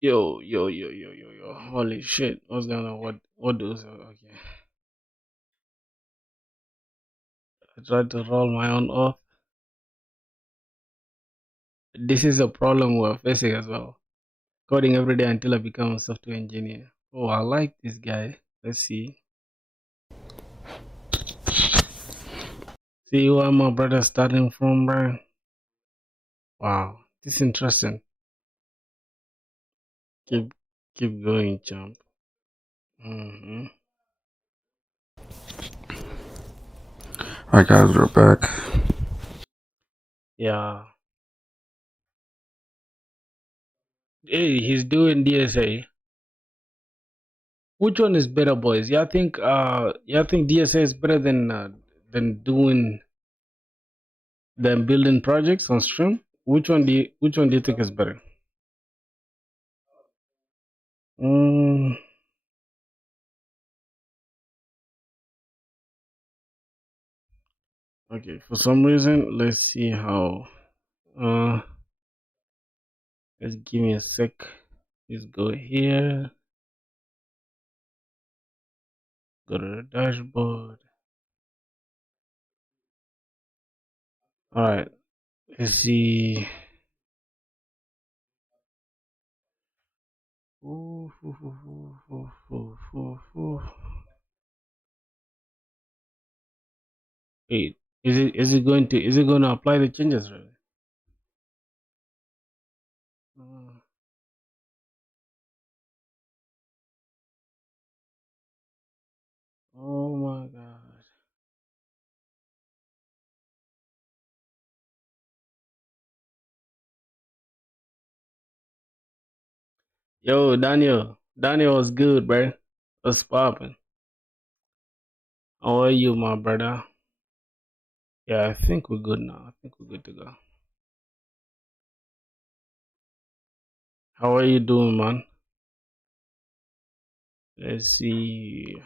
Yo. Holy shit. What's going on? What does okay. I tried to roll my own off. This is a problem we're facing as well. Coding every day until I become a software engineer. Oh, I like this guy. Let's see. See where my brother starting from, bro. Wow. This is interesting. Keep keep going, champ. Mm-hmm. Alright guys, we're back. Yeah. Hey, he's doing DSA. Which one is better, boys? Y'all think DSA is better than doing than building projects on Stream? Which one do you think is better? Mm, okay, for some reason, let's see how. Uh, let's give me a sec. Let's go here. Go to the dashboard. All right. Let's see. Ooh, ooh, ooh, ooh, ooh, ooh, ooh. Wait, is it going to apply the changes really? Uh, oh my god. Yo, Daniel. Daniel was good, bro. What's poppin'? How are you, my brother? Yeah, I think we're good now. I think we're good to go. How are you doing, man? Let's see.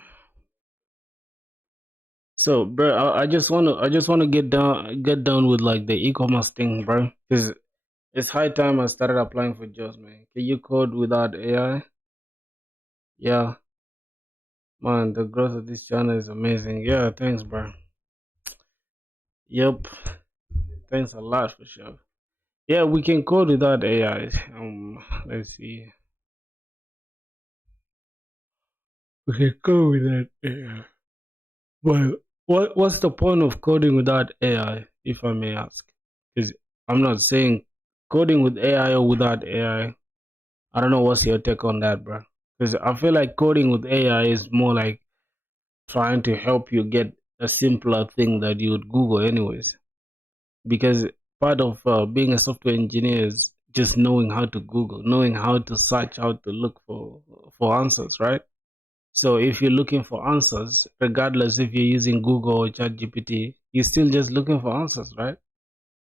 So, bro, I just wanna get down with like the e-commerce thing, bro. Cause it's high time I started applying for jobs, man. Can you code without AI? Yeah, man. The growth of this channel is amazing. Yeah, thanks, bro. Yep, thanks a lot for sure. Yeah, we can code without AI. Let's see. We can code without AI. Well, what's the point of coding without AI, if I may ask? Because I'm not saying coding with AI or without AI. I don't know what's your take on that, bro. Because I feel like coding with AI is more like trying to help you get a simpler thing that you would Google anyways. Because part of being a software engineer is just knowing how to Google, knowing how to search, how to look for answers, right? So if you're looking for answers, regardless if you're using Google or ChatGPT, you're still just looking for answers, right?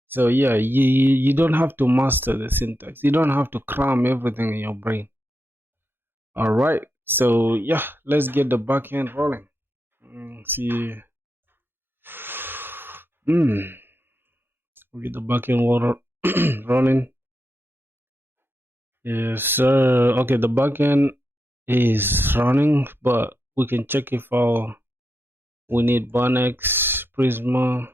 So yeah, you don't have to master the syntax. You don't have to cram everything in your brain. All right. So yeah, let's get the backend rolling. See, we get the backend water rolling. Yes, sir. Okay, the backend is running, but we can check if we need Bonex, Prisma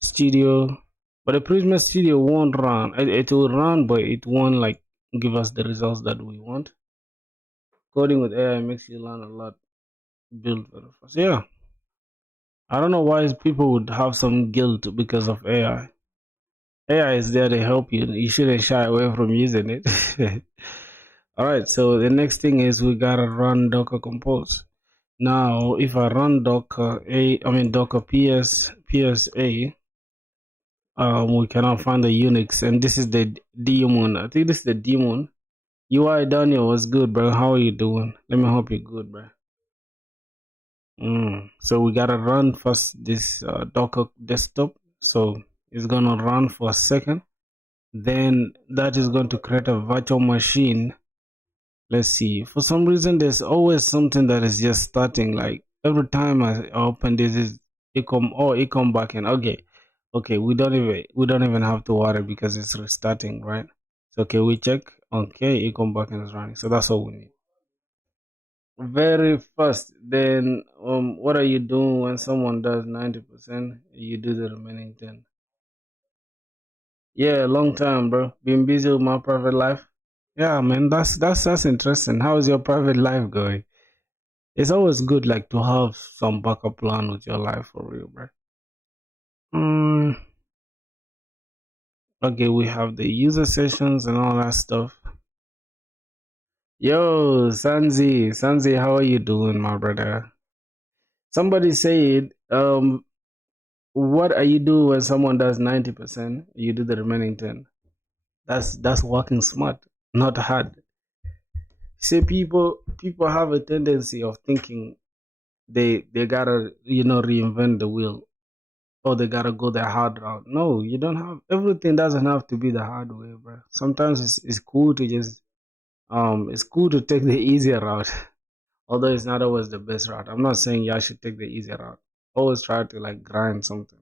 Studio, but the Prisma Studio won't run. It will run, but it won't like give us the results that we want. Coding with AI makes you learn a lot, build very fast. Yeah, I don't know why people would have some guilt because of AI. AI is there to help you. You shouldn't shy away from using it. All right, so the next thing is we gotta run Docker Compose. Now, if I run Docker PSA, we cannot find the Unix, and this is the daemon. I think this is the daemon. UI Daniel, what's good, bro? How are you doing? Let me hope you're good, bro. So we gotta run first this Docker desktop. So it's gonna run for a second. Then that is going to create a virtual machine. Let's see. For some reason, there's always something that is just starting. Like every time I open this is ecom backend. Okay, we don't even have to worry because it's restarting, right? So okay, we check. Okay, econ backend is running. So that's all we need. Very first, then what are you doing when someone does 90%? You do the remaining 10. Yeah, long time, bro. Been busy with my private life. Yeah, man, that's interesting. How is your private life going? It's always good like to have some backup plan with your life for real, bro. Mm, okay, we have the user sessions and all that stuff. Yo, Sanzi, how are you doing, my brother? Somebody said, what are you doing when someone does 90%? You do the remaining 10. That's working smart, not hard. See, people have a tendency of thinking they gotta reinvent the wheel, or they gotta go the hard route. No, you don't have, everything doesn't have to be the hard way, bro. Sometimes it's cool to just it's cool to take the easier route. Although it's not always the best route. I'm not saying y'all should take the easier route. Always try to like grind something.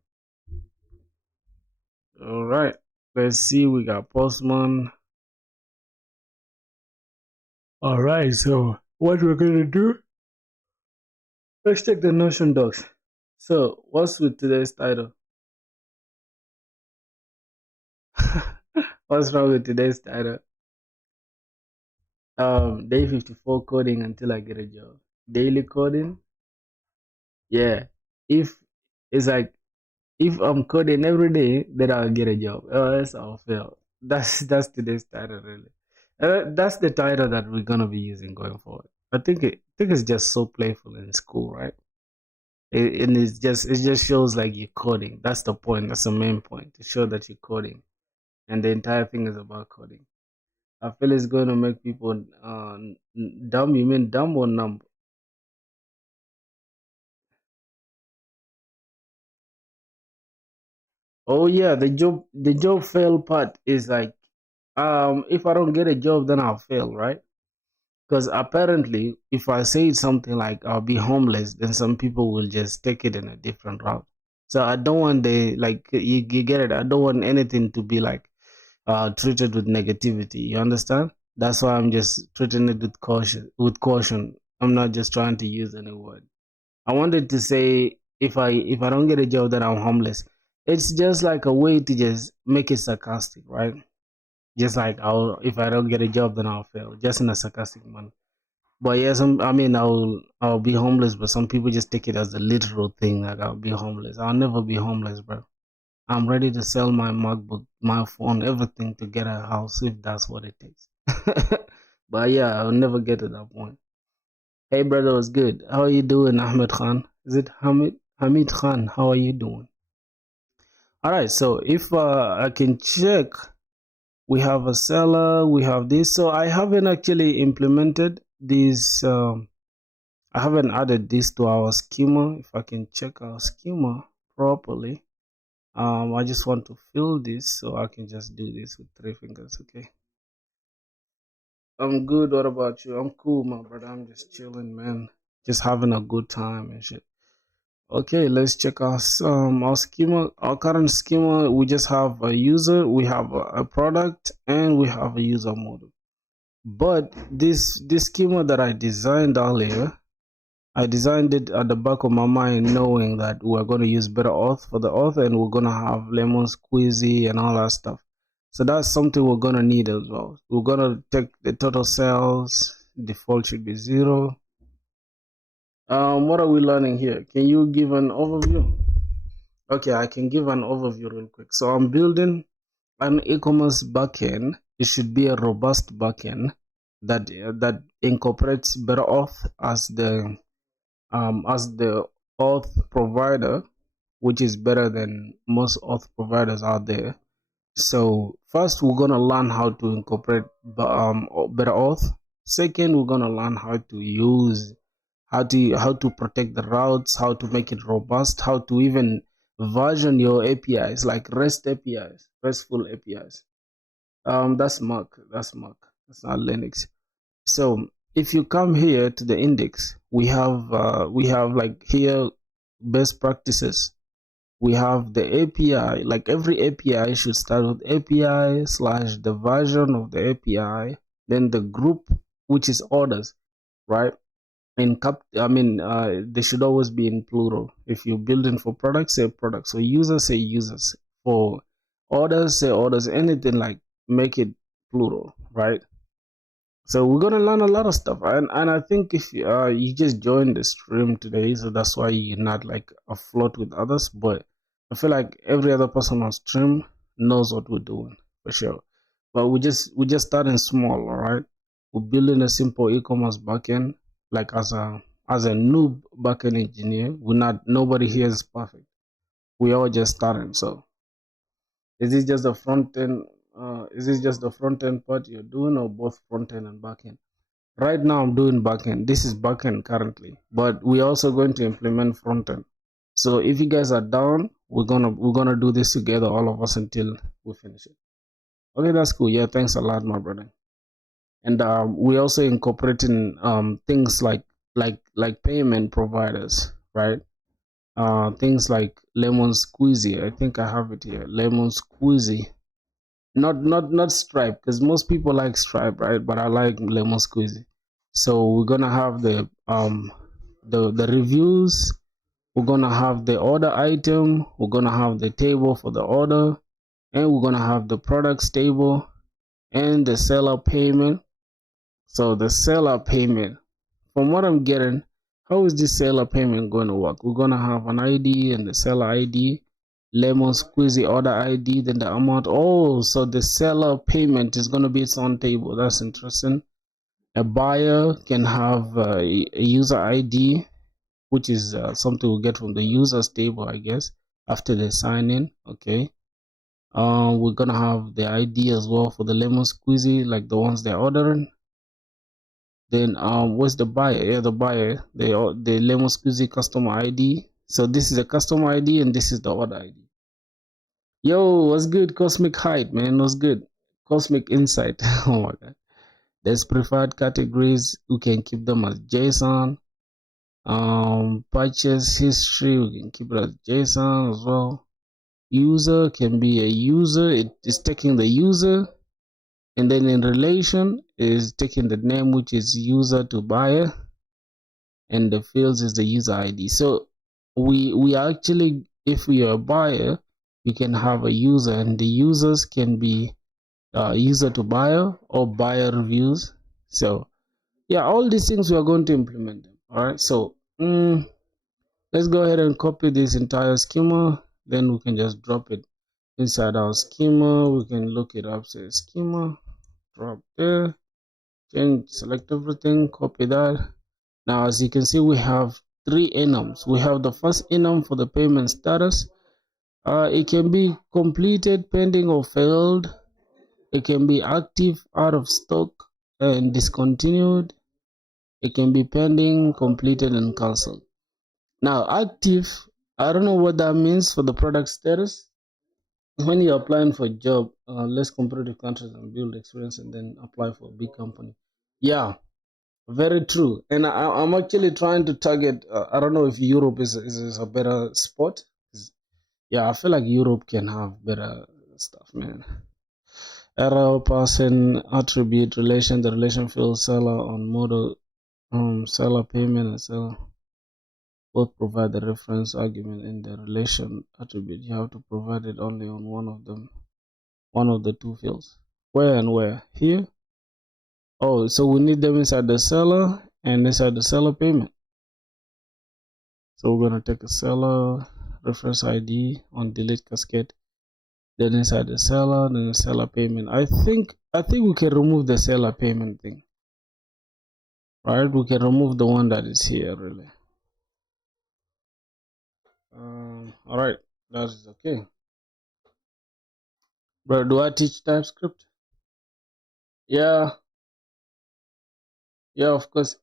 All right, let's see. We got Postman. All right, so what we're gonna do? Let's check the Notion docs. So, what's with today's title? What's wrong with today's title? Day 54 coding until I get a job. Daily coding? Yeah. If it's like if I'm coding every day, then I'll get a job. Else I'll fail. That's today's title really. That's the title that we're gonna be using going forward. I think it's just so playful in school, right? And it just shows like you're coding. That's the point. That's the main point, to show that you're coding, and the entire thing is about coding. I feel it's going to make people dumb. You mean dumb or numb? Oh yeah, the job fail part is like, if I don't get a job, then I'll fail, right? Because apparently, if I say something like I'll be homeless, then some people will just take it in a different route. So I don't want the like you get it. I don't want anything to be like treated with negativity. You understand? That's why I'm just treating it with caution. With caution, I'm not just trying to use any word. I wanted to say if I don't get a job, then I'm homeless. It's just like a way to just make it sarcastic, right? Just like I'll if I don't get a job, then I'll fail, just in a sarcastic manner. But yes, I mean I'll be homeless, but some people just take it as a literal thing. Like I'll be homeless. I'll never be homeless, bro. I'm ready to sell my MacBook, my phone, everything to get a house if that's what it takes. But yeah, I'll never get to that point. Hey brother, what's good? How are you doing, Ahmed Khan? Is it Hamid Khan? How are you doing? All right, so if I can check, we have a seller, we have this. So I haven't actually implemented this. I haven't added this to our schema. If I can check our schema properly, I just want to fill this, so I can just do this with 3 fingers. Okay. I'm good. What about you? I'm cool, my brother. I'm just chilling, man. Just having a good time and shit. Okay, let's check our schema. Our current schema, we just have a user, we have a product, and we have a user model. But this schema that I designed earlier, I designed it at the back of my mind, knowing that we're going to use better auth for the auth, and we're going to have lemon squeezy and all that stuff. So that's something we're going to need as well. We're going to take the total sales, default should be 0. What are we learning here? Can you give an overview? Okay, I can give an overview real quick. So I'm building an e-commerce backend. It should be a robust backend that incorporates better auth as the auth provider, which is better than most auth providers out there. So first, we're gonna learn how to incorporate better auth. Second, we're gonna learn how to protect the routes, how to make it robust, how to even version your APIs like REST APIs, RESTful APIs. That's Mac. That's Mac. That's not Linux. So if you come here to the index, we have like here best practices. we have the API. Like every API should start with API slash the version of the API, then the group, which is orders, right? They should always be in plural. If you're building for products, say products. So users, say users. For orders, say orders. Anything, like make it plural, right? So we're gonna learn a lot of stuff, and I think if you just joined the stream today, so that's why you're not like afloat with others. But I feel like every other person on stream knows what we're doing for sure. But we're just starting small, all right? We're building a simple e-commerce backend, like as a noob backend engineer. Nobody here is perfect. We all just starting. So is this just the front end? Is this just the front end part you're doing, or both front end and back end? Right now I'm doing backend. This is backend currently, but we're also going to implement frontend. So if you guys are down, we're gonna do this together, all of us, until we finish it. Okay, that's cool. Yeah, thanks a lot, my brother. And we're also incorporating things like payment providers, right? Things like Lemon Squeezy. I think I have it here. Lemon Squeezy. Not Stripe, because most people like Stripe, right? But I like Lemon Squeezy. So we're gonna have the reviews. We're gonna have the order item. We're gonna have the table for the order, and we're gonna have the products table and the seller payment. So the seller payment, from what I'm getting, how is this seller payment going to work? We're gonna have an ID and the seller ID, Lemon Squeezy order ID, then the amount. Oh, so the seller payment is gonna be its own table. That's interesting. A buyer can have a user ID, which is something we'll get from the users table, I guess, after they sign in. Okay. We're gonna have the ID as well for the Lemon Squeezy, like the ones they're ordering. Then what's the buyer? Yeah, the buyer, the Lemon Squeezy customer ID. So this is a customer ID and this is the order ID. Yo, what's good? Cosmic Height, man. What's good? Cosmic Insight. Oh my god. There's preferred categories. We can keep them as JSON. Purchase history, we can keep it as JSON as well. User can be a user. It is taking the user, and then in relation is taking the name, which is user to buyer, and the fields is the user ID. So we actually, if we are a buyer, we can have a user, and the users can be user to buyer or buyer reviews. So yeah, all these things we are going to implement them. All right, so let's go ahead and copy this entire schema, then we can just drop it inside our schema. We can look it up, say schema, drop there, change, select everything, copy that. Now as you can see, we have three enums. We have the first enum for the payment status. It can be completed, pending, or failed. It can be active, out of stock, and discontinued. It can be pending, completed, and cancelled. Now active, I don't know what that means for the product status. When you're applying for a job, less competitive countries and build experience and then apply for a big company. Yeah, very true. And I'm actually trying to target, I don't know if Europe is a better spot. Yeah, I feel like Europe can have better stuff, man. Error, person, attribute, relation, the relation field, seller on model, seller payment, and seller. Both provide the reference argument in the relation attribute. You have to provide it only on one of them, one of the two fields. Where and where? Here? Oh, so we need them inside the seller and inside the seller payment. So we're going to take a seller reference ID on delete cascade, then inside the seller, then the seller payment. I think we can remove the seller payment thing. Right? We can remove the one that is here, really. All right, that is okay. But do I teach TypeScript? Yeah, of course.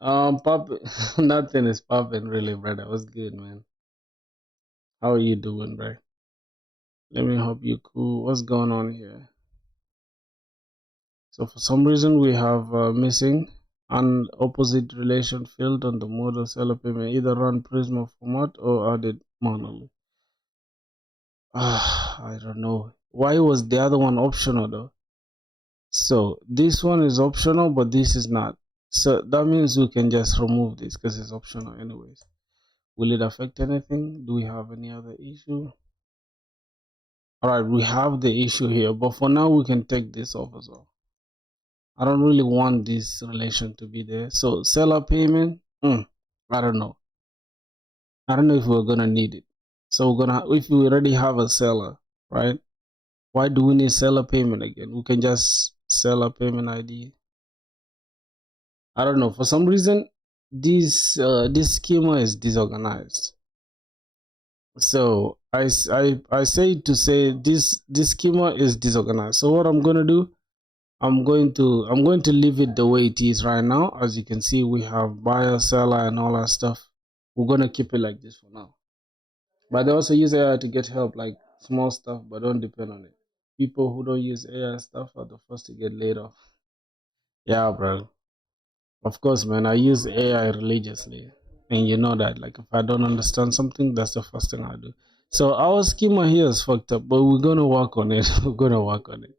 Pop, nothing is popping really, brother. What's good, man? How are you doing, bro? Let me hope you cool. What's going on here? So for some reason we have missing an opposite relation field on the model seller payment. Either run Prisma format or add it manually. I don't know. Why was the other one optional though? So this one is optional, but this is not. So that means we can just remove this because it's optional anyways. Will it affect anything? Do we have any other issue? Alright, we have the issue here, but for now we can take this off as well. I don't really want this relation to be there. So seller payment, I don't know. I don't know if we're gonna need it. So we're gonna, if we already have a seller, right? Why do we need seller payment again? We can just seller payment ID. I don't know. For some reason, this schema is disorganized. So I say to say this schema is disorganized. So what I'm gonna do, I'm going to leave it the way it is right now. As you can see, we have buyer, seller, and all that stuff. We're gonna keep it like this for now. But they also use AI to get help, like small stuff, but don't depend on it. People who don't use AI stuff are the first to get laid off. Yeah, bro. Of course, man. I use AI religiously, and you know that. Like, if I don't understand something, that's the first thing I do. So our schema here is fucked up, but we're gonna work on it. We're gonna work on it.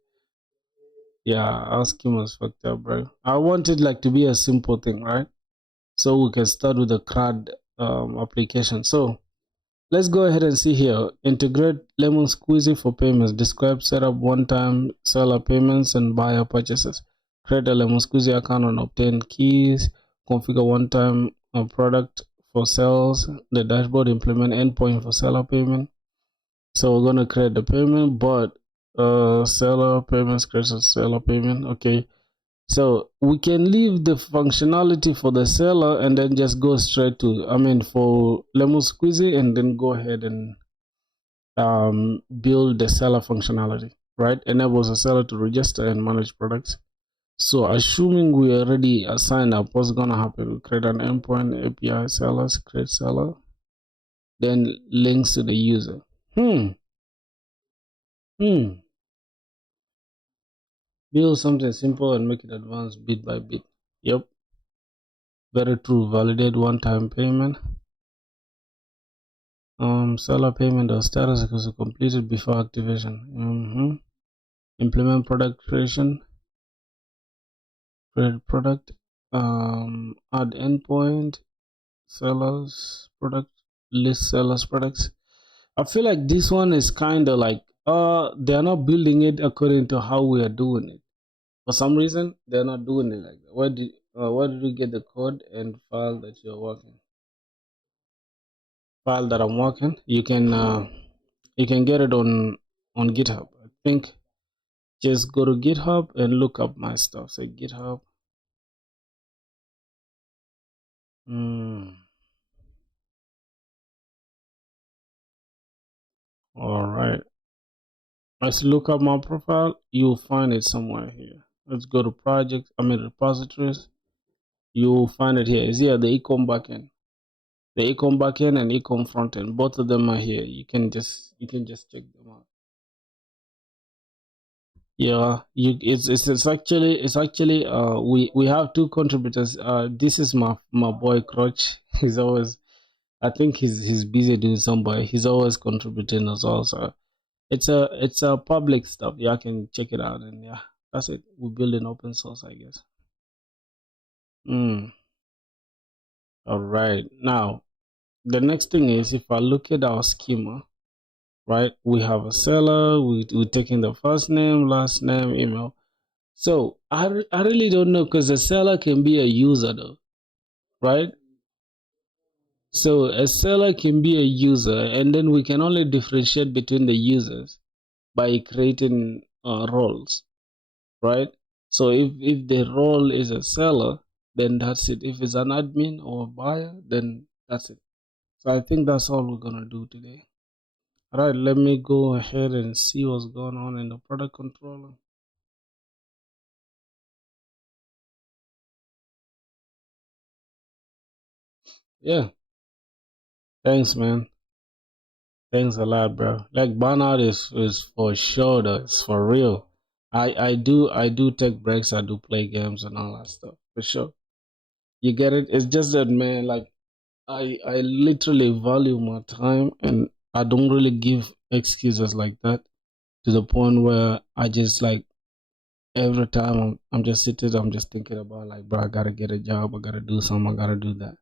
Yeah, our schema is fucked up, bro. I want it like to be a simple thing, right? So we can start with the CRUD application. So let's go ahead and see here. Integrate Lemon Squeezy for payments. Describe setup one-time seller payments and buyer purchases. Create a Lemon Squeezy account and obtain keys. Configure one-time product for sales. The dashboard implement endpoint for seller payment. So we're gonna create the payment, but seller payments creates a seller payment. Okay. So we can leave the functionality for the seller and then just go straight to, for Lemon Squeezy, and then go ahead and build the seller functionality, right? Enables the seller to register and manage products. So assuming we already signed up, what's gonna happen? We create an endpoint API sellers, create seller, then links to the user. Build something simple and make it advanced bit by bit. Yep, very true. Validate one-time payment. Seller payment or status is completed before activation. Implement product creation. Create product. Add endpoint. Sellers product. List sellers products. I feel like this one is kind of like they're not building it according to how we are doing it. For some reason, they're not doing it like that. Where did you get the code and file that you're working? File that I'm working. You can get it on GitHub. I think just go to GitHub and look up my stuff. Say GitHub. All right. Let's look up my profile. You'll find it somewhere here. Let's go to projects. Repositories. You'll find it here. It's here, the ecom backend. The ecom backend and ecom frontend. Both of them are here. You can just check them out. Yeah, it's actually we have two contributors. This is my boy Crutch. He's always, I think he's busy doing somewhere. He's always contributing as well. So it's a public stuff. Yeah, I can check it out, and yeah, that's it. We build an open source, I guess. All right. Now the next thing is, if I look at our schema, right? We have a seller. We're taking the first name, last name, email. So I really don't know, because the seller can be a user though, right? So a seller can be a user, and then we can only differentiate between the users by creating roles, right? So if the role is a seller, then that's it. If it's an admin or a buyer, then that's it. So I think that's all we're gonna do today. All right, let me go ahead and see what's going on in the product controller. Yeah, thanks, man. Thanks a lot, bro. Like, burnout is for sure though. It's for real. I do take breaks, I do play games and all that stuff. For sure. You get it? It's just that, man, like I literally value my time, and I don't really give excuses like that, to the point where I just like every time I'm just sitting, I'm just thinking about like, bro, I gotta get a job, I gotta do something, I gotta do that.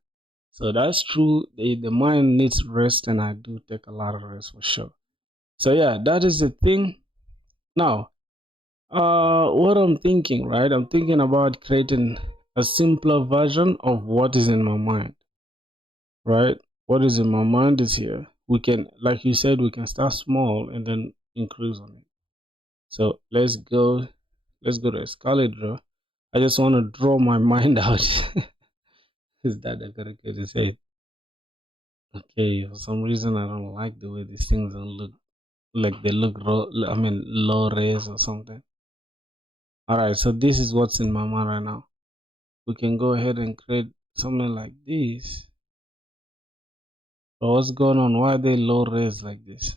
So that's true. The mind needs rest, and I do take a lot of rest for sure. So yeah, that is the thing. Now, what I'm thinking, right? I'm thinking about creating a simpler version of what is in my mind, right? What is in my mind is here. We can, like you said, we can start small and then increase on it. So let's go to Scarlet Draw. I just want to draw my mind out. Is that the correct way to say it? Okay, for some reason I don't like the way these things don't look, like they look raw, I mean low res or something. Alright, so this is what's in my mind right now. We can go ahead and create something like this. But what's going on? Why are they low res like this?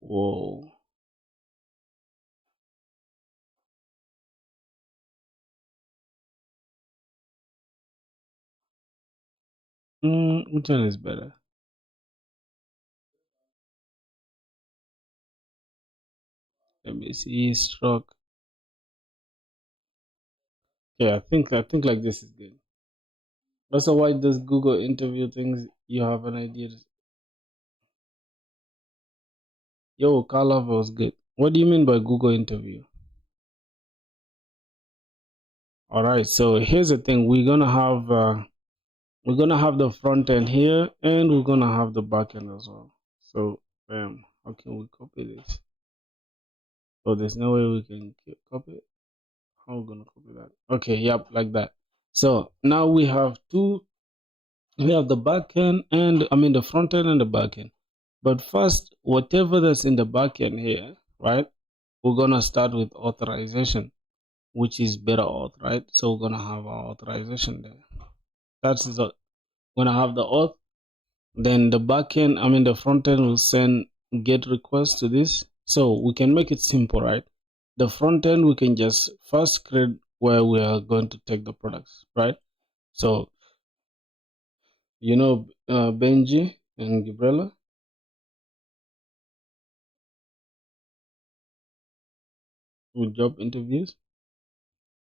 Whoa. Which one is better? Let me see. Stroke. Okay, I think like this is good. Also, why does Google interview things? You have an idea? Yo, color was good. What do you mean by Google interview? All right, so here's the thing: we're gonna have the front end here, and we're gonna have the back end as well. So, how can we copy this? Oh, there's no way we can copy it. How are we gonna copy that? Okay, yep, like that. So now we have two. We have the back end, and I mean the front end and the back end. But first, whatever that's in the back end here, right? We're gonna start with authorization, which is better auth, right? So we're gonna have our authorization there. That's gonna have the auth. Then the backend, I mean the front end will send get requests to this. So we can make it simple, right? The front end we can just first create where we are going to take the products, right? So Benji and Gabriela with job interviews.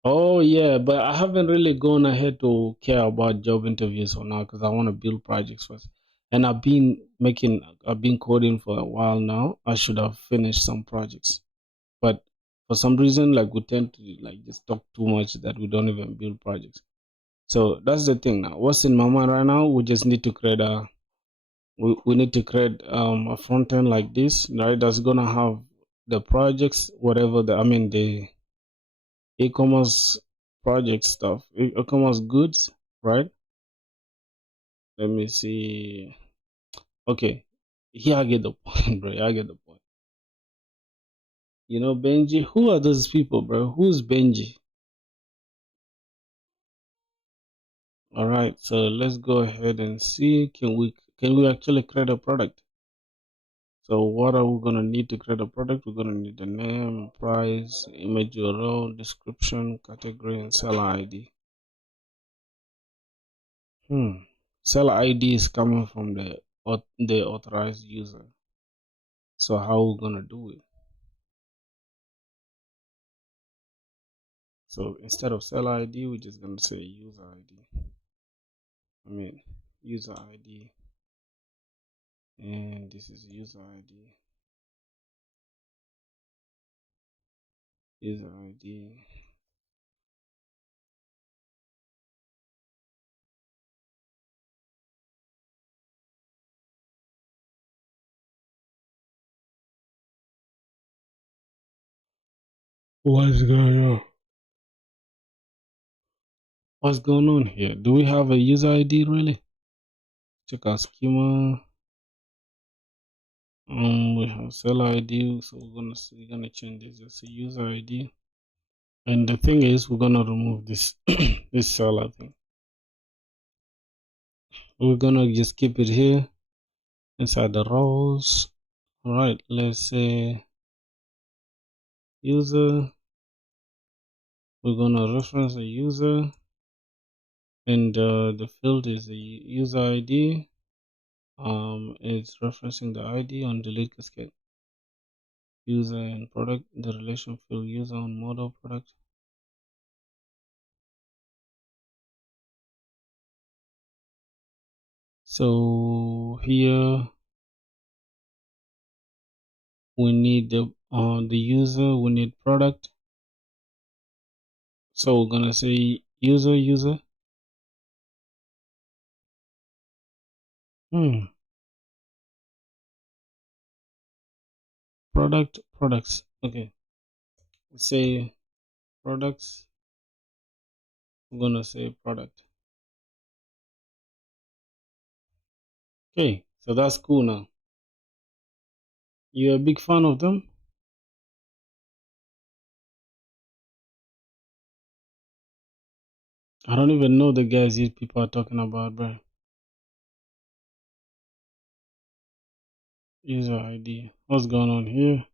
Oh yeah, but I haven't really gone ahead to care about job interviews for now because I want to build projects first. And I've been coding for a while now. I should have finished some projects, but for some reason, like we tend to like just talk too much that we don't even build projects. So that's the thing now. What's in my mind right now? We just need to create we need to create a front end like this, right? That's gonna have the projects, whatever the e-commerce project stuff, e-commerce goods, right? Let me see. Okay, here I get the point, bro. I get the point. Benji. Who are those people, bro? Who's Benji? All right, so let's go ahead and see. Can we actually create a product? So what are we gonna need to create a product? We're gonna need the name, price, image URL, description, category, and seller ID. Seller ID is coming from the authorized user. So how are we gonna do it? So instead of seller ID, we're just gonna say user ID. I mean user ID, and this is user ID. User ID. What's going on? What's going on here? Do we have a user ID really? Check our schema. We have seller ID, so we're gonna change this as a user ID. And the thing is, we're gonna remove this this seller thing. We're gonna just keep it here inside the rows. All right, let's say user. We're gonna reference a user. and the field is the user ID. It's referencing the ID on delete cascade. User and product, the relation field user on model product. So here we need the user, we need product. So we're gonna say user. Products. Okay. Let's say products. I'm gonna say product. Okay, so that's cool now. You're a big fan of them? I don't even know the guys these people are talking about, bro. User ID. What's going on here?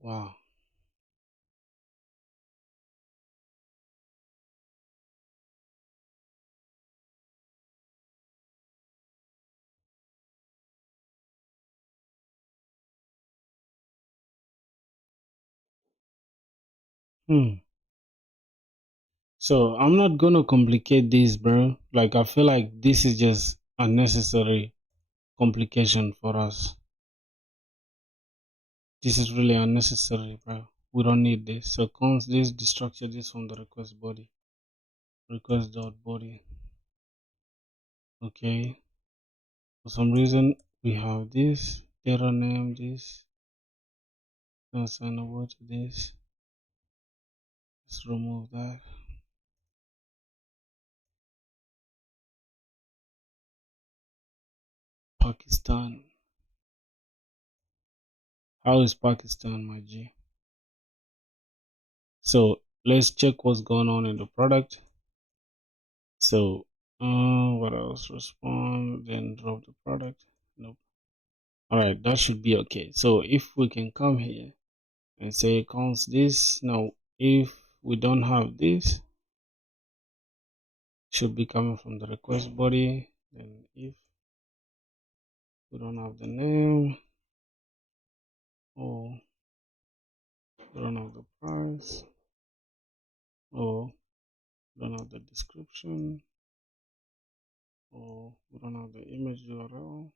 Wow. So I'm not gonna complicate this, bro. Like I feel like this is just unnecessary complication for us. This is really unnecessary, bro. We don't need this. So const this, destructure this from the request body. Request.body. Okay. For some reason we have this data name, this. Assign a word to this. Let's remove that. Pakistan. How is Pakistan, my G? So let's check what's going on in the product. So what else? Respond, then drop the product. Nope. All right, that should be okay. So if we can come here and say const this. Now if we don't have this, should be coming from the request body. Then if we don't have the name, or we don't have the price, or we don't have the description, or we don't have the image URL,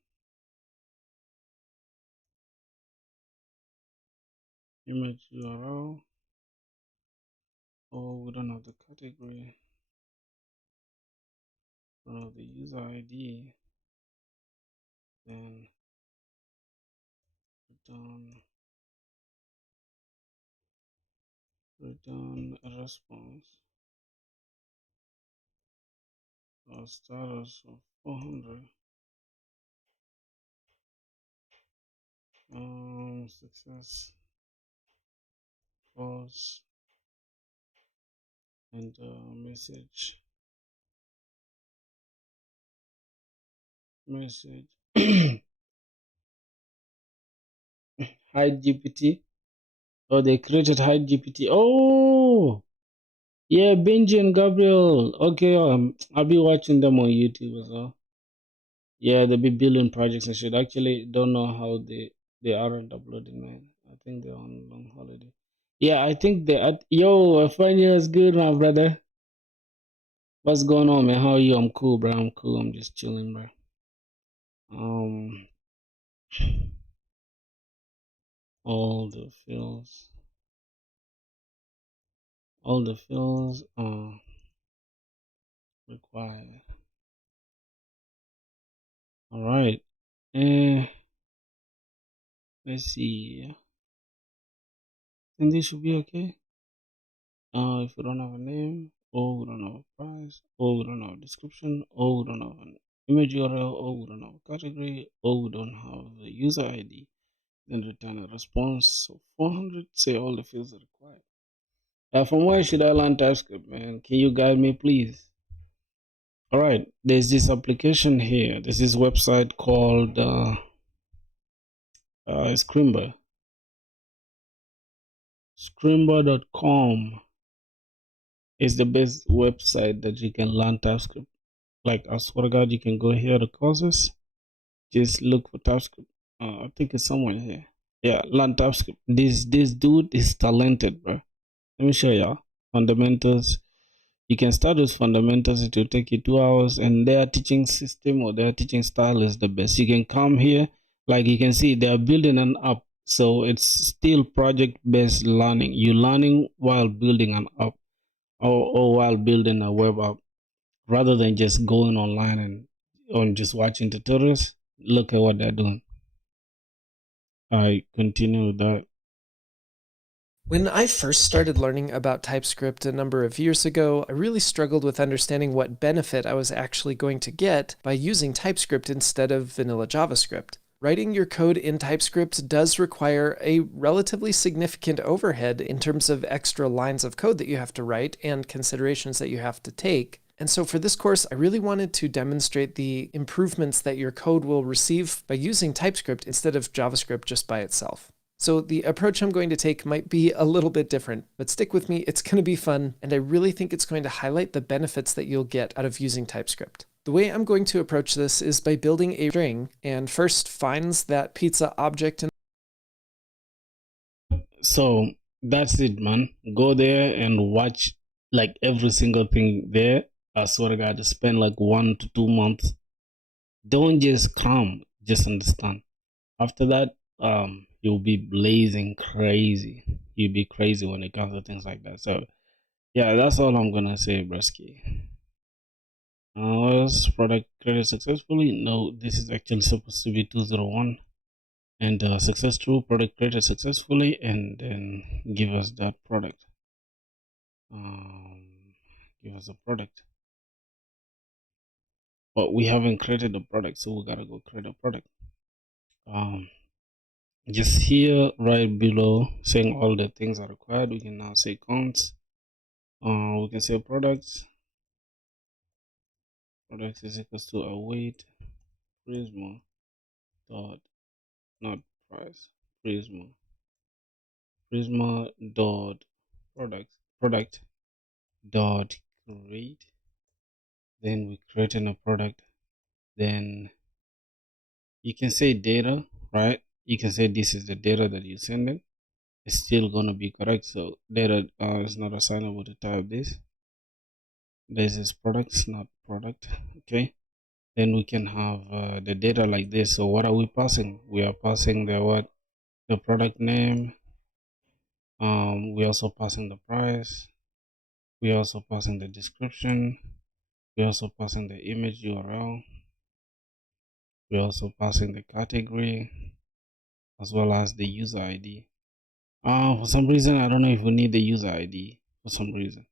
or we don't have the category, we don't have the user ID, then return a response or status of 400. Success, false, and message hide GPT. Oh, they created hide GPT. Oh, yeah, Benji and Gabriel. Okay, I'll be watching them on YouTube as well. Yeah, they be building projects and shit. Actually, don't know how they aren't uploading, man. I think they're on long holiday. Yeah, I think they. Yo, I find you as good, my brother. What's going on, man? How are you? I'm cool, bro. I'm cool. I'm just chilling, bro. Um, all the fields, are required. All right. Let's see. And this should be okay. If we don't have a name, or we don't have a price, or we don't have a description, or we don't have an image URL, or we don't have a category, or we don't have a user ID, then return a response of 400. Say all the fields are required. From where should I learn TypeScript, man? Can you guide me, please? All right. There's this application here. There's this website called Scrimba. Scrimba.com. It's the best website that you can learn TypeScript. Like, I swear to God, you can go here to courses, just look for TypeScript. I think it's somewhere here. Yeah, learn TypeScript. This dude is talented, bro. Let me show y'all fundamentals. You can start with fundamentals. It will take you 2 hours, and their teaching system or their teaching style is the best. You can come here, like you can see, they are building an app, so it's still project-based learning. You're learning while building an app, or while building a web app, rather than just going online and on just watching tutorials. Look at what they're doing. I continue with that. When I first started learning about TypeScript a number of years ago, I really struggled with understanding what benefit I was actually going to get by using TypeScript instead of vanilla JavaScript. Writing your code in TypeScript does require a relatively significant overhead in terms of extra lines of code that you have to write and considerations that you have to take. And so for this course, I really wanted to demonstrate the improvements that your code will receive by using TypeScript instead of JavaScript just by itself. So the approach I'm going to take might be a little bit different, but stick with me, it's going to be fun, and I really think it's going to highlight the benefits that you'll get out of using TypeScript. The way I'm going to approach this is by building a string, and first finds that pizza object. So that's it, man. Go there and watch like every single thing there. I swear to God, spend like 1 to 2 months. Don't just come, just understand. After that, you'll be blazing crazy. You'll be crazy when it comes to things like that. So yeah, that's all I'm gonna say, Bresky. Was product created successfully? No, this is actually supposed to be 201. And success true, product created successfully, and then give us that product. Give us a product. But we haven't created a product, so we gotta go create a product. Just here right below saying all the things are required, we can now say counts. We can say products is equals to await Prisma dot, not price, Prisma dot product dot create. Then we creating a product. Then you can say data, right? You can say this is the data that you sending. It's still gonna be correct. So data is not assignable to type this. This is products, not product. Okay. Then we can have the data like this. So what are we passing? We are passing the what? The product name. We also passing the price. We also passing the description. We also passing the image URL. We also passing the category as well as the user ID. For some reason, I don't know if we need the user ID. For some reason,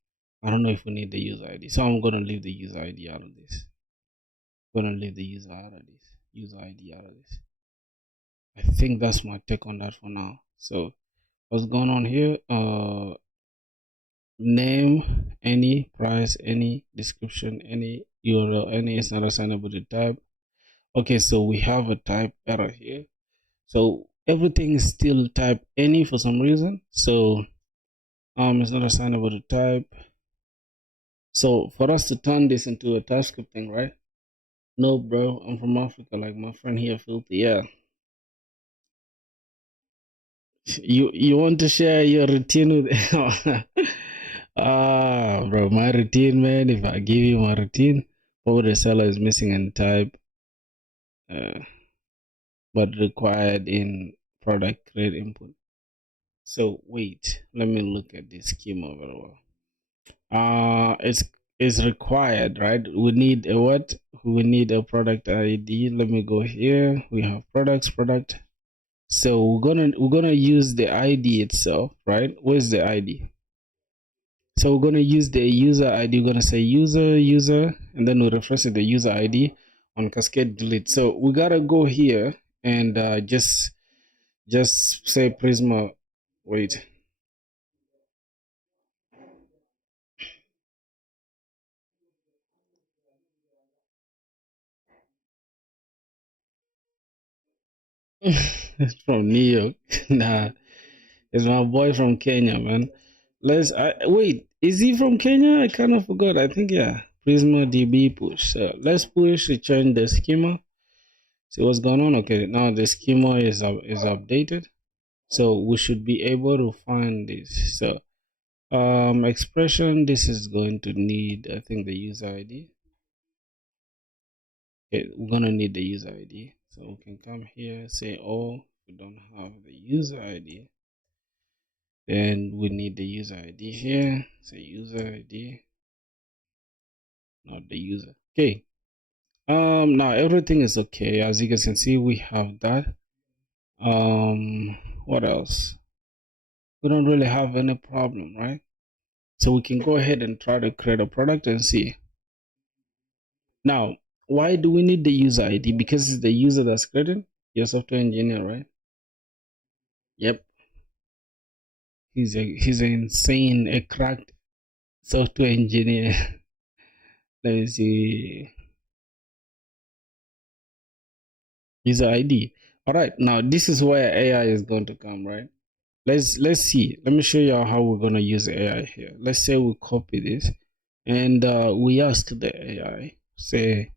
I don't know if we need the user ID. So I'm gonna leave the user ID out of this. Gonna leave the user out of this. User ID out of this. I think that's my take on that for now. So what's going on here? Name, any, price, any, description, any, URL, any is not assignable to type. Okay, so we have a type error here. So everything is still type any for some reason. So it's not assignable to type. So for us to turn this into a TypeScript thing, right? No, bro, I'm from Africa, like my friend here, Filthy. Yeah. You want to share your routine with bro, my routine, man. If I give you my routine, what the seller is missing in type, but required in product create input. So wait, let me look at this schema very well. It's required, right? We need a what? We need a product ID. Let me go here. We have product. So we're gonna use the ID itself, right? Where's the ID? So we're gonna use the user ID. We're gonna say user, and then we reference the user ID on cascade delete. So we gotta go here and just say Prisma. Wait. It's from New York. Nah, it's my boy from Kenya, man. Wait, is he from Kenya? I kind of forgot. I think, yeah. Prisma DB push. So let's push to change the schema. See what's going on. Okay, now the schema is updated. So we should be able to find this. So expression, this is going to need, I think, the user ID. Okay, we're gonna need the user ID. So we can come here, say, oh, we don't have the user ID. Then we need the user ID here. Say user ID, not the user. Okay. Now everything is okay. As you guys can see, we have that. What else? We don't really have any problem, right? So we can go ahead and try to create a product and see. Now, why do we need the user ID? Because it's the user that's created. You're a software engineer, right? Yep. He's an insane, a cracked software engineer. Let me see. User ID. All right. Now this is where AI is going to come, right? Let's see. Let me show you how we're gonna use AI here. Let's say we copy this, and we ask the AI, say,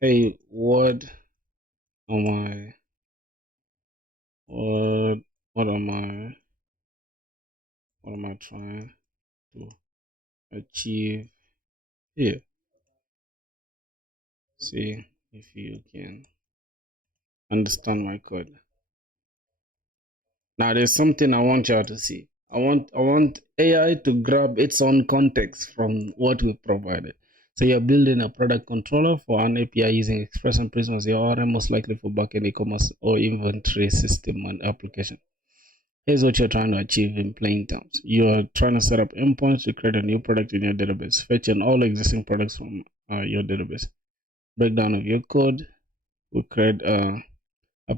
"Hey, what am I? What am I? What am I trying to achieve here?" See if you can understand my code. Now there's something I want y'all to see. I want AI to grab its own context from what we provided. So you're building a product controller for an API using Express and Prisma as your ORM, most likely for backend e-commerce or inventory system and application. Here's what you're trying to achieve in plain terms. You're trying to set up endpoints to create a new product in your database, fetching all existing products from your database. Breakdown of your code. We create a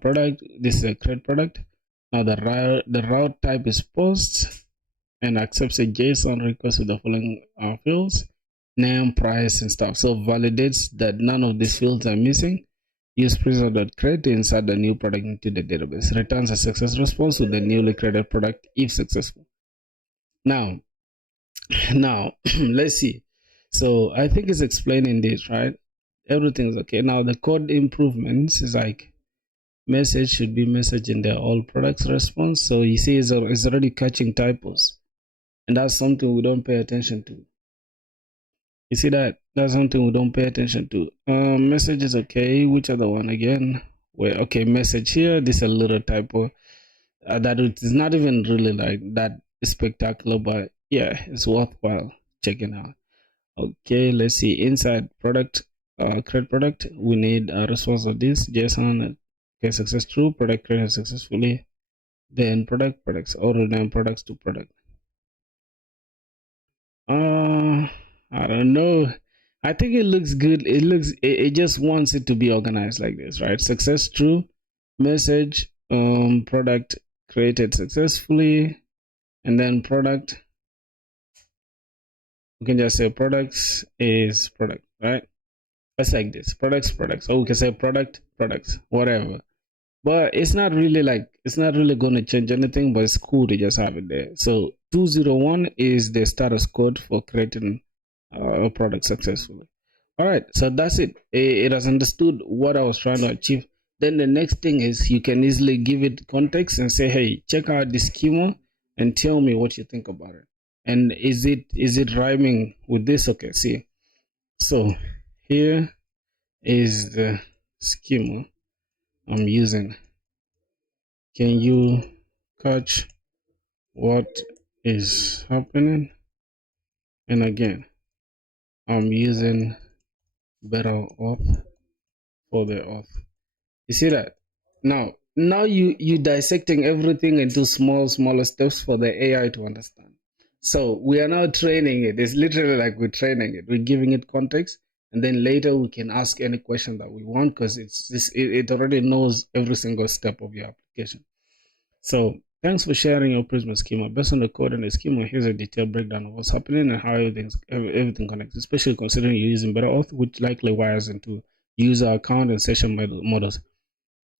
product. This is a create product. Now the route type is post and accepts a JSON request with the following fields: name, price, and stuff. So validates that none of these fields are missing. Use Prisma.create to insert the new product into the database. Returns a success response with the newly created product if successful. Now let's see. So I think it's explaining this, right? Everything's okay. Now the code improvements is like message should be message in the all products response. So you see it's already catching typos, and that's something we don't pay attention to. You see that? That's something we don't pay attention to. Message is okay. Which other one again? Wait, okay, message here. This is a little typo. That it is not even really like that spectacular, but yeah, it's worthwhile checking out. Okay, let's see. Inside product, create product, we need a response of this JSON. Okay, success true. Product created successfully. Then products, or rename products to product. I don't know. I think it looks good. It just wants it to be organized like this, right? Success true, message, product created successfully, and then product. We can just say products is product, right? Just like this, products. Or we can say products, whatever. But it's not really going to change anything, but it's cool to just have it there. So 201 is the status code for creating a product successfully. All right, so that's it. It has understood what I was trying to achieve. Then the next thing is you can easily give it context and say, hey, check out this schema and tell me what you think about it. And is it rhyming with this? Okay, see. So here is the schema I'm using. Can you catch what is happening? And again, I'm using better auth for the auth. You see that? Now you dissecting everything into smaller steps for the AI to understand. So we are now training it. It's literally like we're training it. We're giving it context, and then later we can ask any question that we want because it already knows every single step of your application. So thanks for sharing your Prisma schema. Based on the code and the schema, here's a detailed breakdown of what's happening and how everything connects, especially considering you're using BetterAuth, which likely wires into user account and session models.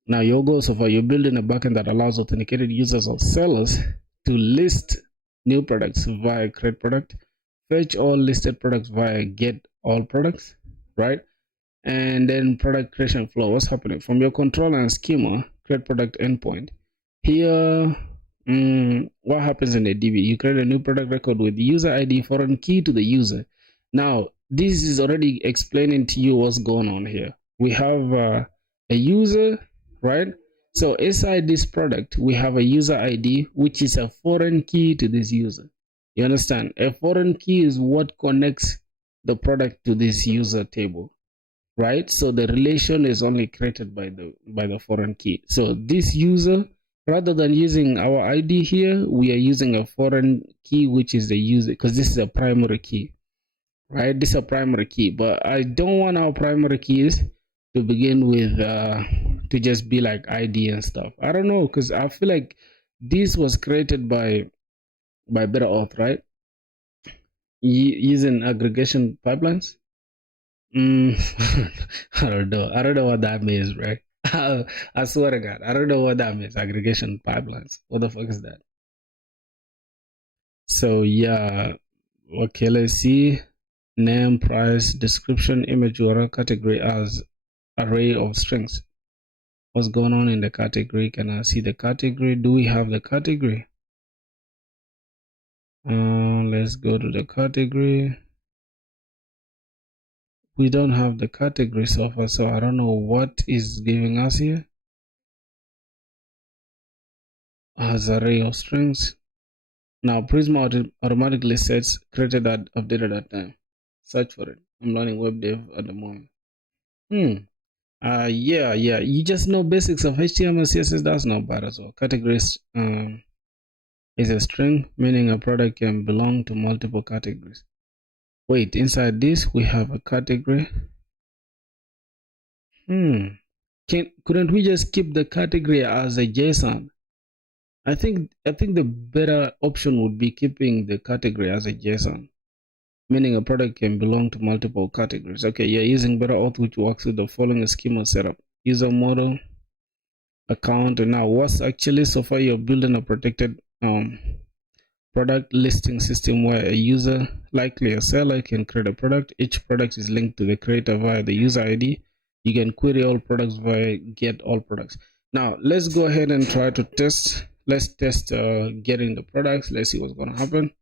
Now, your goal so far, you're building a backend that allows authenticated users or sellers to list new products via create product, fetch all listed products via get all products, right? And then product creation flow. What's happening from your controller and schema? Create product endpoint. Here, what happens in the DB? You create a new product record with user ID, foreign key to the user. Now, this is already explaining to you what's going on here. We have a user, right? So inside this product, we have a user ID, which is a foreign key to this user. You understand? A foreign key is what connects the product to this user table, right? So the relation is only created by the foreign key. So this user, rather than using our ID here, we are using a foreign key, which is the user, because this is a primary key, right? This is a primary key, but I don't want our primary keys to begin with to just be like ID and stuff. I don't know, because I feel like this was created by better auth, right? Using aggregation pipelines. I don't know. I don't know what that means, right? I swear to God, I don't know what that means. Aggregation pipelines. What the fuck is that? So yeah, okay. Let's see. Name, price, description, image URL, category as array of strings. What's going on in the category? Can I see the category? Do we have the category? Let's go to the category. We don't have the category so far, so I don't know what is giving us here. As array of strings. Now Prisma automatically sets created at updated at time. Search for it. I'm learning web dev at the moment. Yeah. You just know basics of HTML, CSS. That's not bad as well. Categories is a string, meaning a product can belong to multiple categories. Wait, inside this we have a category. Couldn't we just keep the category as a JSON? I think the better option would be keeping the category as a JSON, meaning a product can belong to multiple categories. Okay, you're using better auth, which works with the following schema setup: user model, account. And now what's actually, so far you're building a protected product listing system where a user, likely a seller, can create a product. Each product is linked to the creator via the user ID. You can query all products via get all products. Now let's go ahead and try to test. Let's test getting the products. Let's see what's going to happen.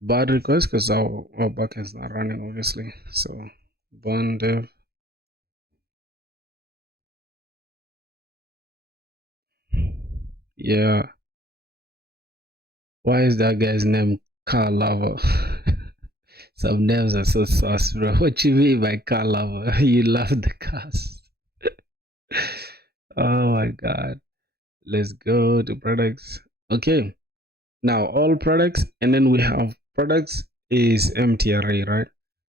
Bad request, because our backend is not running, obviously. So burn dev. Yeah. Why is that guy's name Car Lover? Some names are so sus, bro. What you mean by car lover? You love the cars. Oh my god. Let's go to products. Okay. Now all products, and then we have products is empty array, right?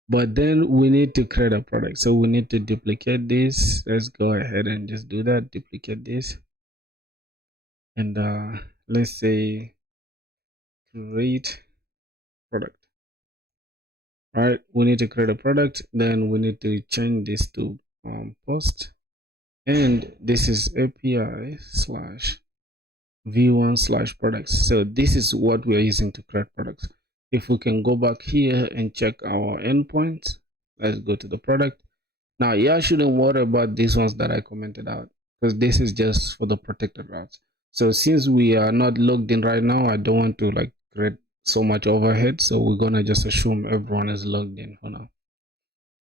But then we need to create a product. So we need to duplicate this. Let's go ahead and just do that. Duplicate this. And let's say create product. All right, we need to create a product. Then we need to change this to post. And this is API slash v1 slash products. So this is what we are using to create products. If we can go back here and check our endpoints, let's go to the product. Now, yeah, I shouldn't worry about these ones that I commented out, because this is just for the protected routes. So since we are not logged in right now, I don't want to like create so much overhead. So we're gonna just assume everyone is logged in for now,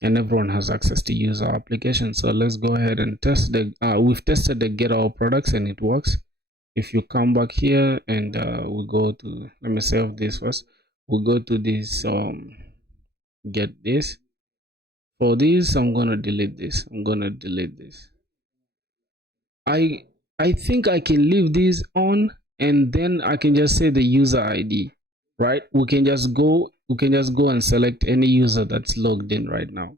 and everyone has access to use our application. So let's go ahead and test the we've tested the get all products and it works. If you come back here and we go to, let me save this first. We'll go to this get this. For this, I'm gonna delete this. I think I can leave this on, and then I can just say the user ID, right? We can just go and select any user that's logged in right now.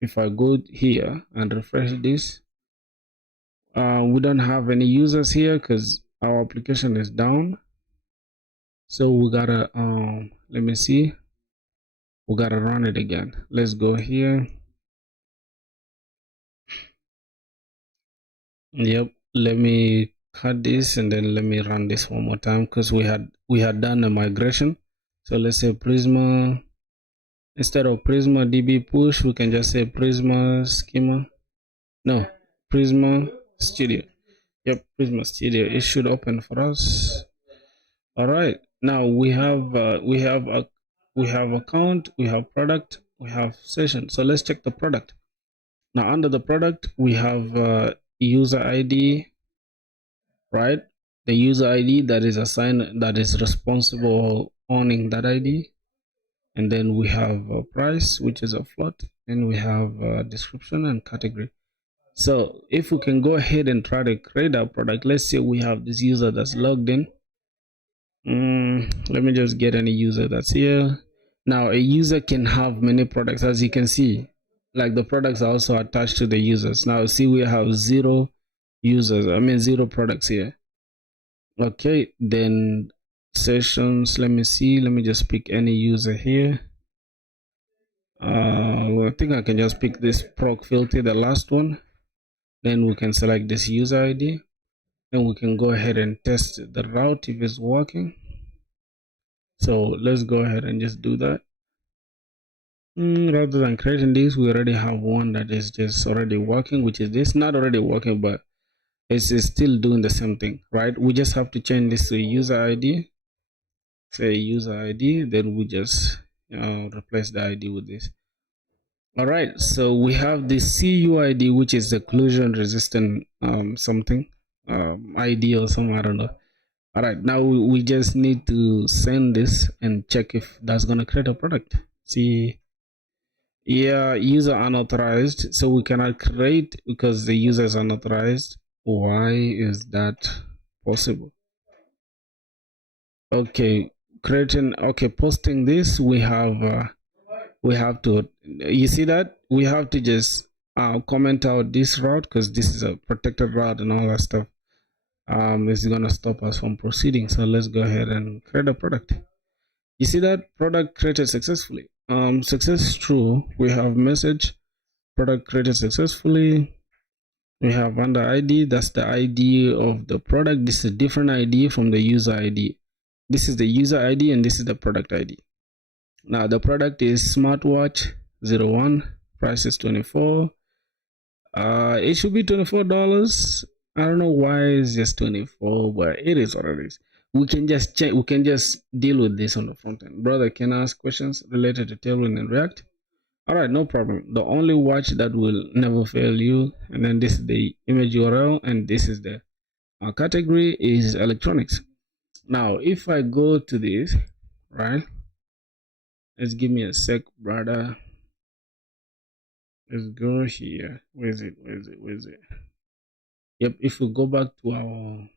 If I go here and refresh this, we don't have any users here because our application is down. So we gotta let me see, we gotta run it again. Let's go here. Yep, let me cut this and then let me run this one more time, because we had we had done a migration. So let's say Prisma, instead of Prisma DB push, we can just say Prisma schema. No, Prisma Studio. Yep, Prisma Studio. It should open for us. All right. Now we have account, we have product, we have session. So let's check the product. Now under the product, we have user ID, right? The user ID that is assigned, that is responsible owning that ID. And then we have a price, which is a float, and we have a description and category. So if we can go ahead and try to create our product, let's say we have this user that's logged in. Let me just get any user that's here. Now a user can have many products, as you can see, like the products are also attached to the users. Now see, we have 0 users, 0 products here. Okay, then sessions, let me see, let me just pick any user here. I think I can just pick this proc filter, the last one. Then we can select this user ID, and we can go ahead and test the route if it's working. So let's go ahead and just do that. Rather than creating this, we already have one that is just already working, which is this. Not already working, but it's still doing the same thing, right? We just have to change this to user ID. Say user ID, then we just replace the ID with this. All right, so we have the CUID, which is the collision resistant something ID or something, I don't know. All right, now we just need to send this and check if that's gonna create a product. See, yeah, user unauthorized, so we cannot create because the user is unauthorized. Why is that possible? Okay, posting this, we have to, you see that we have to just comment out this route, because this is a protected route and all that stuff. This is gonna stop us from proceeding. So let's go ahead and create a product. You see that product created successfully. Success true. We have message product created successfully. We have under ID, that's the ID of the product. This is a different ID from the user ID. This is the user ID and this is the product ID. Now the product is smartwatch 01, price is 24. It should be $24. I don't know why it's just 24, but it is what it is. We can just check, we can just deal with this on the front end. Brother can ask questions related to tailoring and React. All right, no problem. The only watch that will never fail you, and then this is the image URL, and this is the category is electronics. Now if I go to this, right, let's give me a sec, brother. Let's go here. Where is it? Yep, if we go back to our,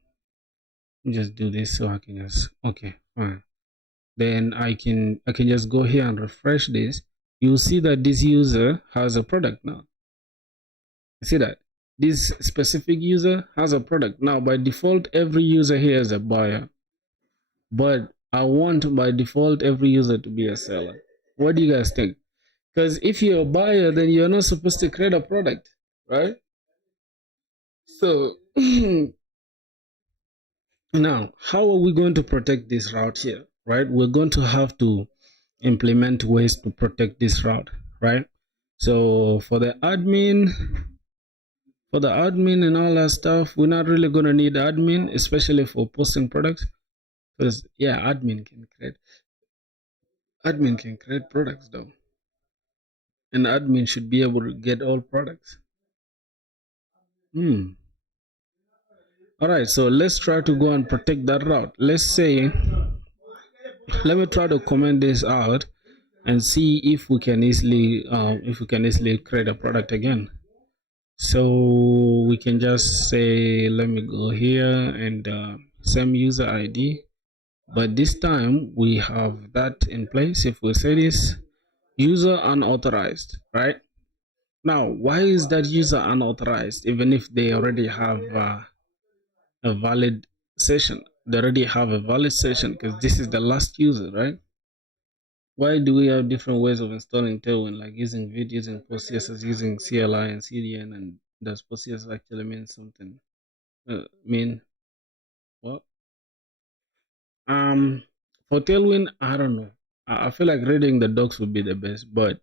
just do this so I can just, okay, fine. Then I can just go here and refresh this. You'll see that this user has a product now. You see that this specific user has a product now. By default, every user here is a buyer, but I want by default every user to be a seller. What do you guys think? Because if you're a buyer, then you're not supposed to create a product, right? So now, how are we going to protect this route here, right? We're going to have to implement ways to protect this route, right? So for the admin and all that stuff, we're not really going to need admin, especially for posting products, because yeah, admin can create products though, and admin should be able to get all products. All right, so let's try to go and protect that route. Let's say, let me try to comment this out and see if we can easily create a product again. So we can just say, let me go here and same user ID, but this time we have that in place. If we say this user unauthorized, right? Now why is that user unauthorized? Even if they already have a valid session, because this is the last user, right? Why do we have different ways of installing Tailwind, like using vid, using PostCSS, using CLI and CDN, and does PostCSS actually mean something? Mean what? For Tailwind, I don't know. I feel like reading the docs would be the best, but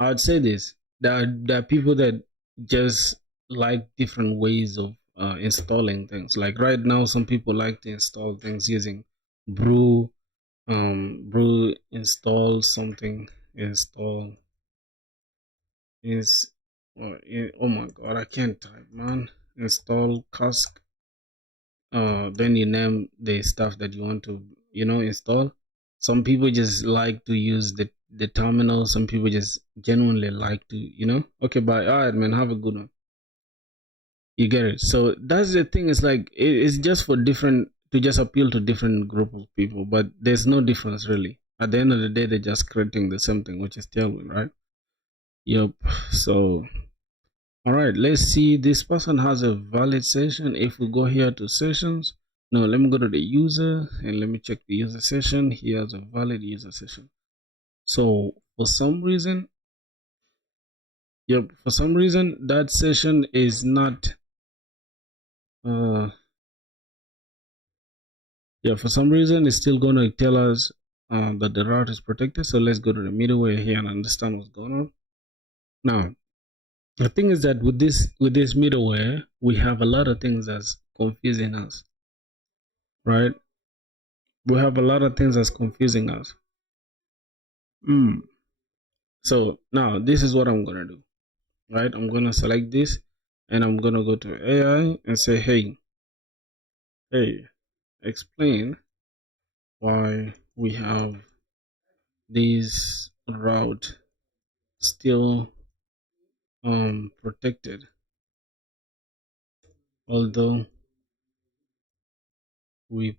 I'd say this: there are people that just like different ways of installing things. Like right now, some people like to install things using brew, brew install something, install is oh my god, I can't type, man. Install cask. Then you name the stuff that you want to install. Some people just like to use the terminal. Some people just genuinely like to okay, bye. All right, man, have a good one. You get it. So that's the thing. It's like it's just for different, to just appeal to different group of people, but there's no difference really. At the end of the day, they're just creating the same thing, which is Tailwind, right? Yep. So all right, let's see. This person has a valid session. If we go here to sessions, no, let me go to the user and let me check the user session. He has a valid user session. So for some reason, for some reason that session is not, for some reason it's still going to tell us that the route is protected. So let's go to the middleware here and understand what's going on. Now, the thing is that with this middleware, we have a lot of things that's confusing us, right? We have a lot of things that's confusing us. So now this is what I'm gonna do, right? I'm gonna select this and I'm gonna go to AI and say, hey, explain why we have this route still protected, although we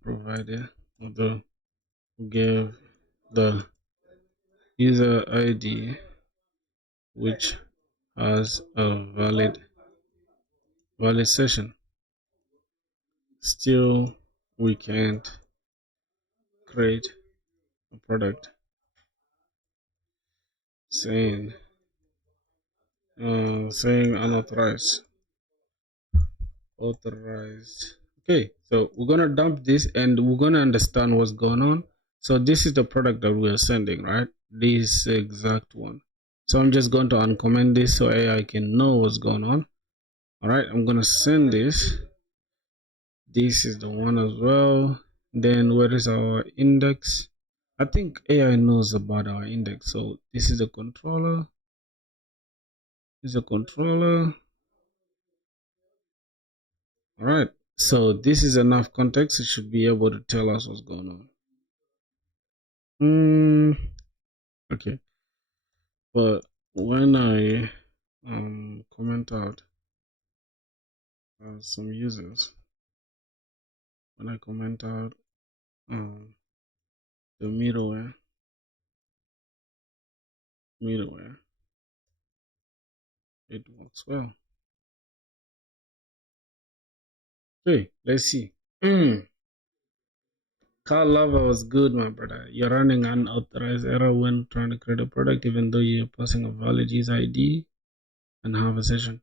gave the user ID which has a valid session. Still, we can't create a product saying unauthorized. Authorized. Okay, so we're gonna dump this and we're gonna understand what's going on. So this is the product that we are sending, right? This exact one. So I'm just going to uncomment this so AI can know what's going on. All right, I'm gonna send this. This is the one as well. Then where is our index? I think AI knows about our index. So this is the controller. This is a controller. All right. So this is enough context. It should be able to tell us what's going on. Okay. But when I comment out some users, when I comment out the middleware, it works well. Okay, let's see. Carl Lava was good, my brother. You're running unauthorized error when trying to create a product, even though you're passing a valid user ID and have a session.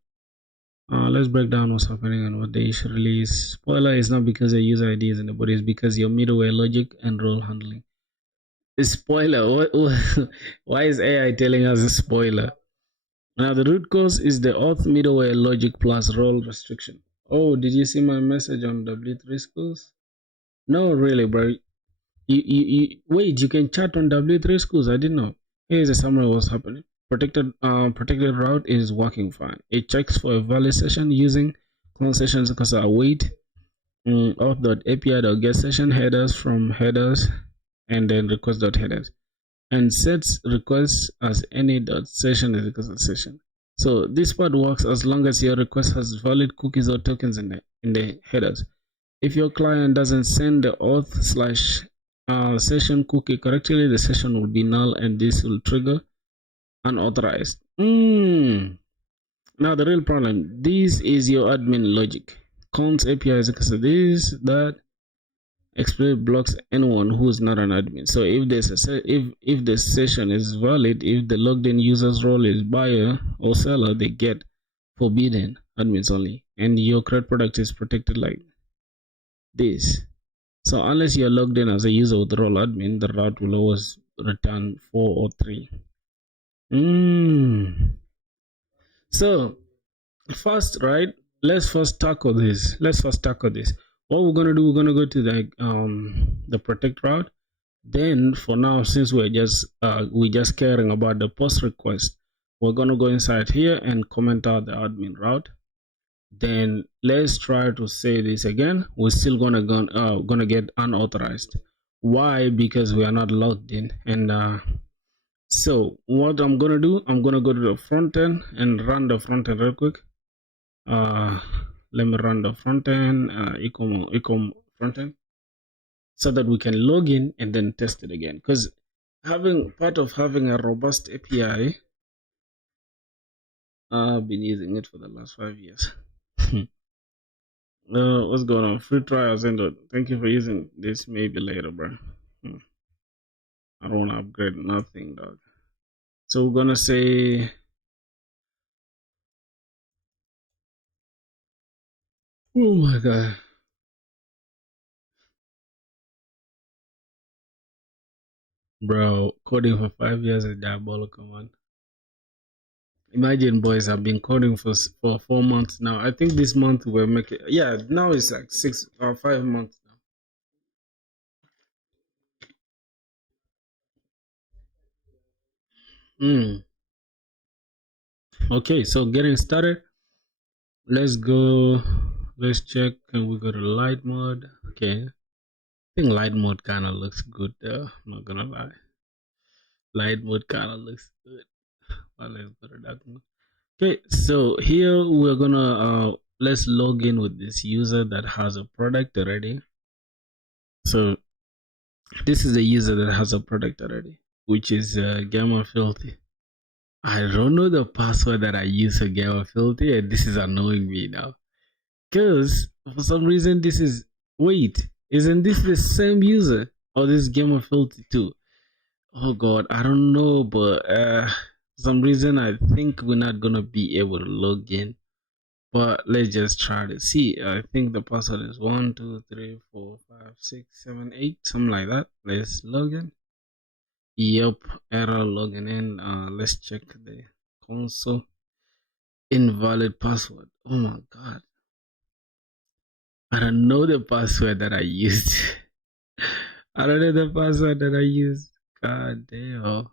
Let's break down what's happening and what the issue really is. Spoiler is not because your user ID is in the body, it's because your middleware logic and role handling. A spoiler. Why is AI telling us a spoiler? Now the root cause is the auth middleware logic plus role restriction. Oh, did you see my message on W3 schools? No, really, bro. Wait, you can chat on W3 schools. I didn't know. Here's a summary of what's happening. Protected route is working fine. It checks for a valid session using clone sessions because await auth.api.get session headers from headers and then request.headers and sets requests as any dot session is equals to session. So this part works as long as your request has valid cookies or tokens in the headers. If your client doesn't send the auth / session cookie correctly, the session will be null and this will trigger unauthorized. Now the real problem, this is your admin logic. Const API is equal to this, that explicit blocks anyone who is not an admin. So if if the session is valid, if the logged in user's role is buyer or seller, they get forbidden admins only, and your CRUD product is protected like this. So unless you're logged in as a user with role admin, the route will always return 4 or 3. So first, right, let's first tackle this. What we're gonna do, we're gonna go to the protect route. Then for now, since we're just caring about the post request, we're gonna go inside here and comment out the admin route. Then let's try to say this again. We're still gonna get unauthorized. Why? Because we are not logged in. And so what I'm gonna do, I'm gonna go to the front end and run the front end real quick. Let me run the front end, ecom front end, so that we can log in and then test it again. Because part of having a robust API, I've been using it for the last 5 years. What's going on? Free trials ended. Thank you for using this. Maybe later, bro. I don't want to upgrade nothing, dog. So we're gonna say, oh my god, bro, coding for 5 years is diabolical, man. Imagine, boys, I've been coding for 4 months now. I think this month we're making, yeah, now it's like 6 or 5 months now. Okay, so getting started, let's check. Can we go to light mode? Okay, I think light mode kind of looks good though. I'm not gonna lie, light mode kind of looks good. Well, let's go to dark mode. Okay, so here we're gonna let's log in with this user that has a product already. So this is a user that has a product already, which is Gamma Filthy. I don't know the password that I use for Gamma Filthy, and this is annoying me now. Because for some reason isn't this the same user? Or this Gamma Filthy too? Oh god, I don't know, but for some reason I think we're not gonna be able to log in. But let's just try to see. I think the password is 1, 2, 3, 4, 5, 6, 7, 8, something like that. Let's log in. Yep, error logging in. Let's check the console. Invalid password. Oh my god. I don't know the password that I used. I don't know the password that I used. God damn.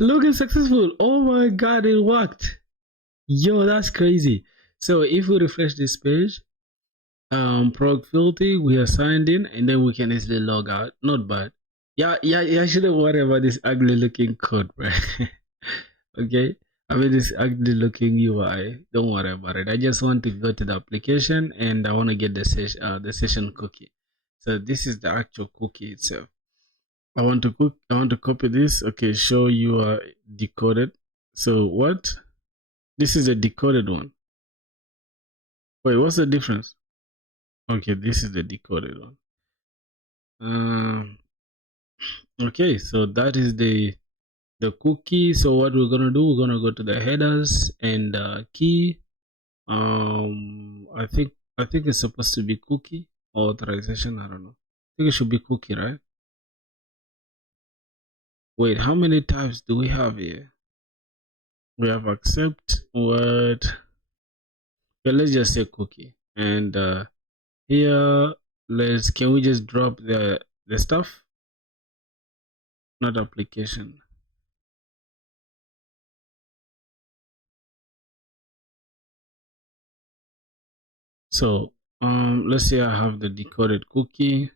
Login successful. Oh my god, it worked. Yo, that's crazy. So if we refresh this page, prog filthy, we are signed in, and then we can easily log out. Not bad. Yeah, I shouldn't worry about this ugly looking code, right? Okay. I mean, this ugly looking UI. Don't worry about it. I just want to go to the application and I want to get the session cookie. So this is the actual cookie itself. I want to copy this. Okay, show you are decoded. So what? This is a decoded one. Wait, what's the difference? Okay, this is the decoded one. Okay, so that is the cookie. So what we're gonna do, we're gonna go to the headers and key. I think it's supposed to be cookie or authorization. I don't know. I think it should be cookie, right? Wait, how many types do we have here? We have accept, what? Okay, let's just say cookie. And here, can we just drop the stuff? Not application. So let's say I have the decoded cookie.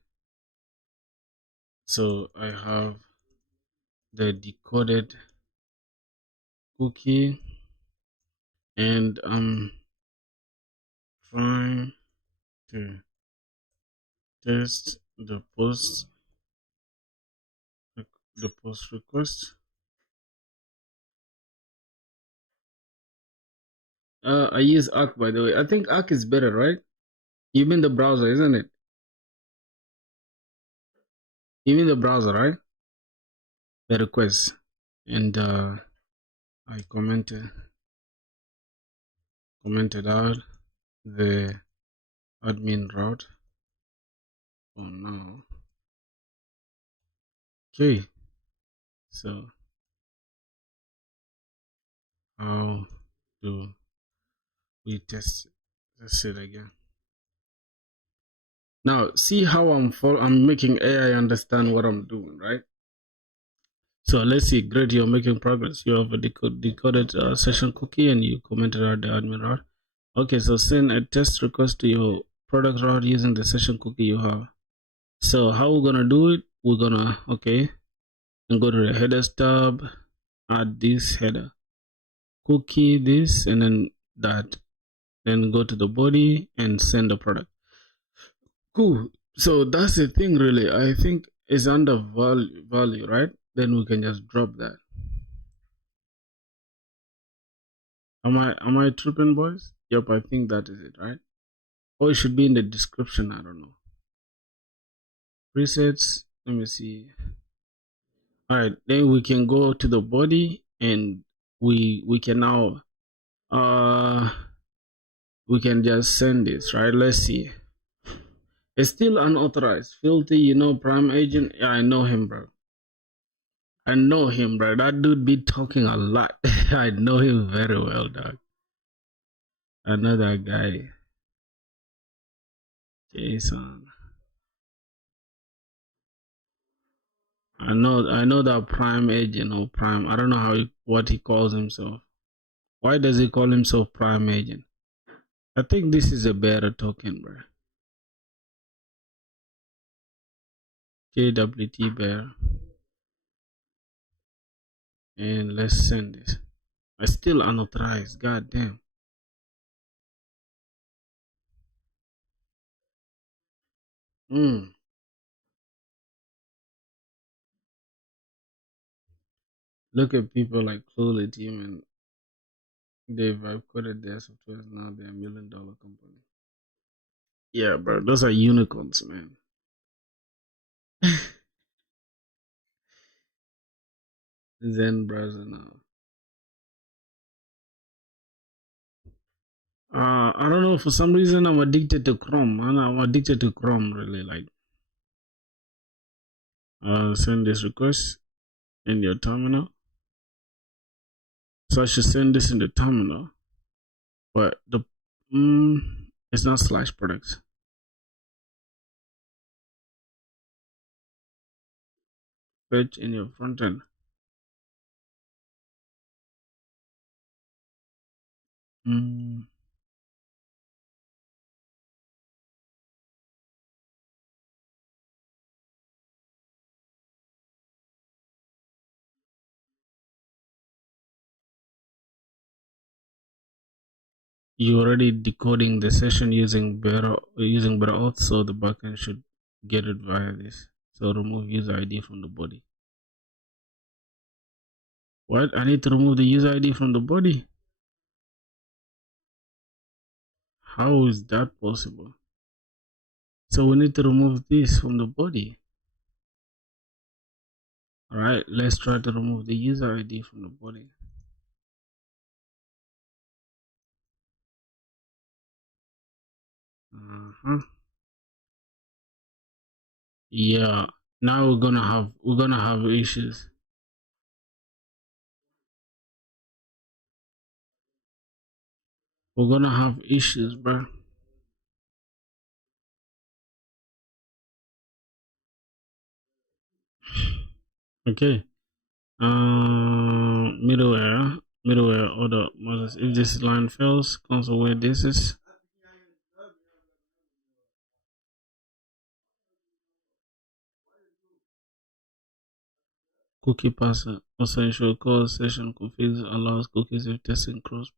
So I have the decoded cookie, and I'm trying to test the post request. I use Arc, by the way. I think Arc is better, right? You mean the browser, isn't it? You mean the browser, right? The request. And I commented out. the admin route for now. Okay, so how do we test it again? Now see how I'm making AI understand what I'm doing, right? So let's see. Great, you're making progress. You have a decoded session cookie and you commented out the admin route. Okay, so send a test request to your product route using the session cookie you have. So how we're gonna do it? We're gonna and go to the headers tab, add this header, cookie this, and then that. Then go to the body and send the product. Cool. So that's the thing, really. I think it's under value, right? Then we can just drop that. Am I tripping, boys? Yep, I think that is it, right? Or it should be in the description. I don't know. Presets. Let me see. All right, then we can go to the body and we can now we can just send this, right? Let's see. It's still unauthorized. Filthy, Prime Agent. Yeah, I know him, bro. I know him, bro. That dude be talking a lot. I know him very well, dog. I know that guy. Jason. I know that Prime Agent or Prime. I don't know what he calls himself. Why does he call himself Prime Agent? I think this is a better token, bro. JWT bear. And let's send this. I still unauthorized. God damn. Look at people like Cluely Team and they've coded their software. Now they're $1 million company. Yeah, bro. Those are unicorns, man. Zen browser now. I don't know. For some reason, I'm addicted to Chrome. I'm addicted to Chrome, really. Like, send this request in your terminal. So I should send this in the terminal, but it's not slash products. Fetch in your front end. You already decoding the session using better auth, so the backend should get it via this. So remove user ID from the body. What? I need to remove the user ID from the body? How is that possible? So we need to remove this from the body. Alright, let's try to remove the user ID from the body. Yeah, now we're gonna have issues. We're gonna have issues, bro. Okay. Middleware order Moses. If this line fails, console where this is. Cookie passer. Also ensure call session configs allows cookies if testing cross.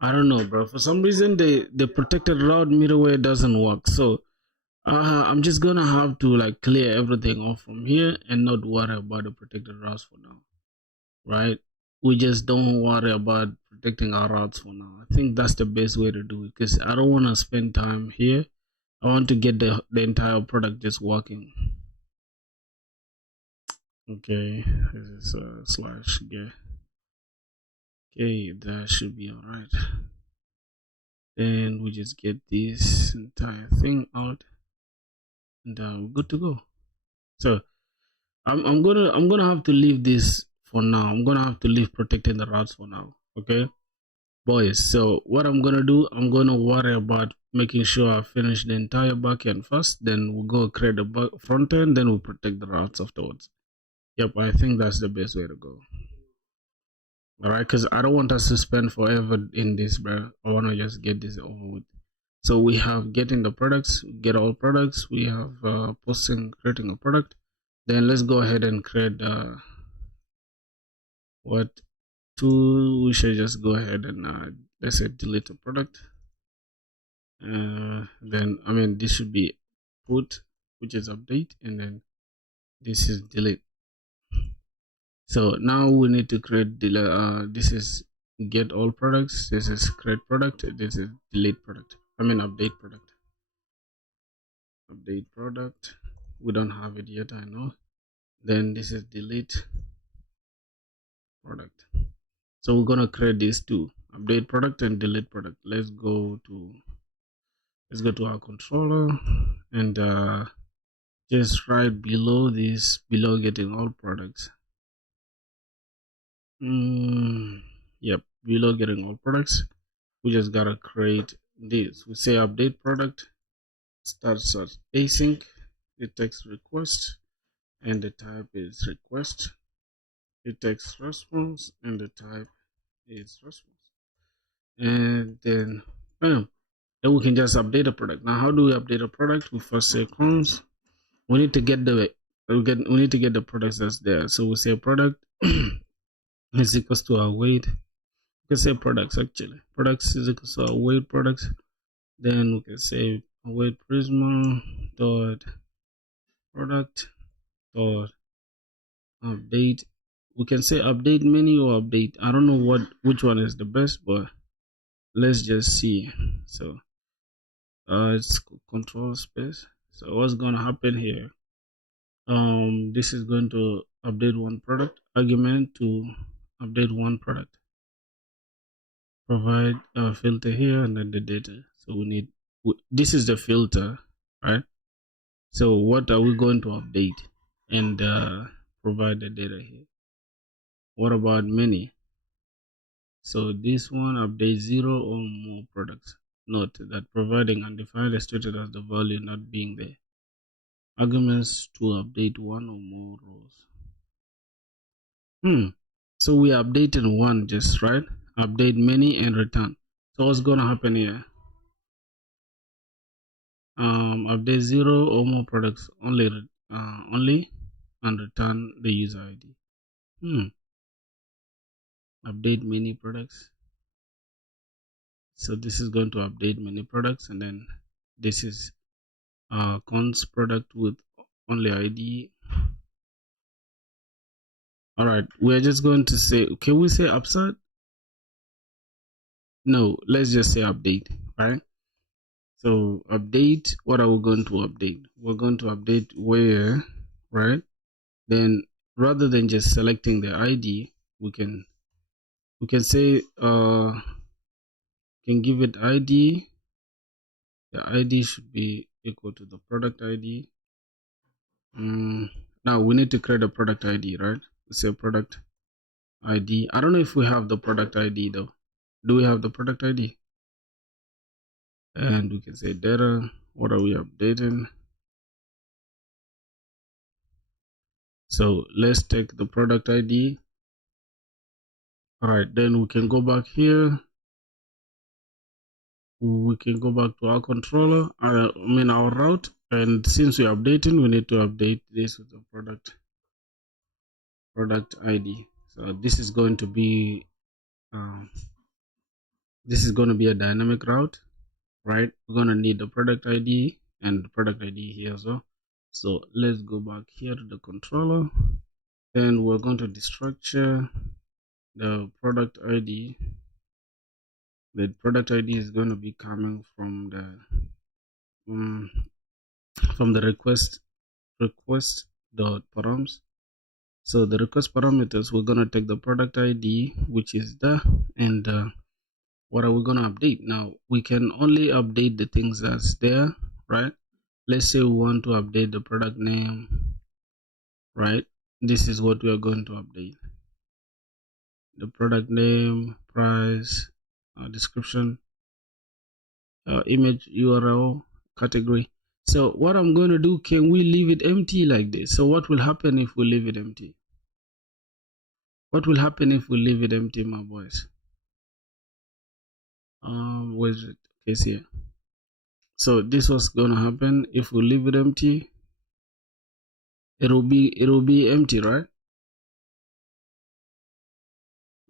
I don't know, bro. For some reason, the protected route middleware doesn't work. So I'm just gonna have to like clear everything off from here and not worry about the protected routes for now, right? We just don't worry about protecting our routes for now. I think that's the best way to do it because I don't want to spend time here. I want to get the entire product just working. Okay, this is slash get. Okay, that should be all right. Then we just get this entire thing out, and we're good to go. So I'm gonna have to leave this for now. I'm gonna have to leave protecting the routes for now. Okay, boys. So what I'm gonna do, I'm gonna worry about making sure I finish the entire backend first. Then we'll go create the front end. Then we'll protect the routes afterwards. Yep, I think that's the best way to go. All right, because I don't want us to spend forever in this, bro. I want to just get this over with. So we have getting the products, get all products. We have posting, creating a product. Then let's go ahead and create what tool. We should just go ahead and let's say delete a product. Then I mean this should be put, which is update, and then this is delete. So now we need to create this is get all products, this is create product, this is delete product, I mean update product. Update product, we don't have it yet, I know. Then this is delete product. So we're gonna create these two, update product and delete product. Let's go to our controller and just right below this, below getting all products. Yep, below getting all products, we just gotta create this. We say update product starts at async, it takes request, and the type is request. It takes response, and the type is response. And then, then we can just update a product. Now, how do we update a product? We first say const. We need to get the products that's there. So we say product is equals to our weight. We can say products actually. Products is equals to our weight products. Then we can say await Prisma dot product dot update. We can say update menu or update. I don't know which one is the best, but let's just see. So it's control space. So what's going to happen here? This is going to update one product argument to update one product. Provide a filter here and then the data. So we need this is the filter, right? So what are we going to update and provide the data here? What about many? So this one update 0 or more products. Note that providing undefined is treated as the value not being there. Arguments to update one or more rows. So we updated one just right. Update many and return. So what's gonna happen here? Update 0 or more products only and return the user ID. Update many products. So this is going to update many products, and then this is const product with only ID. All right, we're just going to say, can we say upside? No, let's just say update, right? So update, what are we going to update? We're going to update where, right? Then rather than just selecting the ID, we can say can give it ID. The ID should be equal to the product ID. Now we need to create a product ID, right? We say product ID. I don't know if we have the product ID though. Do we have the product ID? And we can say data. What are we updating? So let's take the product ID. All right, then we can go back here. We can go back to our controller, our route. And since we're updating, we need to update this with the product ID. So this is going to be a dynamic route, right? We're going to need the product ID and the product ID here as well. So let's go back here to the controller. Then we're going to destructure the product ID. The product ID is going to be coming from the request dot params. So the request parameters, we're going to take the product ID, which is there, and what are we going to update? Now we can only update the things that's there, right? Let's say we want to update the product name, right? This is what we are going to update: the product name, price, description, image, URL, category. So what I'm going to do, can we leave it empty like this? So what will happen if we leave it empty? What will happen if we leave it empty, my boys? Where's it? Okay, it's here. So this was gonna happen if we leave it empty. It'll be empty, right?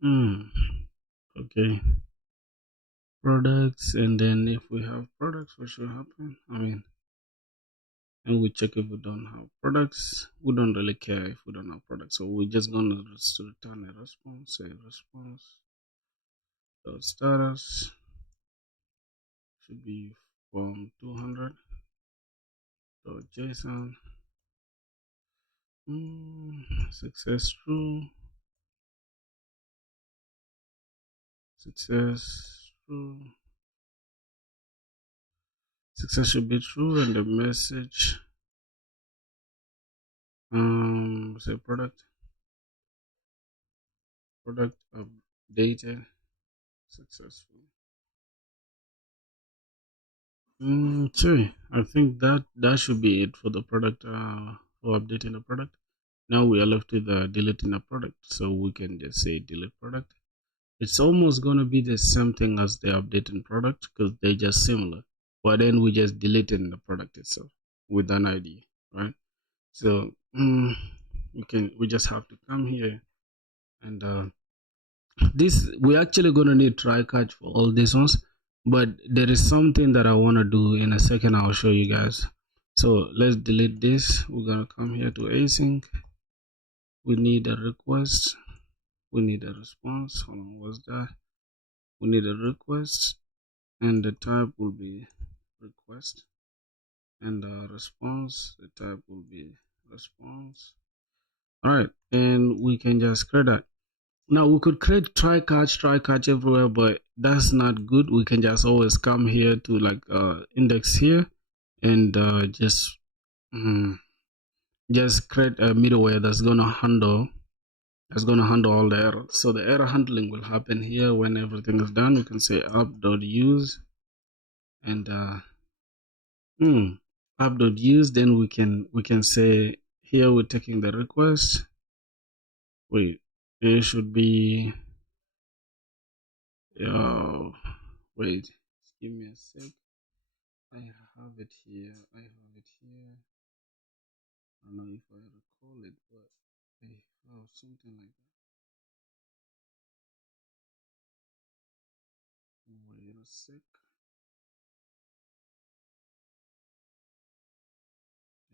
Okay. Products, and then if we have products, what should happen? I mean, and we check if we don't have products. We don't really care if we don't have products, so we're just gonna return a response. Say response dot status should be from 200 dot JSON. Success true. Success true. Success should be true, and the message say product updated successfully. So I think that should be it for the product, for updating the product. Now we are left with deleting the product, so we can just say delete product. It's almost gonna be the same thing as the updating product because they're just similar, but then we just deleting the product itself with an ID, right? So we just have to come here, and this we're actually gonna need try catch for all these ones, but there is something that I want to do in a second. I'll show you guys. So let's delete this. We're gonna come here to async. We need a request, we need a response. Hold on, what's that? We need a request, and the type will be request, and response, the type will be response. All right, and we can just create that. Now we could create try catch everywhere, but that's not good. We can just always come here to like index here, and just create a middleware that's gonna handle all the errors. So the error handling will happen here when everything is done. We can say app.use and app.use. Then we can say here we're taking the request. Wait, it should be wait, give me a sec. I have it here. I don't know if I recall it, but I have something like that. Wait a sec.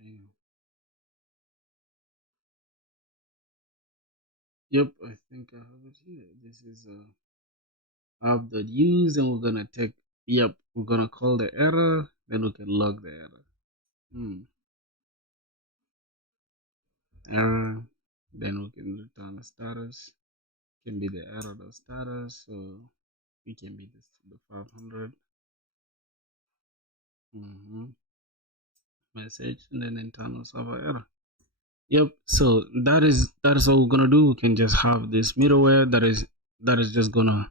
Damn. Yep, I think I have it here. This is app.use, and we're gonna take, yep, we're gonna call the error, then we can log the error. Error, then we can return a status. Can be the error.status, so it can be the 500 message, and then internal server error. Yep, so that is what we're gonna do. We can just have this middleware that is just gonna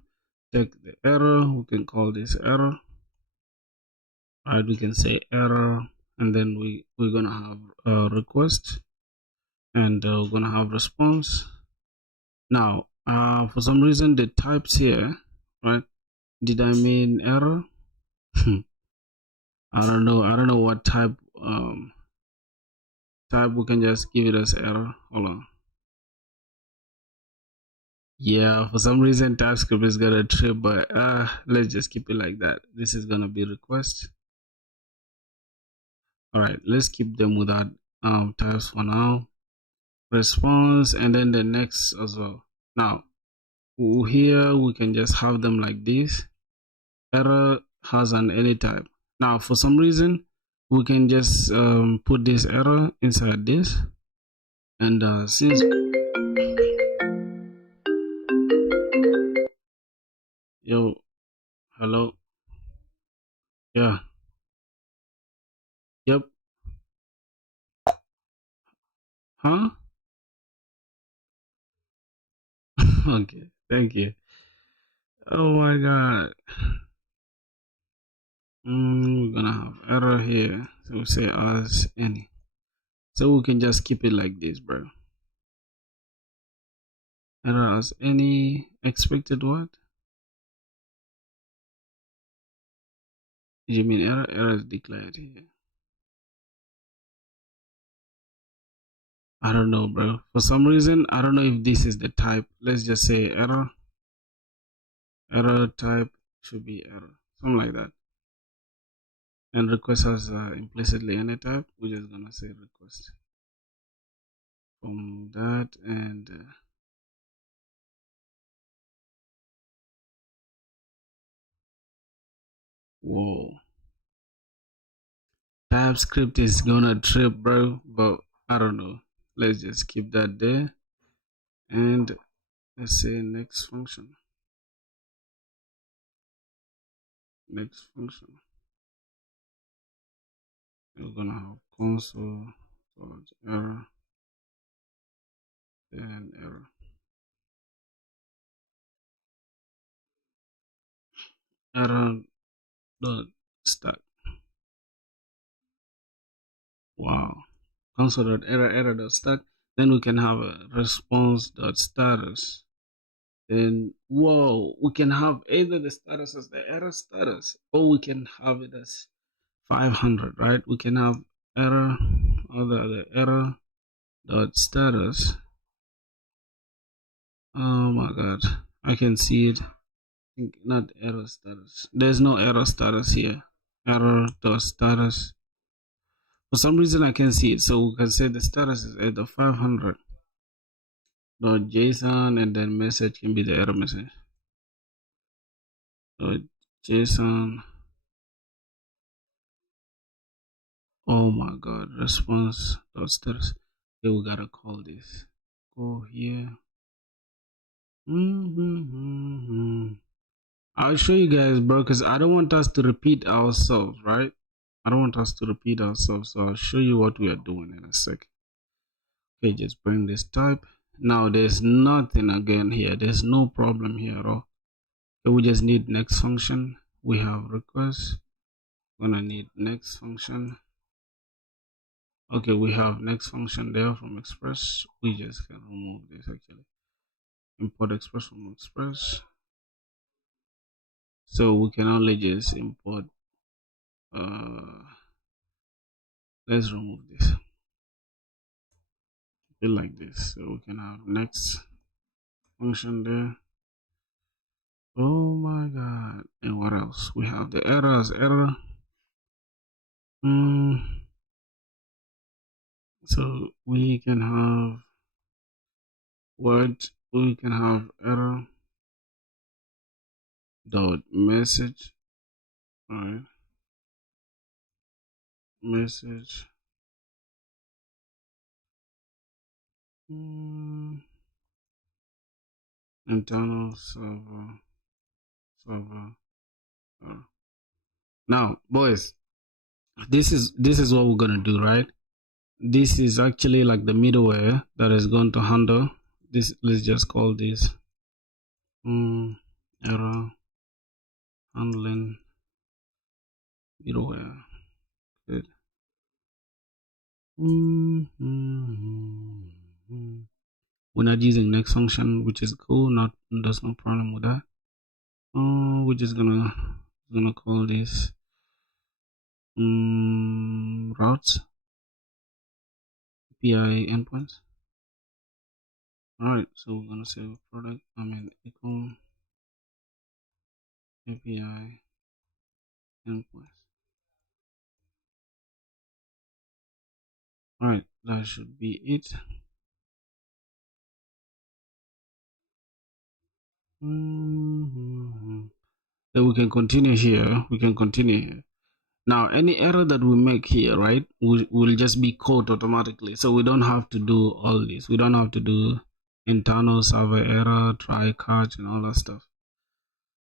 take the error. We can call this error. Right, we can say error, and then we're gonna have a request, and we're gonna have response. Now for some reason the types here, right, did I mean error? I don't know what type we can just give it as error. Hold on. Yeah, for some reason TypeScript is gonna trip, but let's just keep it like that. This is gonna be request. All right, let's keep them without types for now. Response, and then the next as well. Now here we can just have them like this. Error has an any type. Now for some reason we can just put this error inside this, and since Hello. Yeah. Yep. Huh? Okay. Thank you. Oh my god. We're gonna have error here. So we say as any. So we can just keep it like this, bro. Error as any expected what? You mean error? Error is declared here. I don't know, bro. For some reason, I don't know if this is the type. Let's just say error. Error type should be error. Something like that. And request has implicitly any type. We're just gonna say request from that and whoa. TypeScript is gonna trip, bro, but I don't know. Let's just keep that there and let's say next function. Next function. We're gonna have console error and error. Error dot start. Wow. Console dot error dot start. Then we can have a response dot status. Then whoa, we can have either the status as the error status or we can have it as 500, right? We can have error or the error dot status. Oh my god, I can see it. Not error status. There's no error status here. Error dot status. For some reason I can see it, so we can say the status is at the 500 dot JSON and then message can be the error message. Dot JSON. Oh my god, response dot status. Okay, we gotta call this. Go here. I'll show you guys, bro, because I don't want us to repeat ourselves, right? I don't want us to repeat ourselves, so I'll show you what we are doing in a sec. Okay, just bring this type. Now there's nothing again here. There's no problem here at all. So we just need next function. We have request. We're gonna need next function. Okay, we have next function there from Express. We just can remove this actually. Import Express from Express. So we can only just import. Let's remove this. It like this. So we can have next function there. Oh my god. And what else? We have the error as error. So we can have what? We can have error dot message. Alright. Message. Internal server. Error. Now, boys, this is what we're gonna do, right? This is actually like the middleware that is going to handle this. Let's just call this error handling middleware. Good. We're not using next function, which is cool. There's no problem with that. We're just gonna call this routes API endpoints. Alright, so we're gonna say product. Equal API endpoints. Alright, that should be it. Then we can continue here. Now, any error that we make here, right, will just be caught automatically. So we don't have to do all this. We don't have to do internal server error, try catch, and all that stuff.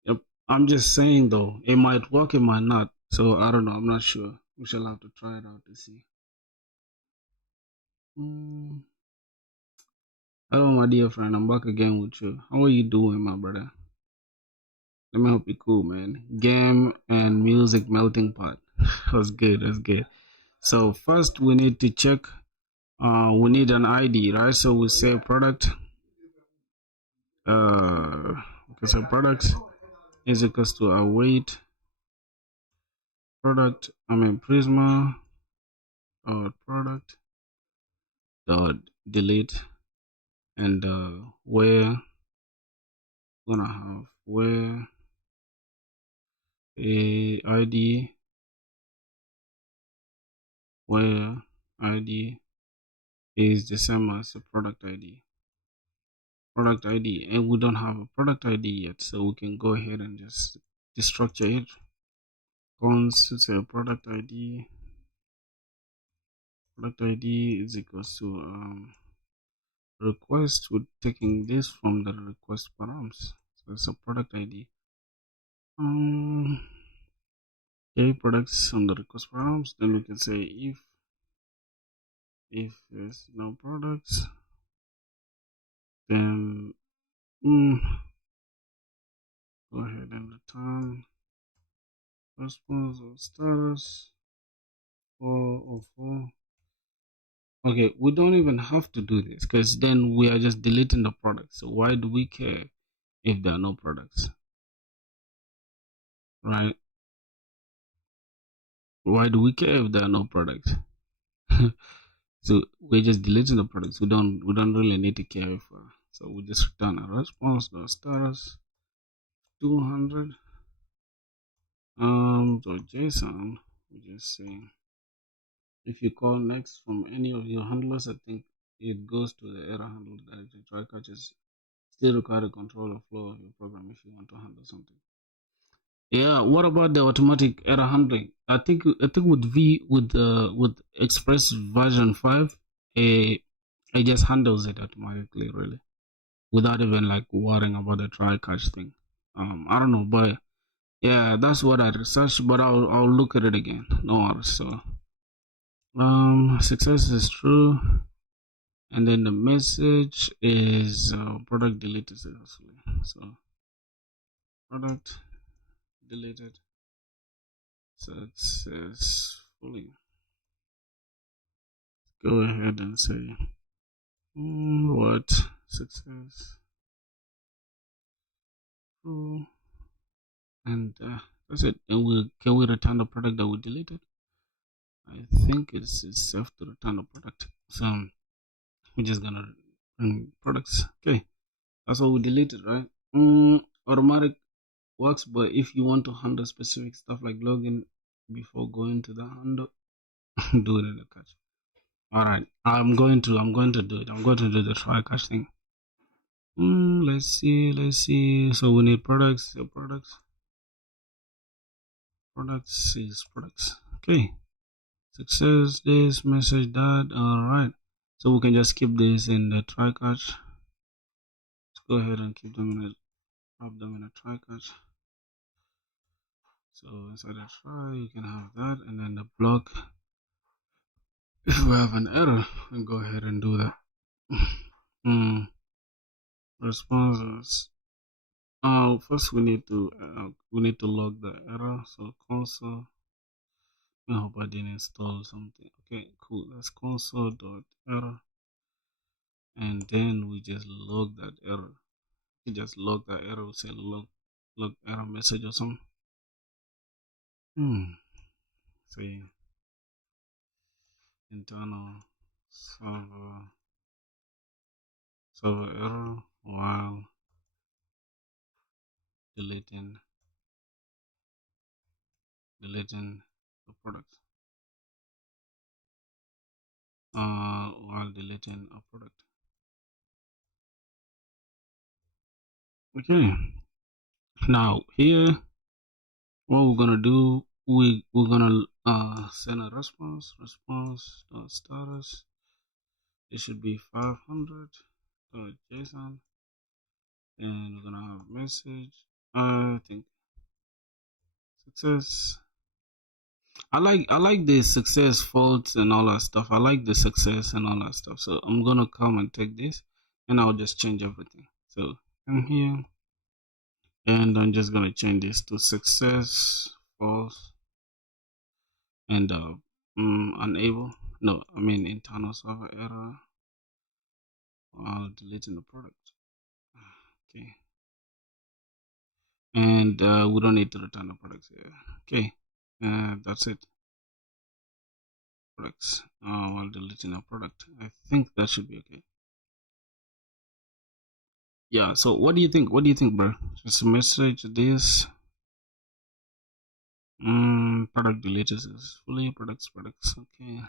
Yep. I'm just saying though, it might work, it might not. So I don't know. I'm not sure. We shall have to try it out to see. Hello, my dear friend. I'm back again with you. How are you doing, my brother? Let me help you cool, man. Game and music melting pot. That's good. That's good. So first we need to check. We need an ID, right? So we say product. Okay, so product is equals to await product. Prisma or product dot delete, and where gonna have where a ID, where ID is the same as the product ID. Product ID, and we don't have a product ID yet, so we can go ahead and just destructure it. Cons say product ID. Product ID is equals to request. We're taking this from the request params, so it's a product ID. Okay, products on the request params. Then we can say if there's no products, then go ahead and return response or status 404. Okay, we don't even have to do this because then we are just deleting the products. So why do we care if there are no products, right? Why do we care if there are no products? So we're just deleting the products. We don't really need to care if so we just return a response dot status 200. So JSON, we just say if you call next from any of your handlers, I think it goes to the error handler directly. Try catches still require the control of flow of your program if you want to handle something. Yeah, what about the automatic error handling? I think with Express version 5, it just handles it automatically, really, without even like worrying about the try catch thing. I don't know, but yeah, that's what I researched. But I'll look at it again. No worries. So success is true, and then the message is product deleted successfully. So product deleted successfully. Go ahead and say what success, and that's it. And can we return the product that we deleted? I think it's safe to return the product. So we're just gonna bring products. Okay, that's what we deleted, right? Automatic works, but if you want to handle specific stuff like login before going to the handle, do it in the catch. All right, I'm going to do it. I'm going to do the try catch thing. Let's see. So we need products. So products is products. Okay. Success this message that. All right. So we can just keep this in the try catch. Let's go ahead and keep them in a try catch. So inside the try, you can have that, and then the block. If we have an error, we go ahead and do that. Responses. First we need to log the error. So console. I hope I didn't install something. Okay, cool. That's console.error, and then we just log that error. We just log that error. We say log error message or something. Say internal server error while deleting the product. While deleting a product. Okay. Now here, what we're gonna do, we're gonna send a response status. It should be 500 JSON, and we're gonna have message. I think Success. I like the success faults and all that stuff. I like the success and all that stuff. So I'm gonna come and take this, and I'll just change everything. So I'm here, and I'm just gonna change this to success false and unable. No, I mean internal server error while deleting the product. Okay, and we don't need to return the products here. Okay, that's it. Products while deleting a product. I think that should be okay. Yeah, so what do you think? What do you think, bro? Just a message this. Product deleted successfully. Products. Okay.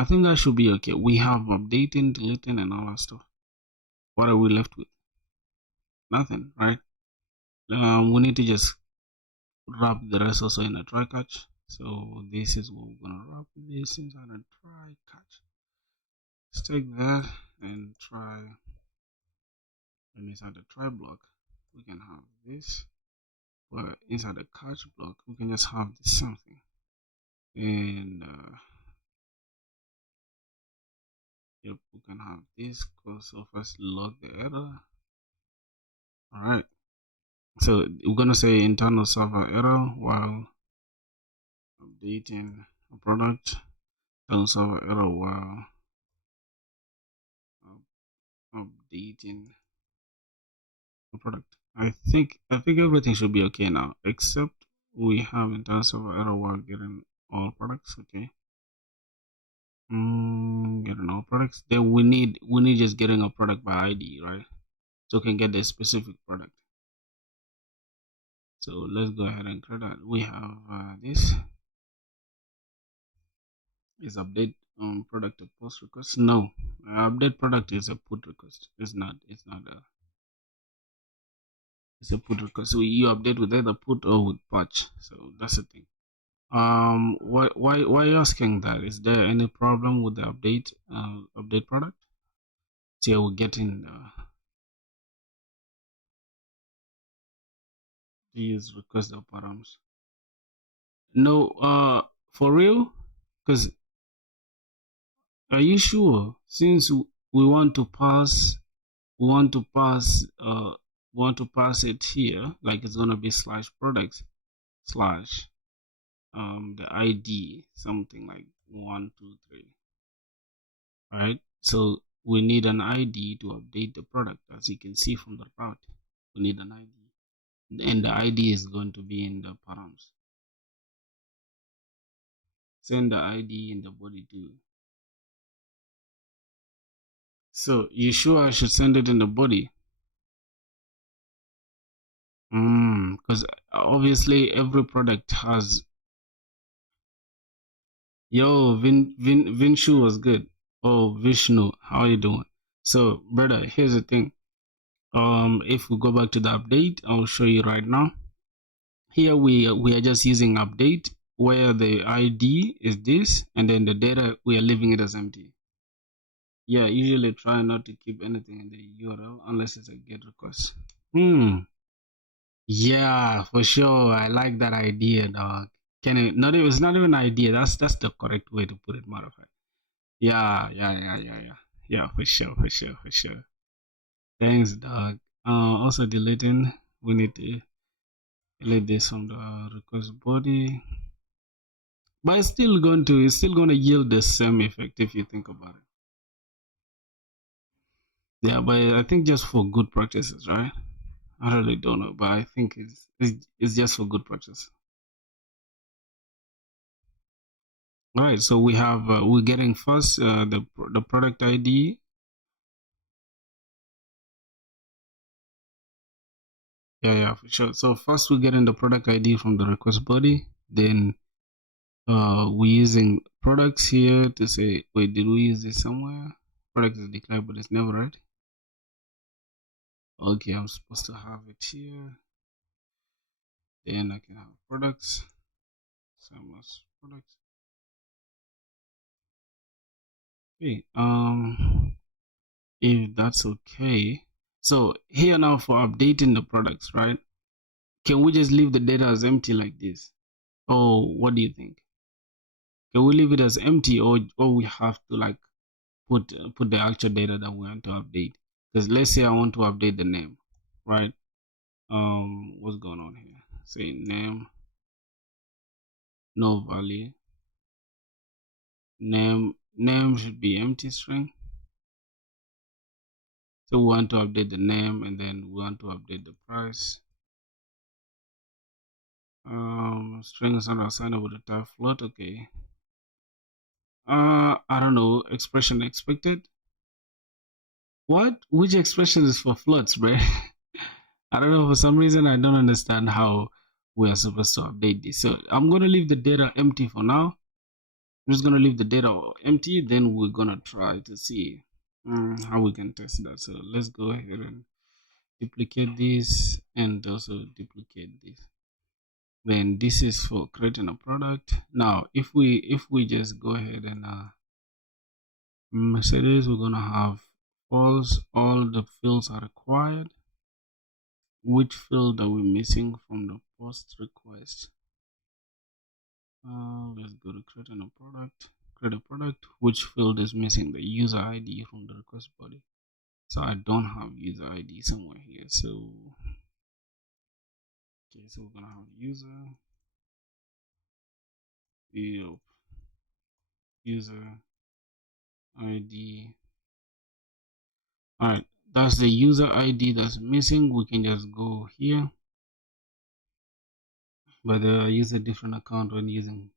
I think that should be okay. We have updating, deleting, and all that stuff. What are we left with? Nothing, right? We need to just wrap the rest also in a try catch. So this is what we're gonna wrap this inside a try catch. Let's take that and try. And inside the try block, we can have this. But inside the catch block, we can just have the same thing. And yep, we can have this. So first log the error. All right. So we're gonna say internal server error while updating a product. Internal server error while updating a product. I think everything should be okay now, except we have internal server error while getting all products. Okay. Getting all products. Then we need just getting a product by ID, right? So we can get the specific product. So let's go ahead and create that. We have this is update product to post request. No, update product is a put request. It's not a, it's a put request. So you update with either put or with patch. So that's the thing. Why are you asking that? Is there any problem with the update product? So we're getting these request the params. No, for real? Because are you sure? Since we want to pass, we want to pass, it here, like it's gonna be slash products slash the ID something like 123, right? So we need an ID to update the product, as you can see from the route. We need an ID, and the ID is going to be in the params. Send the ID in the body too. So you sure I should send it in the body? Because obviously every product has. Yo, Vinshu was good. Oh, Vishnu, how are you doing? So, brother, here's the thing. If we go back to the update, I'll show you right now. Here we are just using update, where the ID is this, and then the data we are leaving it as empty. Yeah, usually try not to keep anything in the URL unless it's a GET request. Yeah, for sure. I like that idea, dog. Can it not even, it's not even an idea. That's the correct way to put it, modified. Yeah. Yeah, for sure. Thanks, dog. Also deleting. We need to delete this from the request body. But it's still going to yield the same effect if you think about it. Yeah, but I think just for good practices, right? I really don't know, but I think it's just for good practice. All right, so we have we're getting first the product ID. Yeah, for sure. So first we're getting the product ID from the request body. Then we're using products here to say, wait, did we use this somewhere? Product is declared, but it's never right. Okay, I'm supposed to have it here. Then I can have products. Same as products. Okay, if that's okay. So here now for updating the products, right? can we just leave the data as empty like this? Or what do you think? Can we leave it as empty, or we have to like put the actual data that we want to update? Because let's say I want to update the name, right? What's going on here? Say name, no value. Name should be empty string. So we want to update the name, and then we want to update the price. String is not assignable to type float. Okay. I don't know. Expression expected. What? Which expression is for floats, bro? I don't know. For some reason, I don't understand how we are supposed to update this. So I'm gonna leave the data empty for now. I'm just gonna leave the data empty. Then we're gonna try to see how we can test that. So let's go ahead and duplicate this and also duplicate this. Then this is for creating a product. Now if we just go ahead and Mercedes, we're gonna have false. All the fields are required. Which field are we missing from the post request? Let's go to creating a product. Create a product. Which field is missing? The user ID from the request body. So I don't have user ID somewhere here. So okay, so we're gonna have user field, user ID. All right, that's the user ID that's missing. We can just go here, but I use a different account when using.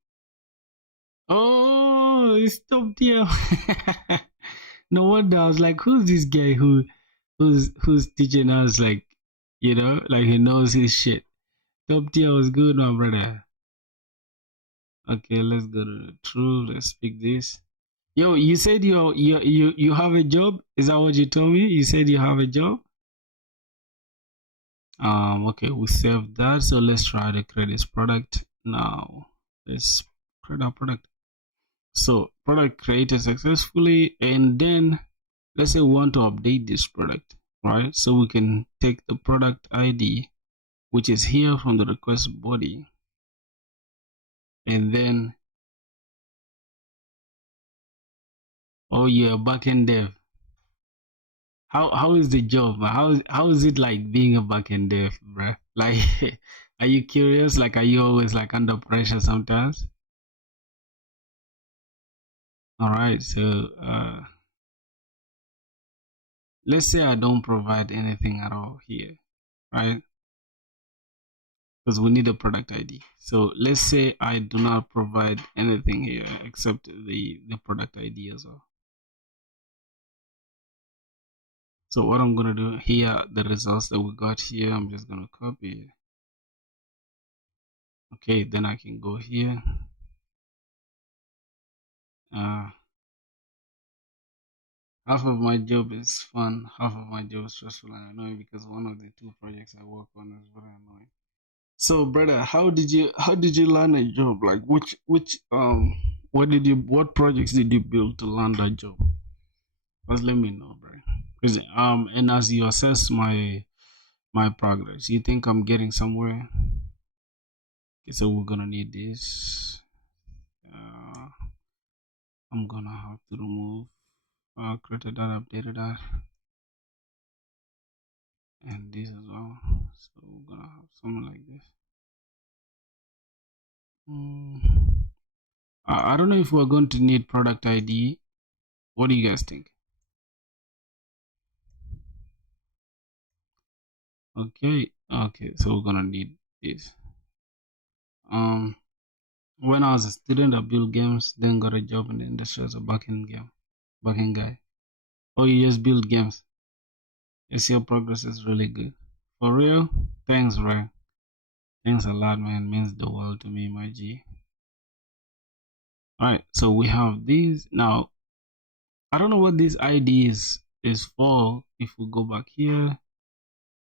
Oh, it stopped here. No wonder. I was like, who's this guy who's teaching us, like, like he knows his shit. Top tier was good, my brother. Okay, let's go to true. Let's pick this. Yo, you said you have a job? Is that what you told me? You said you have a job? Okay, we saved that. So let's try to create this product now. Let's create our product. So product created successfully, and then let's say we want to update this product, right? So we can take the product ID, which is here from the request body, and then oh yeah, backend dev. How is the job, man? How is it like being a backend dev, bruh? Like, are you curious? Like, are you always like under pressure sometimes? All right, so let's say I don't provide anything at all here, right? Because we need a product ID. So let's say I do not provide anything here except the product ID as well. So what I'm gonna do here, the results that we got here, I'm just gonna copy. Okay, then I can go here. Half of my job is fun, half of my job is stressful and annoying because one of the two projects I work on is very annoying. So brother, how did you land a job? Like which what projects did you build to land that job? Just let me know, bro. Because and as you assess my progress, you think I'm getting somewhere? Okay, so we're gonna need this. I'm gonna have to remove created that, updated that, and this as well. So we're gonna have something like this. I don't know if we're going to need product ID. What do you guys think? Okay, so we're gonna need this. When I was a student, I built games, then got a job in the industry as a backend guy. Oh, you just build games. Yes, your progress is really good. For real? Thanks, Ray. Thanks a lot, man. Means the world to me, my G. Alright, so we have these. Now, I don't know what this ID is for. If we go back here,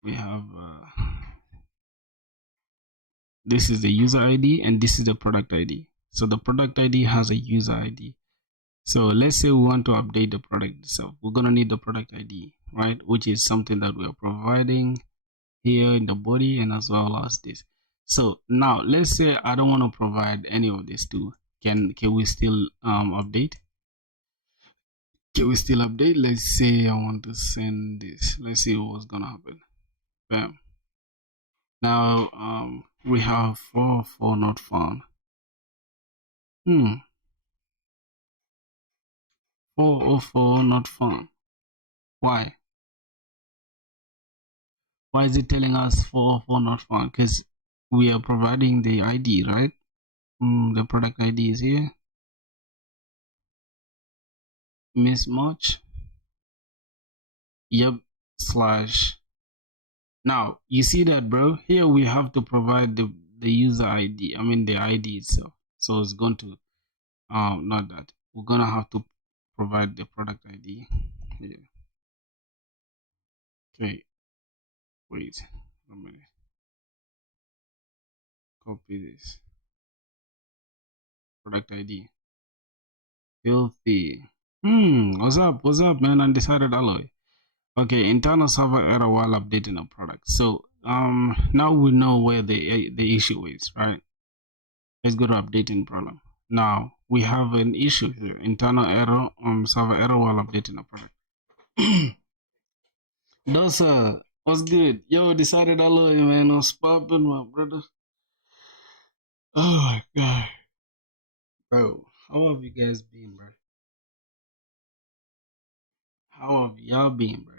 we have this is the user ID and this is the product ID. So the product ID has a user ID. So let's say we want to update the product itself. We're gonna need the product ID, right? Which is something that we are providing. here in the body and as well as this. So now let's say I don't want to provide any of these two. Can we still update? Can we still update? Let's say I want to send this. Let's see what's gonna happen. Bam. Now we have 404 not found. 404 not found. Why? Why is it telling us 404 not found? Because we are providing the ID, right? The product ID is here. Mismatch. Yep. Slash. Now you see that, bro. Here we have to provide the user ID. I mean the ID itself. So it's going to not that. We're gonna have to provide the product ID. Yeah. Okay. Wait a minute. Copy this product ID. Filthy. What's up? What's up, man? Undecided alloy. Okay, internal server error while updating a product. So now we know where the issue is, right? Let's go to updating problem. Now we have an issue here. Internal error server error while updating a product. Dosa, what's good? Yo, decided alloy, man. What's popping, my brother? Oh my god. Bro, how have you guys been, bro? How have y'all been, bro?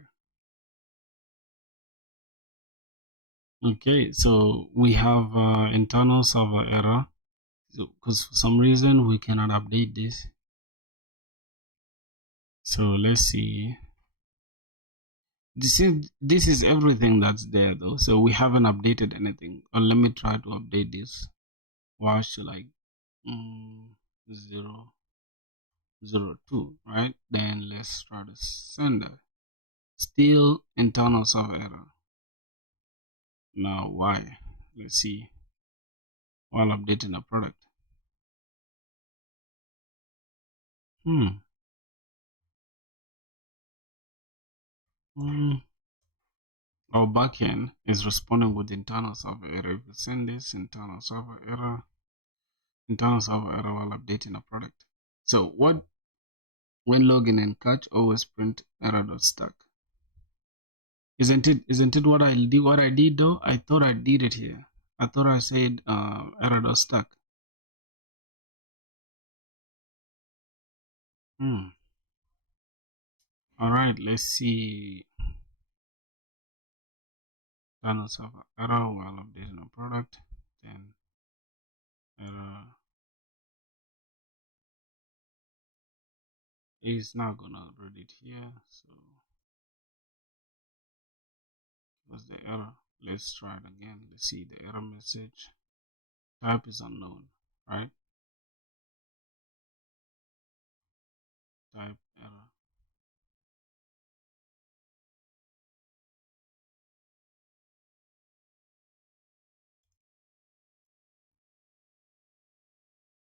Okay, so we have internal server error. So, because for some reason we cannot update this. So let's see. This is everything that's there though. So we haven't updated anything. Or let me try to update this. Wash to like 002, right? Then let's try to send that. Still internal server error. Now why? Let's see. While updating a product. Our backend is responding with internal server error. If we send this internal server error while updating a product. So what when logging and catch always print error.stack? Isn't it what I did though? I thought I did it here. I thought I said error.stack. Alright, let's see. Internal server error while updating a product. Then error is not gonna read it here. So what's the error? Let's try it again. Let's see the error message. Type is unknown, right? Type error.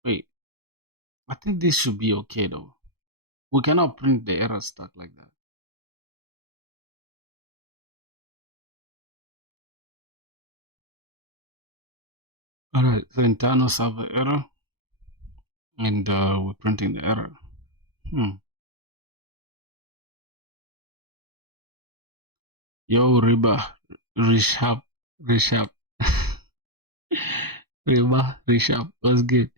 Wait, I think this should be okay though. We cannot print the error stack like that. Alright, so internal server error, and we're printing the error. Yo, Riba, Rishab, Riba, Rishab, what's good?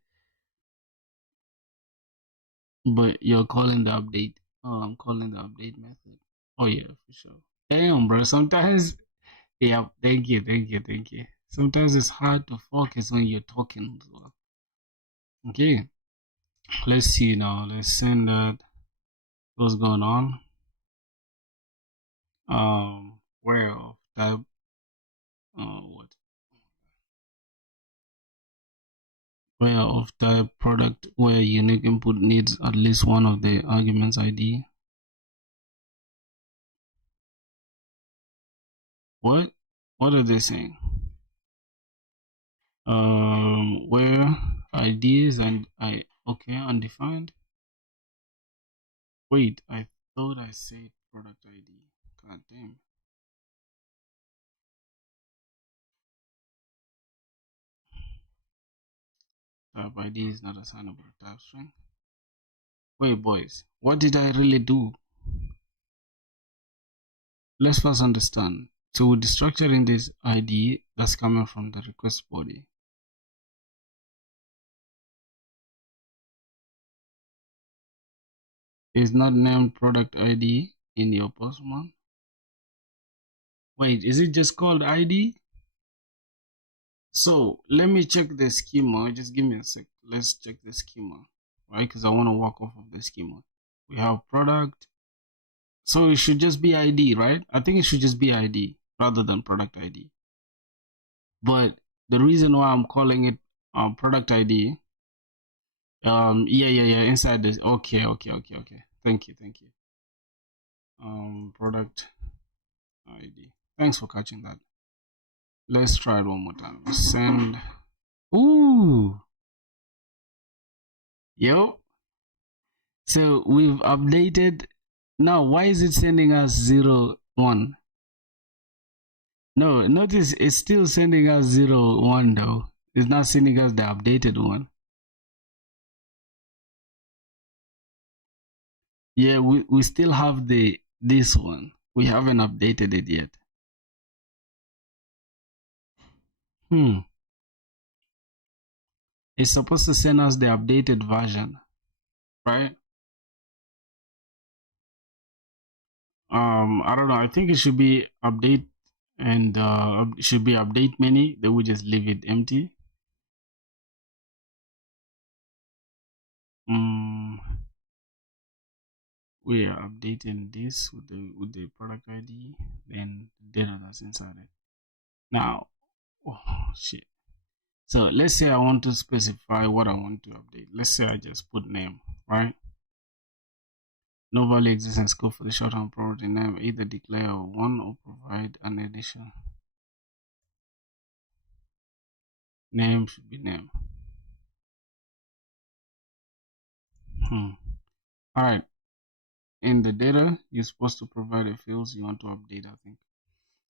But you're calling the update. Oh, I'm calling the update method. Oh yeah, for sure. Damn, bro. Sometimes, yeah. Thank you. Sometimes it's hard to focus when you're talking as well. Okay, let's see now. Let's send that. What's going on? Where of type? What? Where of type product where unique input needs at least one of the arguments ID. What? What are they saying? Where IDs and okay, undefined. Wait, I thought I said product ID. God damn. type ID is not assignable to type string. Wait, boys, what did I really do? Let's first understand. So we're destructuring this ID that's coming from the request body. It's not named product ID in your Postman. Wait, is it just called ID? So let me check the schema. Just give me a sec. Let's check the schema, right? Because I want to work off of the schema. We have product. So it should just be ID, right? I think it should just be ID rather than product ID. But the reason why I'm calling it product ID, yeah, inside this. Okay. Thank you. Product ID. Thanks for catching that. Let's try it one more time. Send. Ooh. Yo. So we've updated. Now, why is it sending us 0, 1? No, notice it's still sending us 0, 1 though. It's not sending us the updated one. Yeah, we still have this one. We haven't updated it yet. It's supposed to send us the updated version, right? I don't know. I think it should be update and it should be update many. Then we just leave it empty. We are updating this with the product ID, then the data that's inside it. Now, oh shit. So let's say I want to specify what I want to update. Let's say I just put name, right? No value exists in scope for the short-term property name. Either declare 1 or provide an addition. Name should be name. All right. In the data, you're supposed to provide the fields you want to update, I think.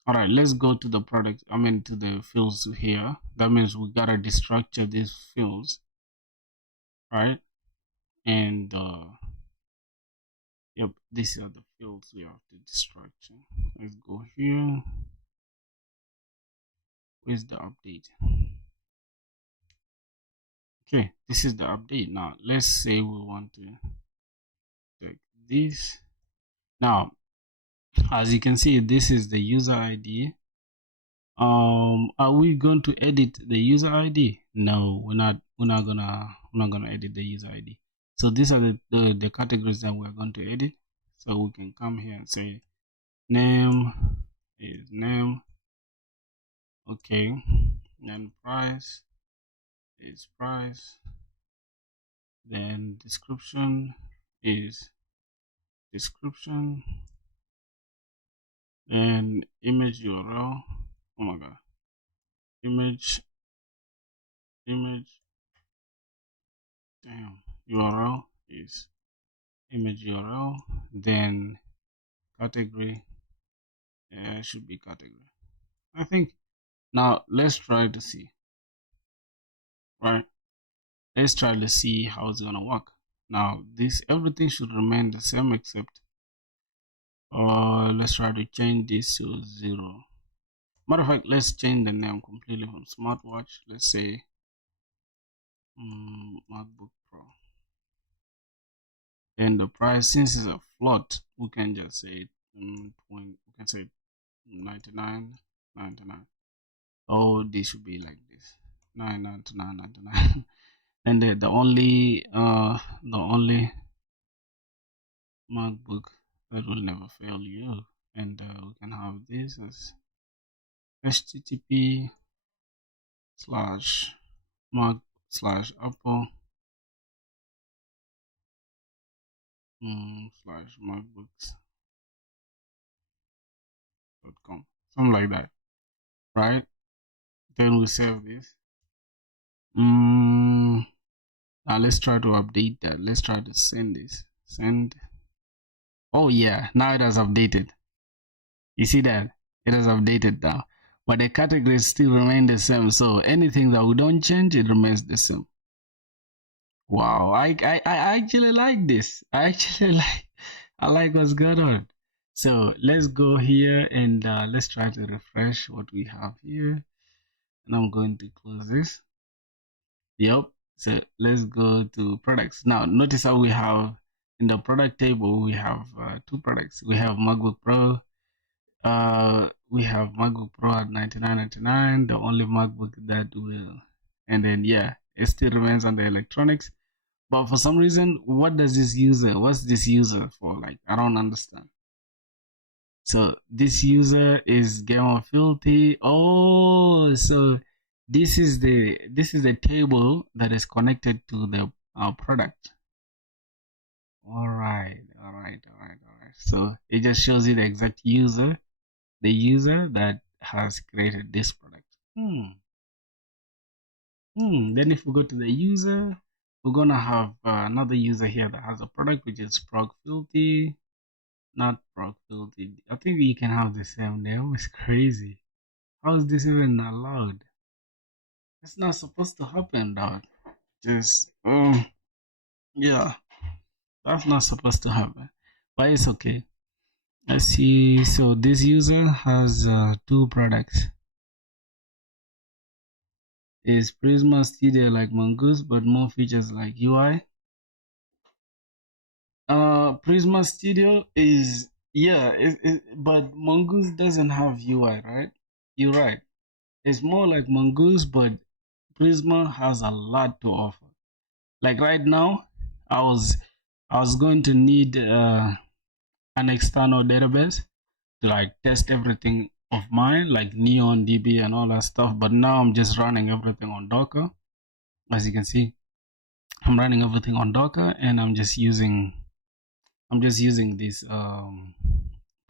All right, let's go to the product. To the fields here. That means we gotta destructure these fields, right? And yep, these are the fields we have to destructure. Let's go here. Where's the update? Okay, this is the update. Now let's say we want to take this. Now, as you can see, this is the user ID. Are we going to edit the user ID? No, we're not gonna edit the user ID. So these are the categories that we're going to edit. So we can come here and say name is name. Okay, then price is price. Then description is description. Then image URL. Oh my god. Image. Damn. URL is image URL. Then category. Yeah, it should be category. I think. Now let's try to see. Right. Let's try to see how it's gonna work. Now everything should remain the same except let's try to change this to 0. Matter of fact, let's change the name completely from smartwatch. Let's say MacBook Pro. And the price, since it's a float, we can just say we can say 99.99. Oh, this should be like this, 999.99. And the only MacBook that will never fail you. And we can have this as http://mac/apple/macbooks.com, something like that, right? Then we save this. Now let's try to update that. Let's try to send this. Send. Oh yeah, now it has updated. You see that? It has updated now. But the categories still remain the same. So anything that we don't change, it remains the same. Wow, I actually like this. I actually I like what's going on. So let's go here and let's try to refresh what we have here. And I'm going to close this. Yep. So let's go to products. Now notice how we have in the product table we have two products. We have MacBook Pro. We have MacBook Pro at 99.99, the only MacBook that will, and then yeah, it still remains under electronics. But for some reason, what does this user? What's this user for? Like, I don't understand. So this user is Gamer Filthy. Oh, so this is the table that is connected to the product. All right, all right, all right, all right. So it just shows you the exact user, the user that has created this product. Then if we go to the user, we're gonna have another user here that has a product which is Prog Filthy. Not Prog Filthy. I think you can have the same name. It's crazy. How is this even allowed? It's not supposed to happen, dog. Just yeah, that's not supposed to happen. But it's okay. Let's see. So this user has two products. Is Prisma Studio like Mongoose, but more features like UI. Prisma Studio is yeah, but Mongoose doesn't have UI, right? You're right. It's more like Mongoose, but Prisma has a lot to offer. Like right now, I was I was going to need an external database to like test everything of mine, like Neon DB and all that stuff. But now I'm just running everything on Docker. As you can see, I'm running everything on Docker, and I'm just using this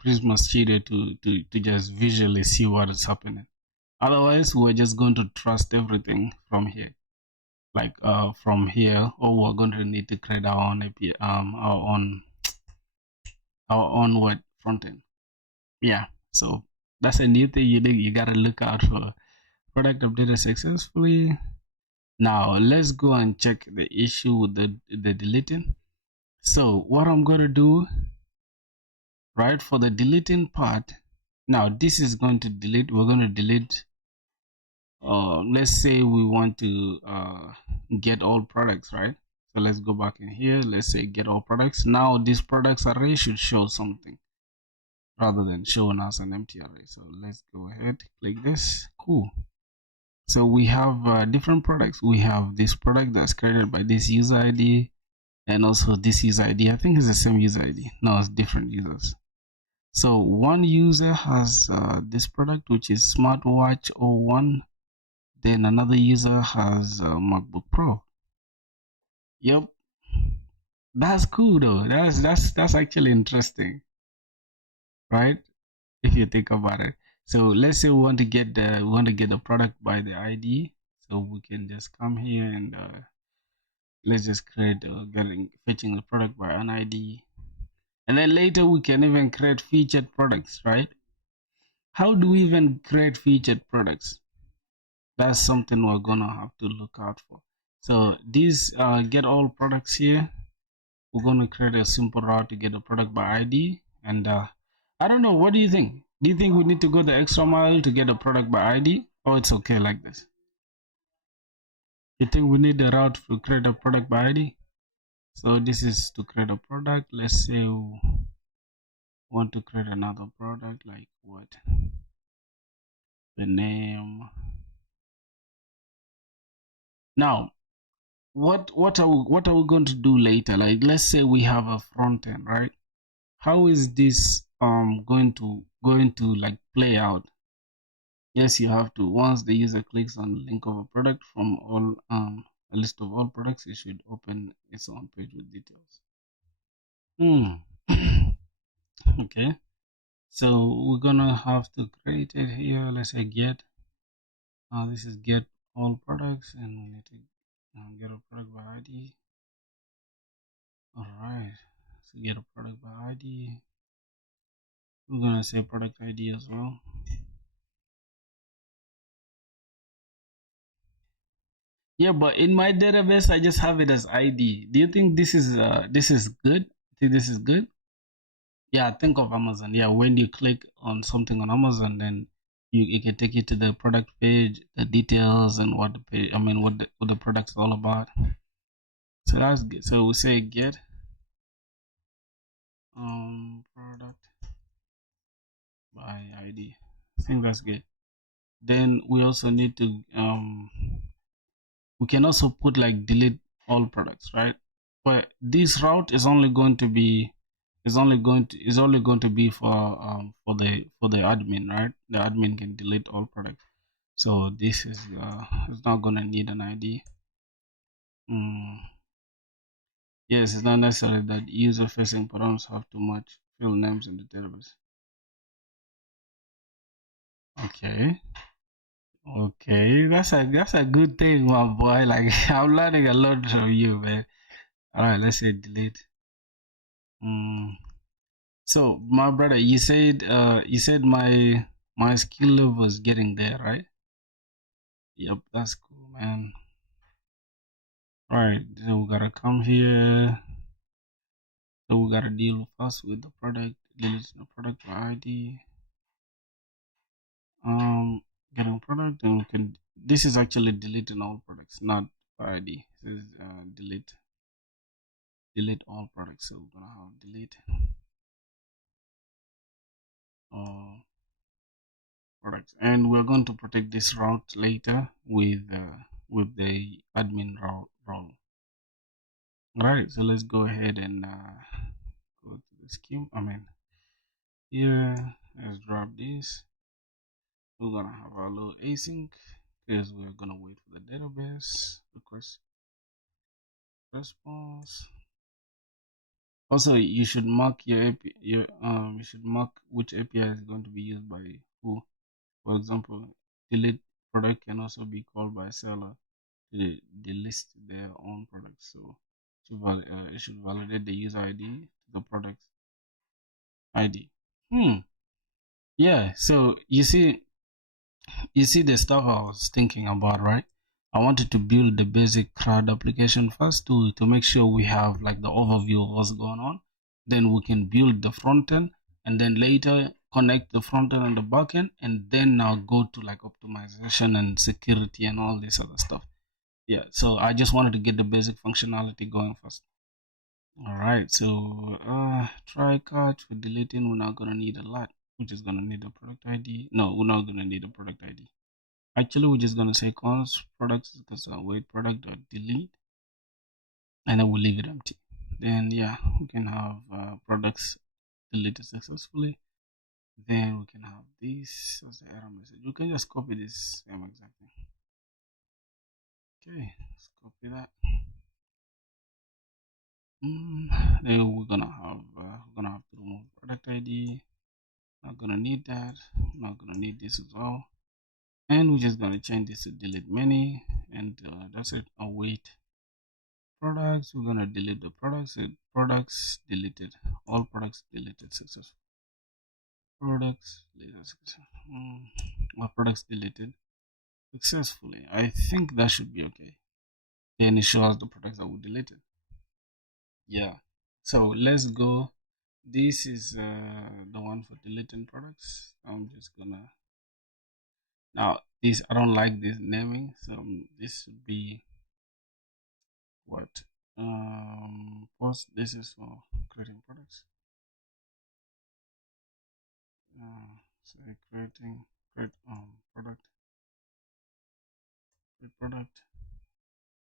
Prisma Studio to just visually see what is happening. Otherwise, we're just going to trust everything from here. Like from here, or we're going to need to create our own API, our own what frontend. Yeah. So that's a new thing you gotta look out for. Product updated successfully. Now let's go and check the issue with the deleting. So what I'm gonna do, right, for the deleting part, now this is going to delete. We're going to delete. Let's say we want to get all products, right? So let's go back in here. Let's say get all products. Now this products array should show something rather than showing us an empty array. So let's go ahead, click this. Cool. So we have different products. We have this product that's created by this user ID, and also this user ID. I think it's the same user ID. No, it's different users. So one user has this product, which is smartwatch 01. Then another user has MacBook Pro. Yep, that's cool though. That's actually interesting, right? If you think about it. So let's say we want to get the product by the ID. So we can just come here and let's just create fetching the product by an ID. And then later we can even create featured products, right? How do we even create featured products? That's something we're gonna have to look out for. So these get all products here, we're gonna create a simple route to get a product by ID. And I don't know, what do you think? Do you think we need to go the extra mile to get a product by ID, or it's okay like this? You think we need a route to create a product by ID? So this is to create a product. Let's say we want to create another product, like what? The name. Now, what are we going to do later? Like, let's say we have a front end, right? How is this going to like play out? Yes, you have to. Once the user clicks on the link of a product from all a list of all products, it should open its own page with details. Okay, so we're gonna have to create it here. Let's say get. This is get all products, and we need to get a product by ID. All right, so get a product by ID. We're gonna say product ID as well. Yeah, but in my database, I just have it as ID. Do you think this is good? Think this is good? Yeah, think of Amazon. Yeah, when you click on something on Amazon, then it can take you to the product page, the details, and what the page, I mean, what the product's all about. So that's good. So we say get product by ID. I think that's good. Then we also need to we can also put like delete all products, right? But this route is only going to be is only going to be for the admin, right? The admin can delete all products. So this is not gonna need an ID. Yes, it's not necessary that user-facing programs have too much field names in the database. Okay. Okay, that's a good thing, my boy. Like I'm learning a lot from you, man. All right, let's say delete. So, my brother, you said my skill level is getting there, right? Yep, that's cool, man. Right, so we gotta come here. So we gotta deal first with the product, delete the product ID. Getting product, and we can. This is actually deleting all products, not ID. This is delete all products. So we're gonna have delete all products, and we're going to protect this route later with the admin role. All right, so let's go ahead and go to the scheme. I mean, here, let's drop this. We're gonna have our little async because we're gonna wait for the database request response. Also, you should mark you should mark which API is going to be used by who. For example, delete product can also be called by seller. They list their own products. So it should validate the user ID to the product ID. Yeah. So you see the stuff I was thinking about, right? I wanted to build the basic CRUD application first to make sure we have like the overview of what's going on. Then we can build the front end, and then later connect the front end and the back end, and then now go to like optimization and security and all this other stuff. Yeah, so I just wanted to get the basic functionality going first. All right, so try catch for deleting. We're not gonna need a lot. We're just gonna need a product ID. No, we're not gonna need a product ID. Actually, we're just gonna say const products because wait product dot delete, and then we'll leave it empty. Then yeah, we can have products deleted successfully. Then we can have this as the error message. You can just copy this same exact thing. Okay, let's copy that. Then we're gonna have to remove product ID. Not gonna need that. Not gonna need this as well. And we're just gonna change this to delete many, and that's it. Await products. We're gonna delete the products. Products deleted. All products deleted successful. Products deleted successful. All products deleted successfully. I think that should be okay. Then it shows the products that we deleted. Yeah. So let's go. This is the one for deleting products. I'm just gonna now this I don't like this naming, so this should be what post. This is for creating products. So create product create product.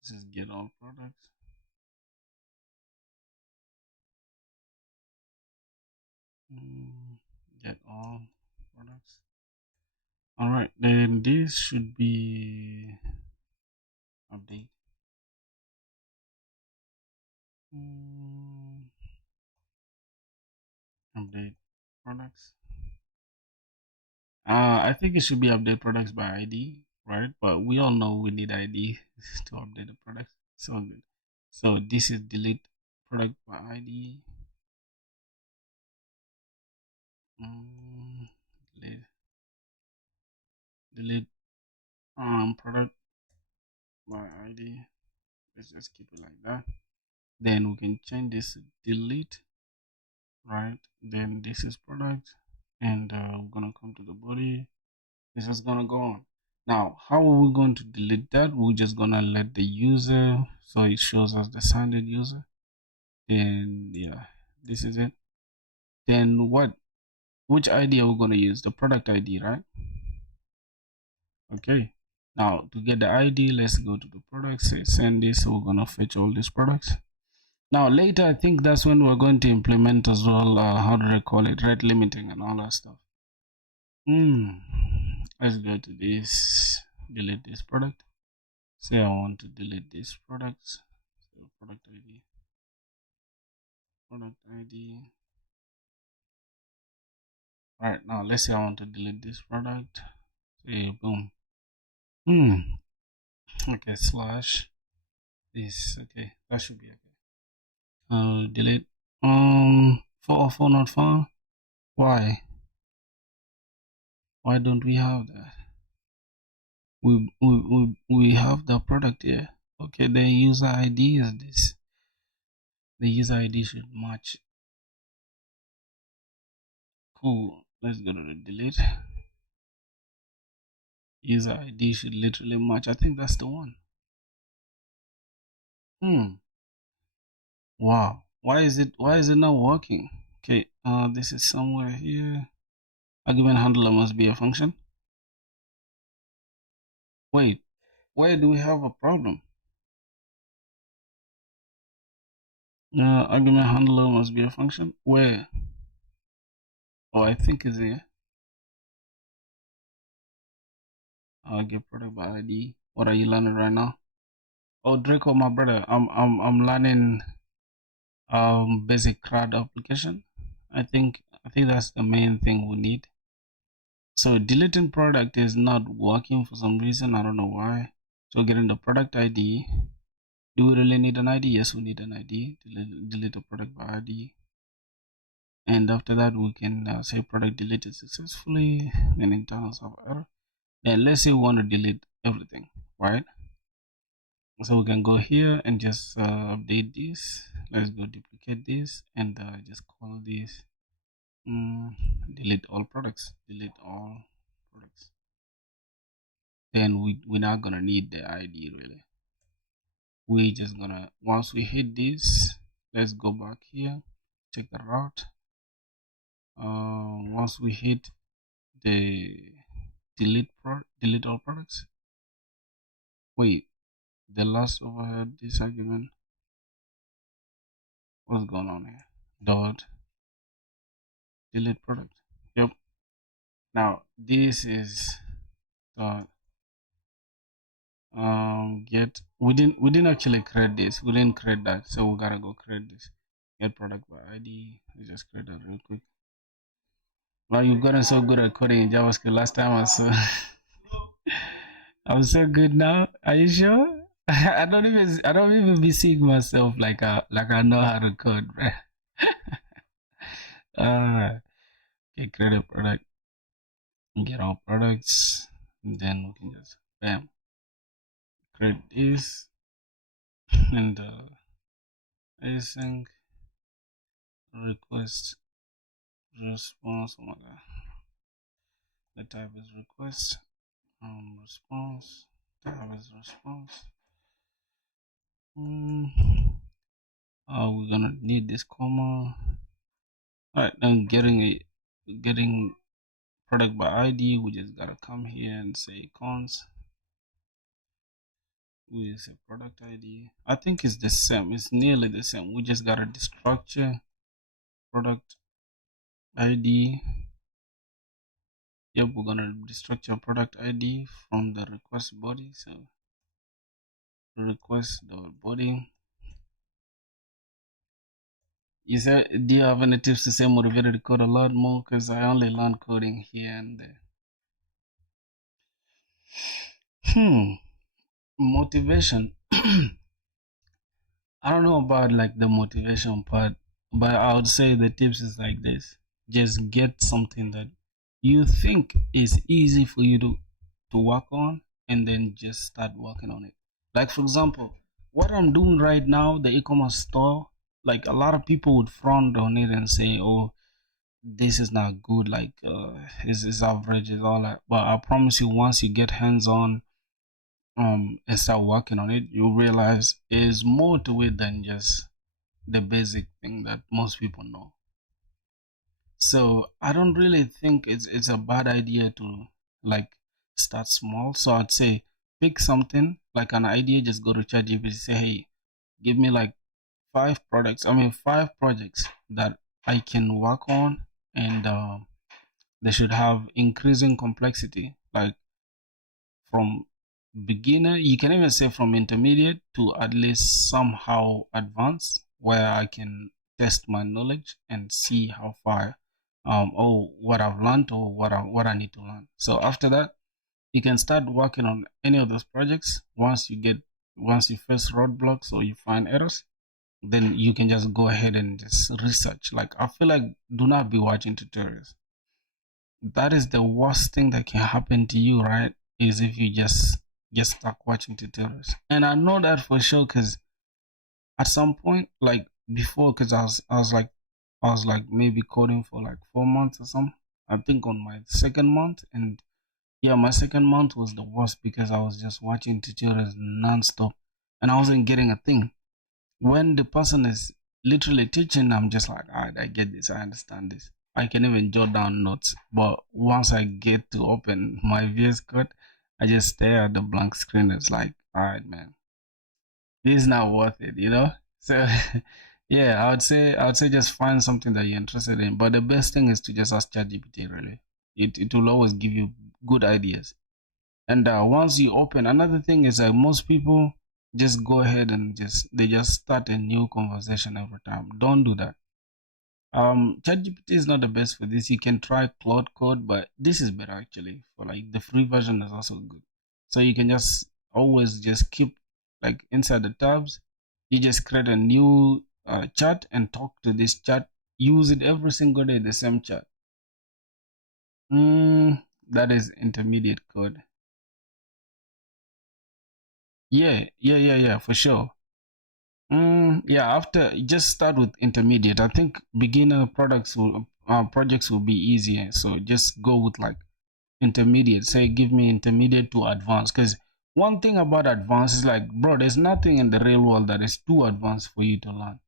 This is get all products. Get all products. All right, then this should be update. Update products. I think it should be update products by ID, right? But we all know we need ID to update the products. So good. So this is delete product by ID. Delete product by ID. Let's just keep it like that. Then we can change this to delete, right? Then this is product, and we're gonna come to the body. This is gonna go on. Now, how are we going to delete that? We're just gonna let the user, so it shows us the signed user. And yeah, this is it. Then which ID are we gonna use? The product ID, right? Okay. Now to get the ID, let's go to the product, say send this. So we're gonna fetch all these products. Now later, I think that's when we're going to implement as well, how do I call it, rate limiting and all that stuff. Let's go to this, delete this product. Say I want to delete this product. So product ID. All right, now let's say I want to delete this product. Say boom. Okay, slash this. Okay, that should be okay. Delete. 404 not found. Why? Why don't we have that? We have the product here. Okay, the user ID is this. The user ID should match. Cool. Let's go to the delete. User ID should literally match. I think that's the one. Wow. Why is it not working? Okay, this is somewhere here. Argument handler must be a function. Wait, where do we have a problem? Argument handler must be a function. Where? Oh, I think it's here. I'll get product by ID. What are you learning right now? Oh, Draco, my brother. I'm learning basic CRUD application. I think that's the main thing we need. So deleting product is not working for some reason. I don't know why. So getting the product ID. Do we really need an ID? Yes, we need an ID. Delete the product by ID. And after that, we can say product deleted successfully. Then internal of error. Then let's say we want to delete everything, right? So we can go here and just update this. Let's go duplicate this and just call this delete all products. Delete all products. Then we're not gonna need the ID really. We just gonna, once we hit this, let's go back here, check the route. Once we hit the delete all products. Wait, the last overhead, this argument. What's going on here? Dot delete product. Yep. Now this is dot get. We didn't actually create this. We didn't create that, so we gotta go create this. Get product by ID. Let's just create that real quick. Wow, you've gotten so good at coding in JavaScript. Last time I saw, I'm so good now. Are you sure? I don't even be seeing myself like I know how to code, right? Okay, create a product, get our products, and then we can just bam, create this, and async request response. Oh my god, the type is request, response, type is response. We're gonna need this comma. Alright, then getting product by ID, we just gotta come here and say cons. We say product ID. I think it's the same, it's nearly the same. We just gotta destructure product ID. Yep, we're gonna destructure product ID from the request body. So request the body. You said, do you have any tips to say motivated to code a lot more? Because I only learn coding here and there. Motivation. I don't know about like the motivation part, but I would say the tips is like this. Just get something that you think is easy for you to work on, and then just start working on it. Like for example, what I'm doing right now, the e-commerce store, like a lot of people would frown on it and say, "Oh, this is not good. Like, is average, is all that." But I promise you, once you get hands on, and start working on it, you'll realize there's more to it than just the basic thing that most people know. So I don't really think it's a bad idea to like start small. So I'd say pick something like an idea, just go to ChatGPT, say, hey, give me like five projects that I can work on, and they should have increasing complexity, like from beginner, you can even say from intermediate to at least somehow advanced, where I can test my knowledge and see how far, or what I've learned or what I need to learn. So after that, you can start working on any of those projects. Once you face roadblocks or you find errors, then you can just go ahead and just research. Like I feel like do not be watching tutorials. That is the worst thing that can happen to you, right? Is if you just get stuck watching tutorials. And I know that for sure because at some point, like before, because I was like maybe coding for like 4 months or something. I think on my second month, and yeah, my second month was the worst because I was just watching tutorials nonstop, and I wasn't getting a thing. When the person is literally teaching, I'm just like, all right, I get this, I understand this. I can even jot down notes. But once I get to open my VS Code, I just stare at the blank screen. It's like, all right, man, this is not worth it, you know? So yeah, I would say just find something that you're interested in. But the best thing is to just ask ChatGPT really. It will always give you good ideas. And once you open, another thing is that most people just go ahead and just start a new conversation every time. Don't do that. ChatGPT is not the best for this. You can try Cloud Code, but this is better actually. For like the free version is also good. So you can just always just keep like inside the tabs. You just create a new chat and talk to this chat. Use it every single day. The same chat. That is intermediate code. Yeah, for sure. Yeah, after just start with intermediate. I think beginner projects will be easier. So just go with like intermediate. Say give me intermediate to advanced. Because one thing about advanced is like, bro, there's nothing in the real world that is too advanced for you to learn.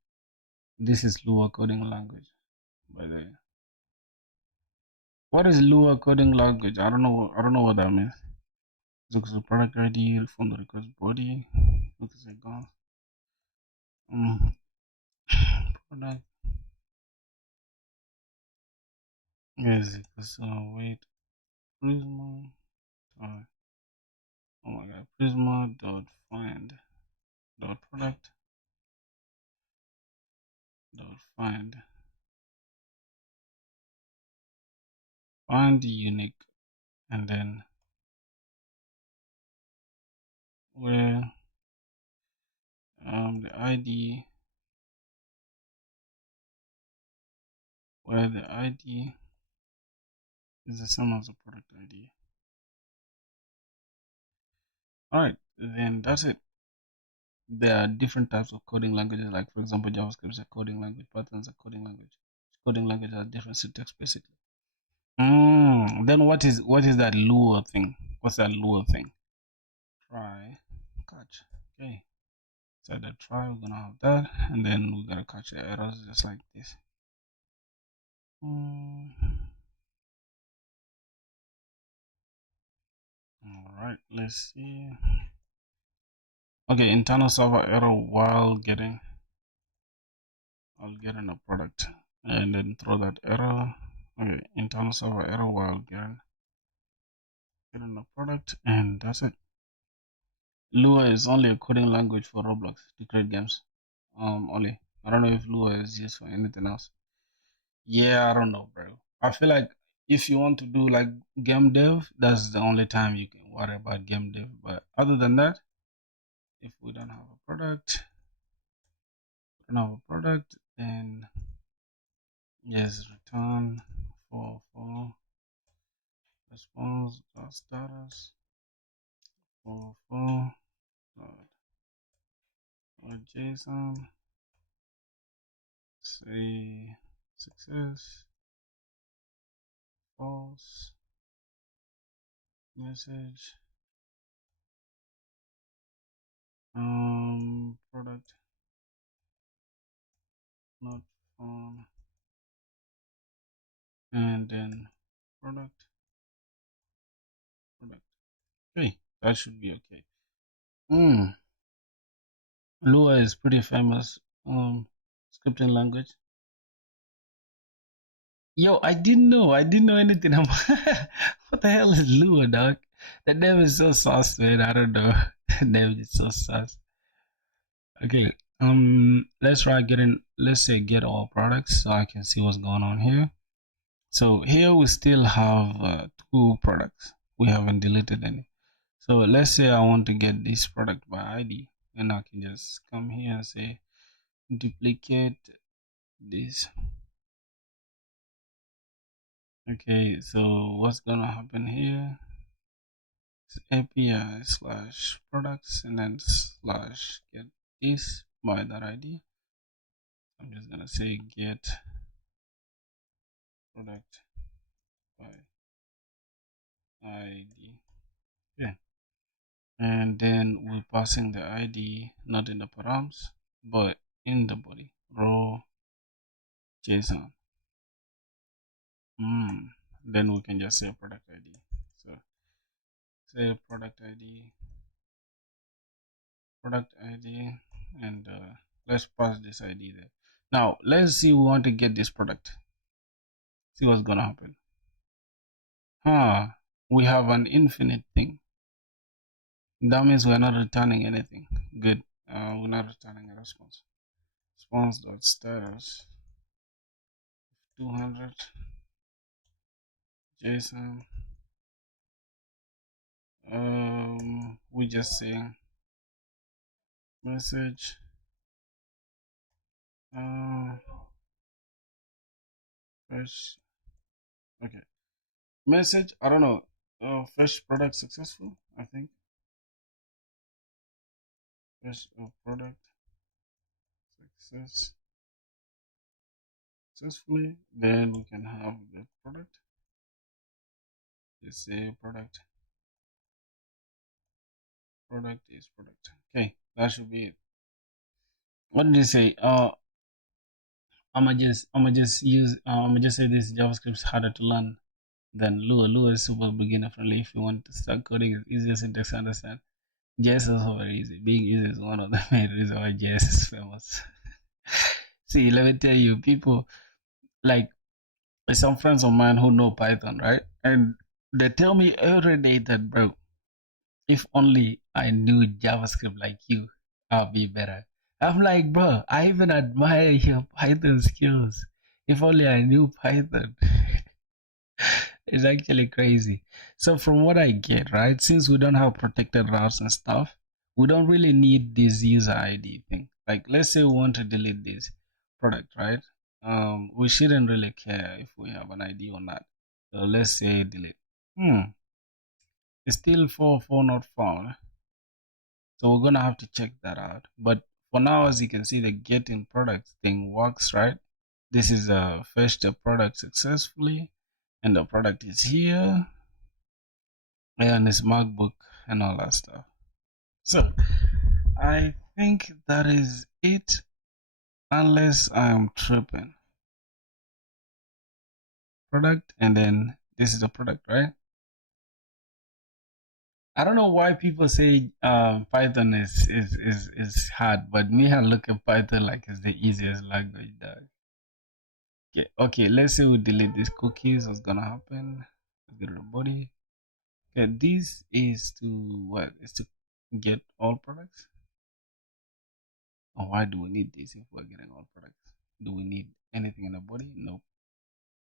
This is Lua coding language, by the way. What is Lua coding language? I don't know. I don't know what that means. Looks at product ID from the request body. Looks at gone. Product. Yes, so wait. Prisma. Oh my god. Prisma dot find dot product dot find unique, and then where the ID where the ID is the same as the product ID. Alright, then that's it. There are different types of coding languages, like for example JavaScript is a coding language, Python is a coding language. Coding languages are different syntax basically. Then what is that Lua thing? What's that Lua thing? Try catch. Okay. So the try, we're gonna have that, and then we're gonna catch the errors just like this. All right, let's see. Okay, internal server error while getting a product, and then throw that error. Okay, internal server error while getting a product, and that's it. Lua is only a coding language for Roblox to create games. Only. I don't know if Lua is used for anything else. Yeah, I don't know, bro. I feel like if you want to do like game dev, that's the only time you can worry about game dev. But other than that, if we don't have a product, then yes, return for response status for JSON, say success, false, message, product not found, and then product. Okay, that should be okay. Lua is pretty famous scripting language. Yo, I didn't know anything about what the hell is Lua, dog? That name is so sus, man. I don't know. That name is so sus. Okay, let's try let's say get all products so I can see what's going on here. So here we still have 2 products. We haven't deleted any. So let's say I want to get this product by ID, and I can just come here and say duplicate this. Okay, so what's gonna happen here? It's API slash products and then slash get this by that ID. I'm just gonna say get product by ID. Okay, and then we're passing the ID not in the params but in the body raw JSON. Then we can just say product ID. So say product ID, and let's pass this ID there. Now let's see, we want to get this product. See what's gonna happen. We have an infinite thing. That means we're not returning anything. Good. We're not returning a response. Response.status 200 JSON. We just saying message fresh. Okay, message, I don't know, fresh product successful, I think. Fresh product successfully. Then we can have the product. Just say product is product. Okay, that should be it. What did they say? I'ma just say this JavaScript is harder to learn than Lua. Lua is super beginner friendly. If you want to start coding, it's easier syntax to understand. JS is also very easy. Being easy is one of the main reasons why JS is famous. See, let me tell you, people like some friends of mine who know Python, right? And they tell me every day that, bro, if only I knew JavaScript like you, I'll be better. I'm like, bro, I even admire your Python skills. If only I knew Python. It's actually crazy. So from what I get, right, since we don't have protected routes and stuff, we don't really need this user ID thing. Like, let's say we want to delete this product, right? We shouldn't really care if we have an ID or not. So let's say delete. It's still 404 not found. So we're gonna have to check that out. But for now, as you can see, the getting product thing works, right? This is fetched the product successfully, and the product is here, and it's MacBook and all that stuff. So I think that is it, unless I'm tripping. Product, and then this is the product, right? I don't know why people say Python is hard, but me, I look at Python like it's the easiest language. Dog. Okay, let's say we delete these cookies. What's gonna happen? Let's get rid of body. Okay, this is to what? It's to get all products. Why do we need this if we're getting all products? Do we need anything in the body? Nope.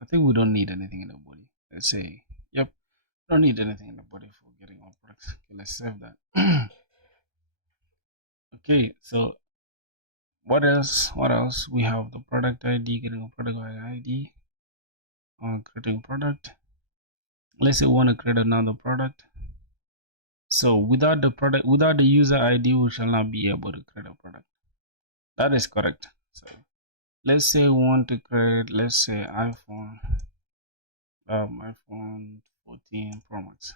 I think we don't need anything in the body. Let's say, yep, don't need anything in the body for getting all products. Okay, let's save that. Okay, so what else? We have the product ID, getting a product ID, creating product. Let's say we want to create another product. So without the user ID, we shall not be able to create a product. That is correct. So let's say we want to create, let's say iPhone 14 Pro Max.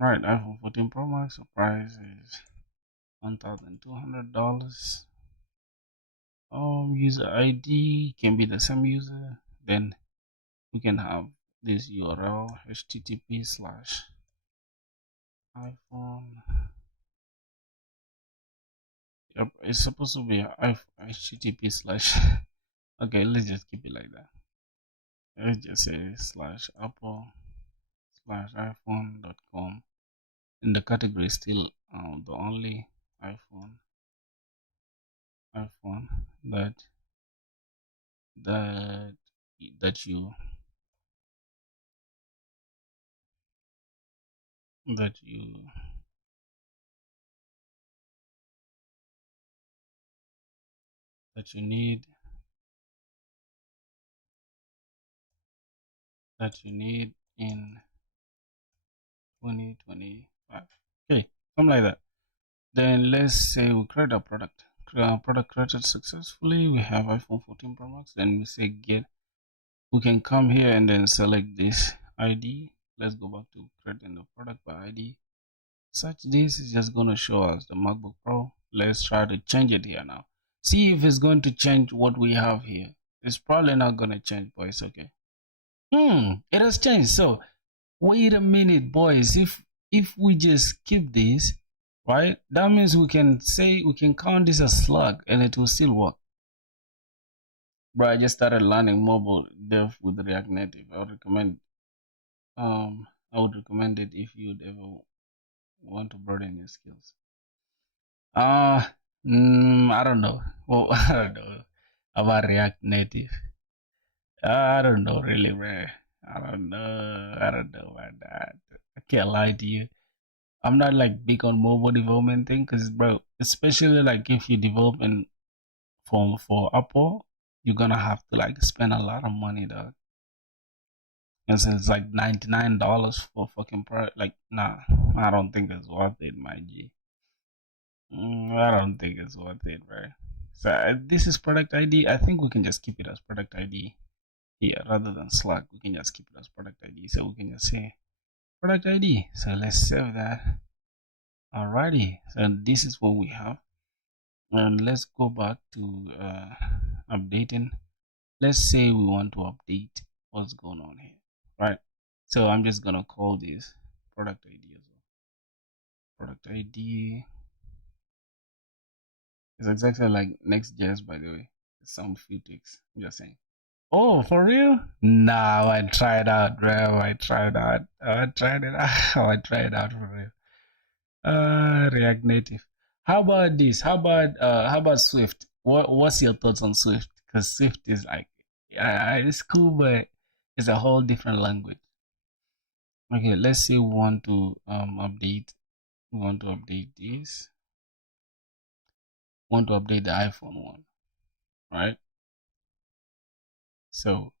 Right, iPhone 14 Pro Max. The price is $1,200. User ID can be the same user. Then we can have this URL http/iPhone. Yep, it's supposed to be http/. Okay, let's just keep it like that. Let's just say /apple/iphone.com, and the category is still the only iPhone that that that you that you that you need in 2025. Okay, something like that. Then let's say we create a product. Product created successfully. We have iPhone 14 Pro Max. Then we say get. We can come here and then select this ID. Let's go back to creating the product by ID. Search this is just going to show us the MacBook Pro. Let's try to change it here now. See if it's going to change what we have here. It's probably not going to change, but it's okay. It has changed. So wait a minute, boys. If we just keep this, right, that means we can count this as slug and it will still work. But I just started learning mobile dev with React Native. I would recommend it if you'd ever want to broaden your skills. I don't know. Well, I don't know about React Native. I don't know really, man. I don't know about that. I can't lie to you. I'm not like big on mobile development thing, cause bro, especially like if you develop in for Apple, you're gonna have to like spend a lot of money, dog. And since it's like $99 for fucking product, like nah, I don't think it's worth it, my G. I don't think it's worth it, bro. So this is product ID. I think we can just keep it as product ID here rather than Slack. We can just keep it as product ID. So we can just say product ID. So let's save that. Alrighty. So this is what we have. And let's go back to updating. Let's say we want to update what's going on here, right? So I'm just gonna call this product ID as well. Product ID is exactly like Next.js, by the way. Some few ticks. I'm just saying. Oh, for real? No, I tried out, bro. I tried out. I tried it out. I tried out for real. React Native. How about this? How about Swift? What's your thoughts on Swift? Because Swift is like, it's cool, but it's a whole different language. Okay, let's say we want to update. We want to update this. We want to update the iPhone one, right? So,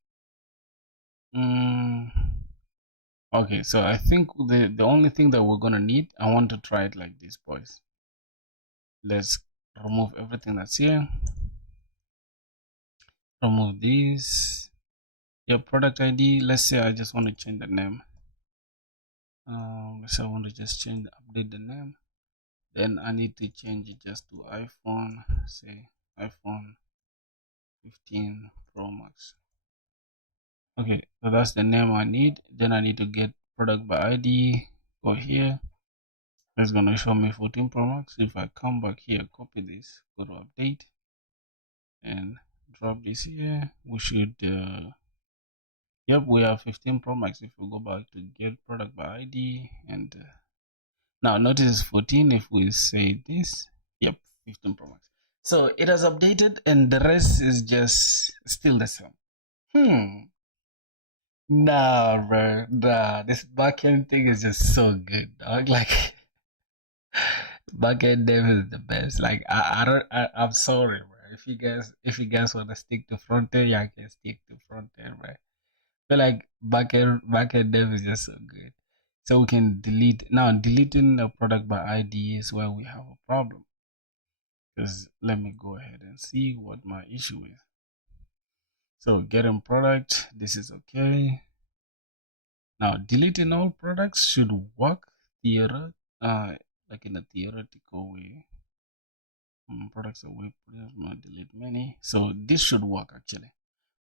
okay. So I think the only thing that we're gonna need, I want to try it like this, boys. Let's remove everything that's here. Remove this. Your product ID. Let's say I just want to change the name. Let's say I want to just update the name. Then I need to change it just to iPhone. Say iPhone 15 Pro Max. Okay, so that's the name I need. Then I need to get product by ID. Go here. It's gonna show me 14 Pro Max. If I come back here, copy this, go to update, and drop this here. We should yep, we have 15 Pro Max. If we go back to get product by ID, and now notice 14. If we say this, yep, 15 Pro Max. So it has updated, and the rest is just still the same. Nah, bro, nah. This backend thing is just so good, dog. Like backend dev is the best. Like I'm sorry, bro. If you guys want to stick to frontend, yeah, I can stick to frontend, right? But like backend dev is just so good. So we can delete now. Deleting a product by ID is where we have a problem. Because let me go ahead and see what my issue is. So getting product, this is okay. Now deleting all products should work like in a theoretical way. Products away, delete many. So this should work actually.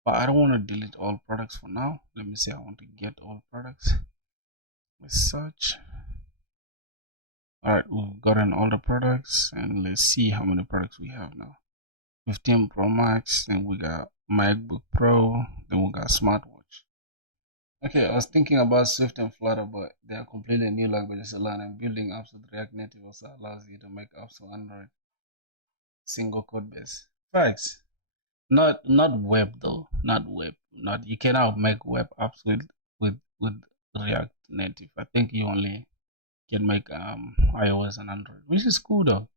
But I don't want to delete all products for now. Let me say I want to get all products. Let's search. Alright, we've gotten all the products, and let's see how many products we have now. 15 Pro Max, then we got MacBook Pro, then we got smartwatch. Okay, I was thinking about Swift and Flutter, but they are completely new languages to learn, and building apps with React Native also allows you to make apps for Android single code base. Facts. Not web though. Not web. Not you cannot make web apps with React Native. I think you only can make iOS and Android, which is cool though.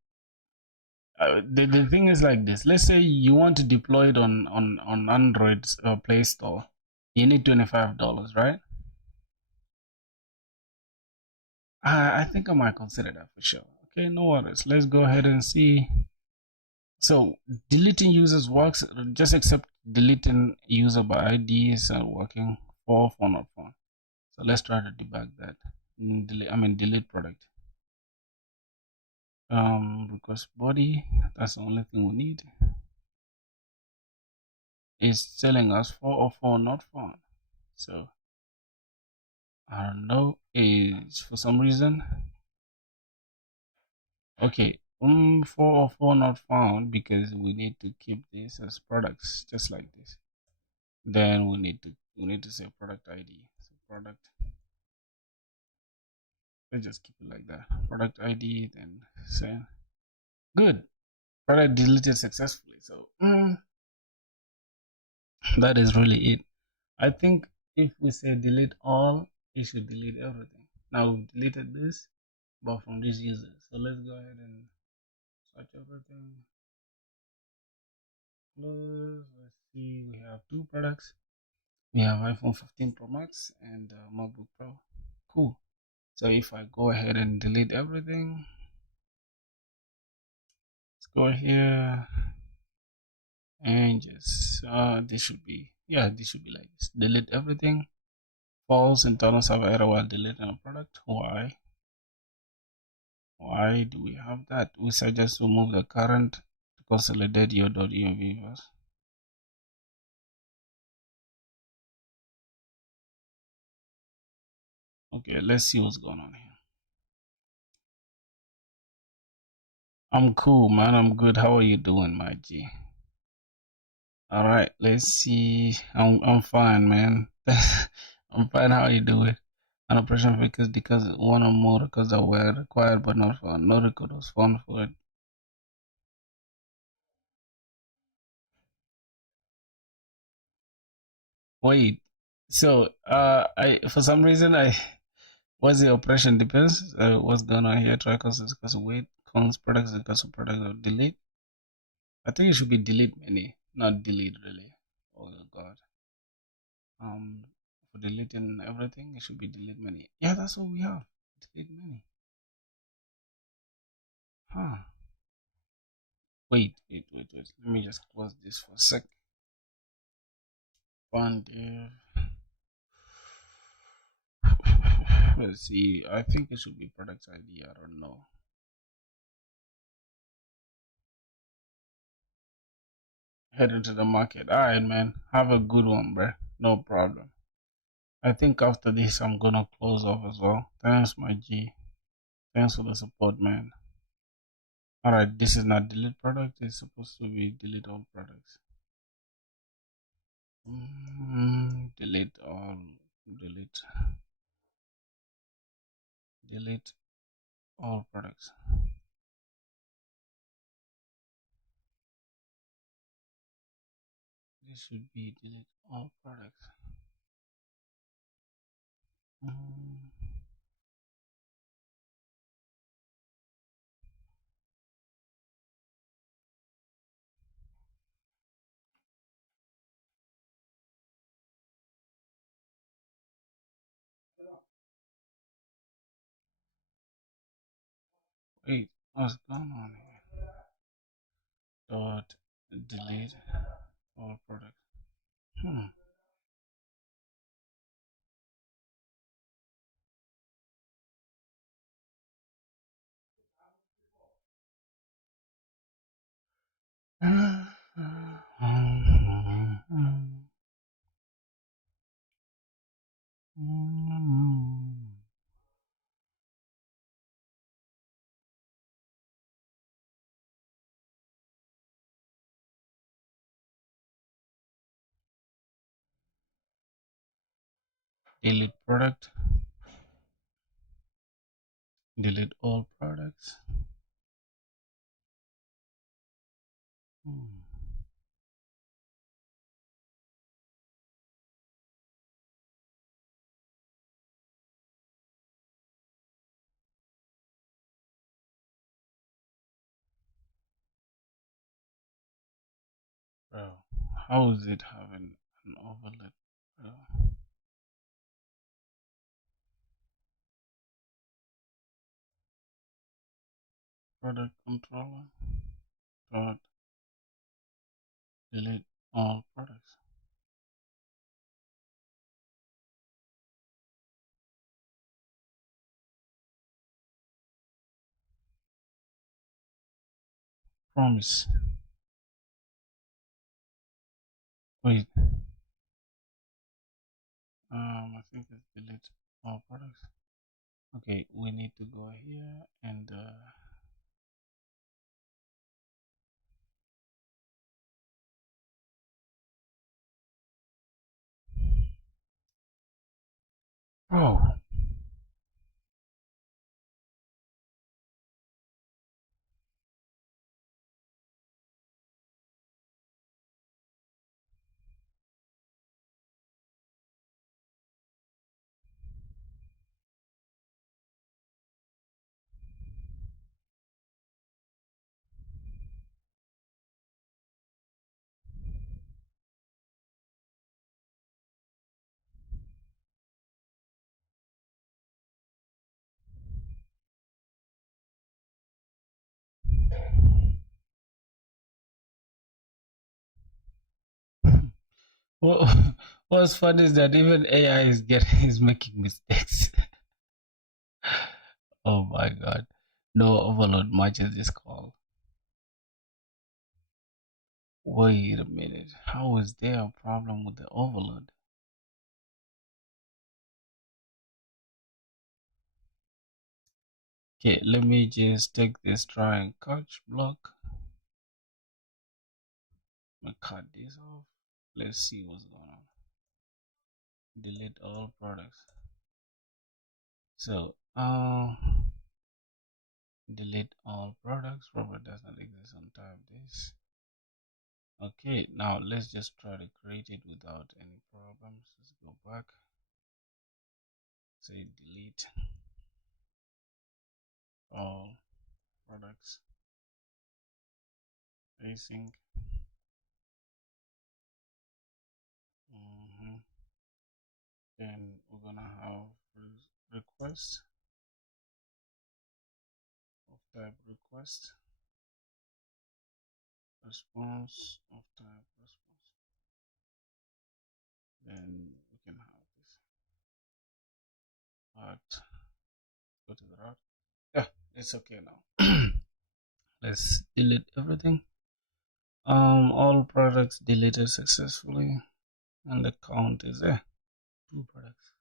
The thing is like this. Let's say you want to deploy it on Android's Play Store. You need $25, right? I think I might consider that for sure. Okay, no worries. Let's go ahead and see. So deleting users works. Just accept deleting user by ID is working for not for. So let's try to debug that. Delete product. Request body. That's the only thing we need. It's telling us 404 not found. So I don't know. Is for some reason. Okay. 404 not found because we need to keep this as products just like this. Then we need to say product ID. So product. Let's just keep it like that. Product ID, then say good. Product deleted successfully. So that is really it. I think if we say delete all, it should delete everything. Now we've deleted this, but from this user. So let's go ahead and search everything. Let's see, we have two products. We have iPhone 15 Pro Max and MacBook Pro. Cool. So if I go ahead and delete everything, let's go here and just this should be like this. Delete everything. False internal server error while deleting a product. Why do we have that? We suggest remove the current to consolidate your .env files. Okay, let's see what's going on here. I'm cool, man. I'm good. How are you doing, my G? All right, let's see. I'm fine, man. I'm fine. How are you doing? An operation because one or more records that were required but not found. No record was found for it. Wait. So I for some reason I what's the operation depends. What's going on here? Try because wait cons products because of product or delete. I think it should be delete many, not delete really. Oh god. For deleting everything, it should be delete many. Yeah, that's what we have. Delete many. Huh. Wait. Let me just close this for a sec. Fun div. Let's see. I think it should be product ID. I don't know. Head into the market. All right, man. Have a good one, bro. No problem. I think after this, I'm gonna close off as well. Thanks, my G. Thanks for the support, man. All right, this is not delete product. It's supposed to be delete all products. Delete all. Delete all products. This should be delete all products. Wait, what's going on here? delete all products. Delete product, delete all products. Bro, how is it having an overlay? Bro? Product controller, product, delete all products. Promise. Wait, I think it's delete all products. Okay, we need to go here and oh, well, what's funny is that even AI is getting is making mistakes. Oh my god. No overload matches this call. Wait a minute. How is there a problem with the overload? Okay, let me just take this try and catch block. Let me cut this off. Let's see what's going on. Delete all products. So, delete all products. Robert does not exist on type this. Okay, now let's just try to create it without any problems. Let's go back. Say delete all products. Facing. Then we're gonna have request of type request, response of type response. Then we can have this route. Go to the route. Yeah, it's okay now. Let's delete everything. All products deleted successfully, and the count is there. 2 products.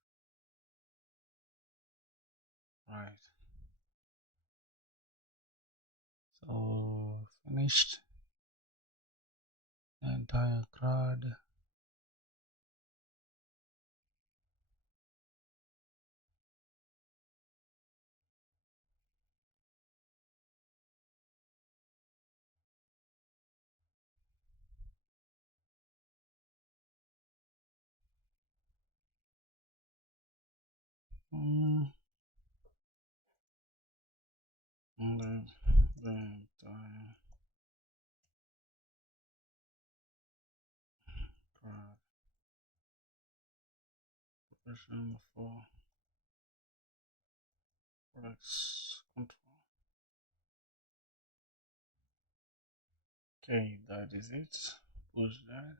Right. So finished the entire CRUD. The entire CRUD version for products control. Okay, that is it. Push that.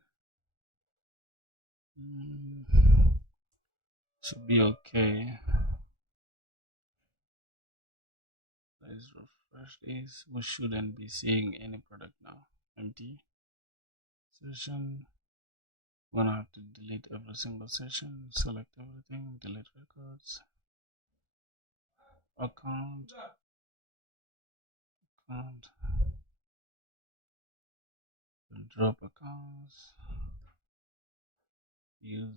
Should be okay. Let's refresh this. We shouldn't be seeing any product now. Empty session. We're gonna have to delete every single session, select everything, delete records, account, drop accounts, user.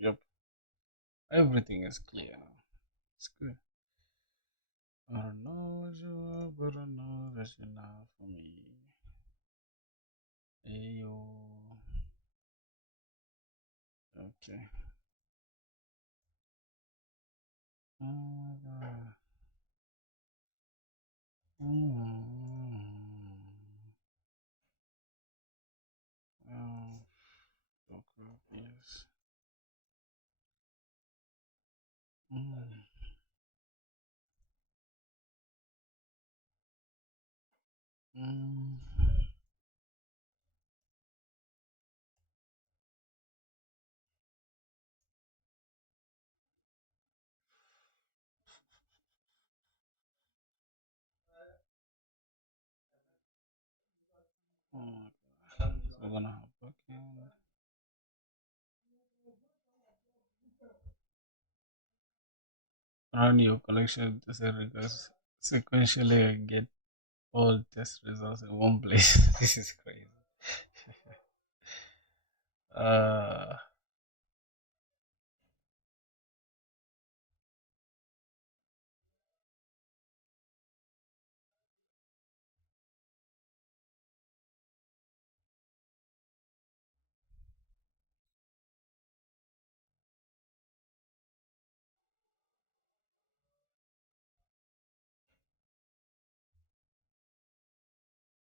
Yep, everything is clear now. It's good. I don't know what you are, but I know that you're not for me. Ayo. Okay. Oh my god. Oh, okay, yes. Oh my god. So we're gonna have backend. Run your collection to say requests sequentially and get all test results in one place. This is crazy.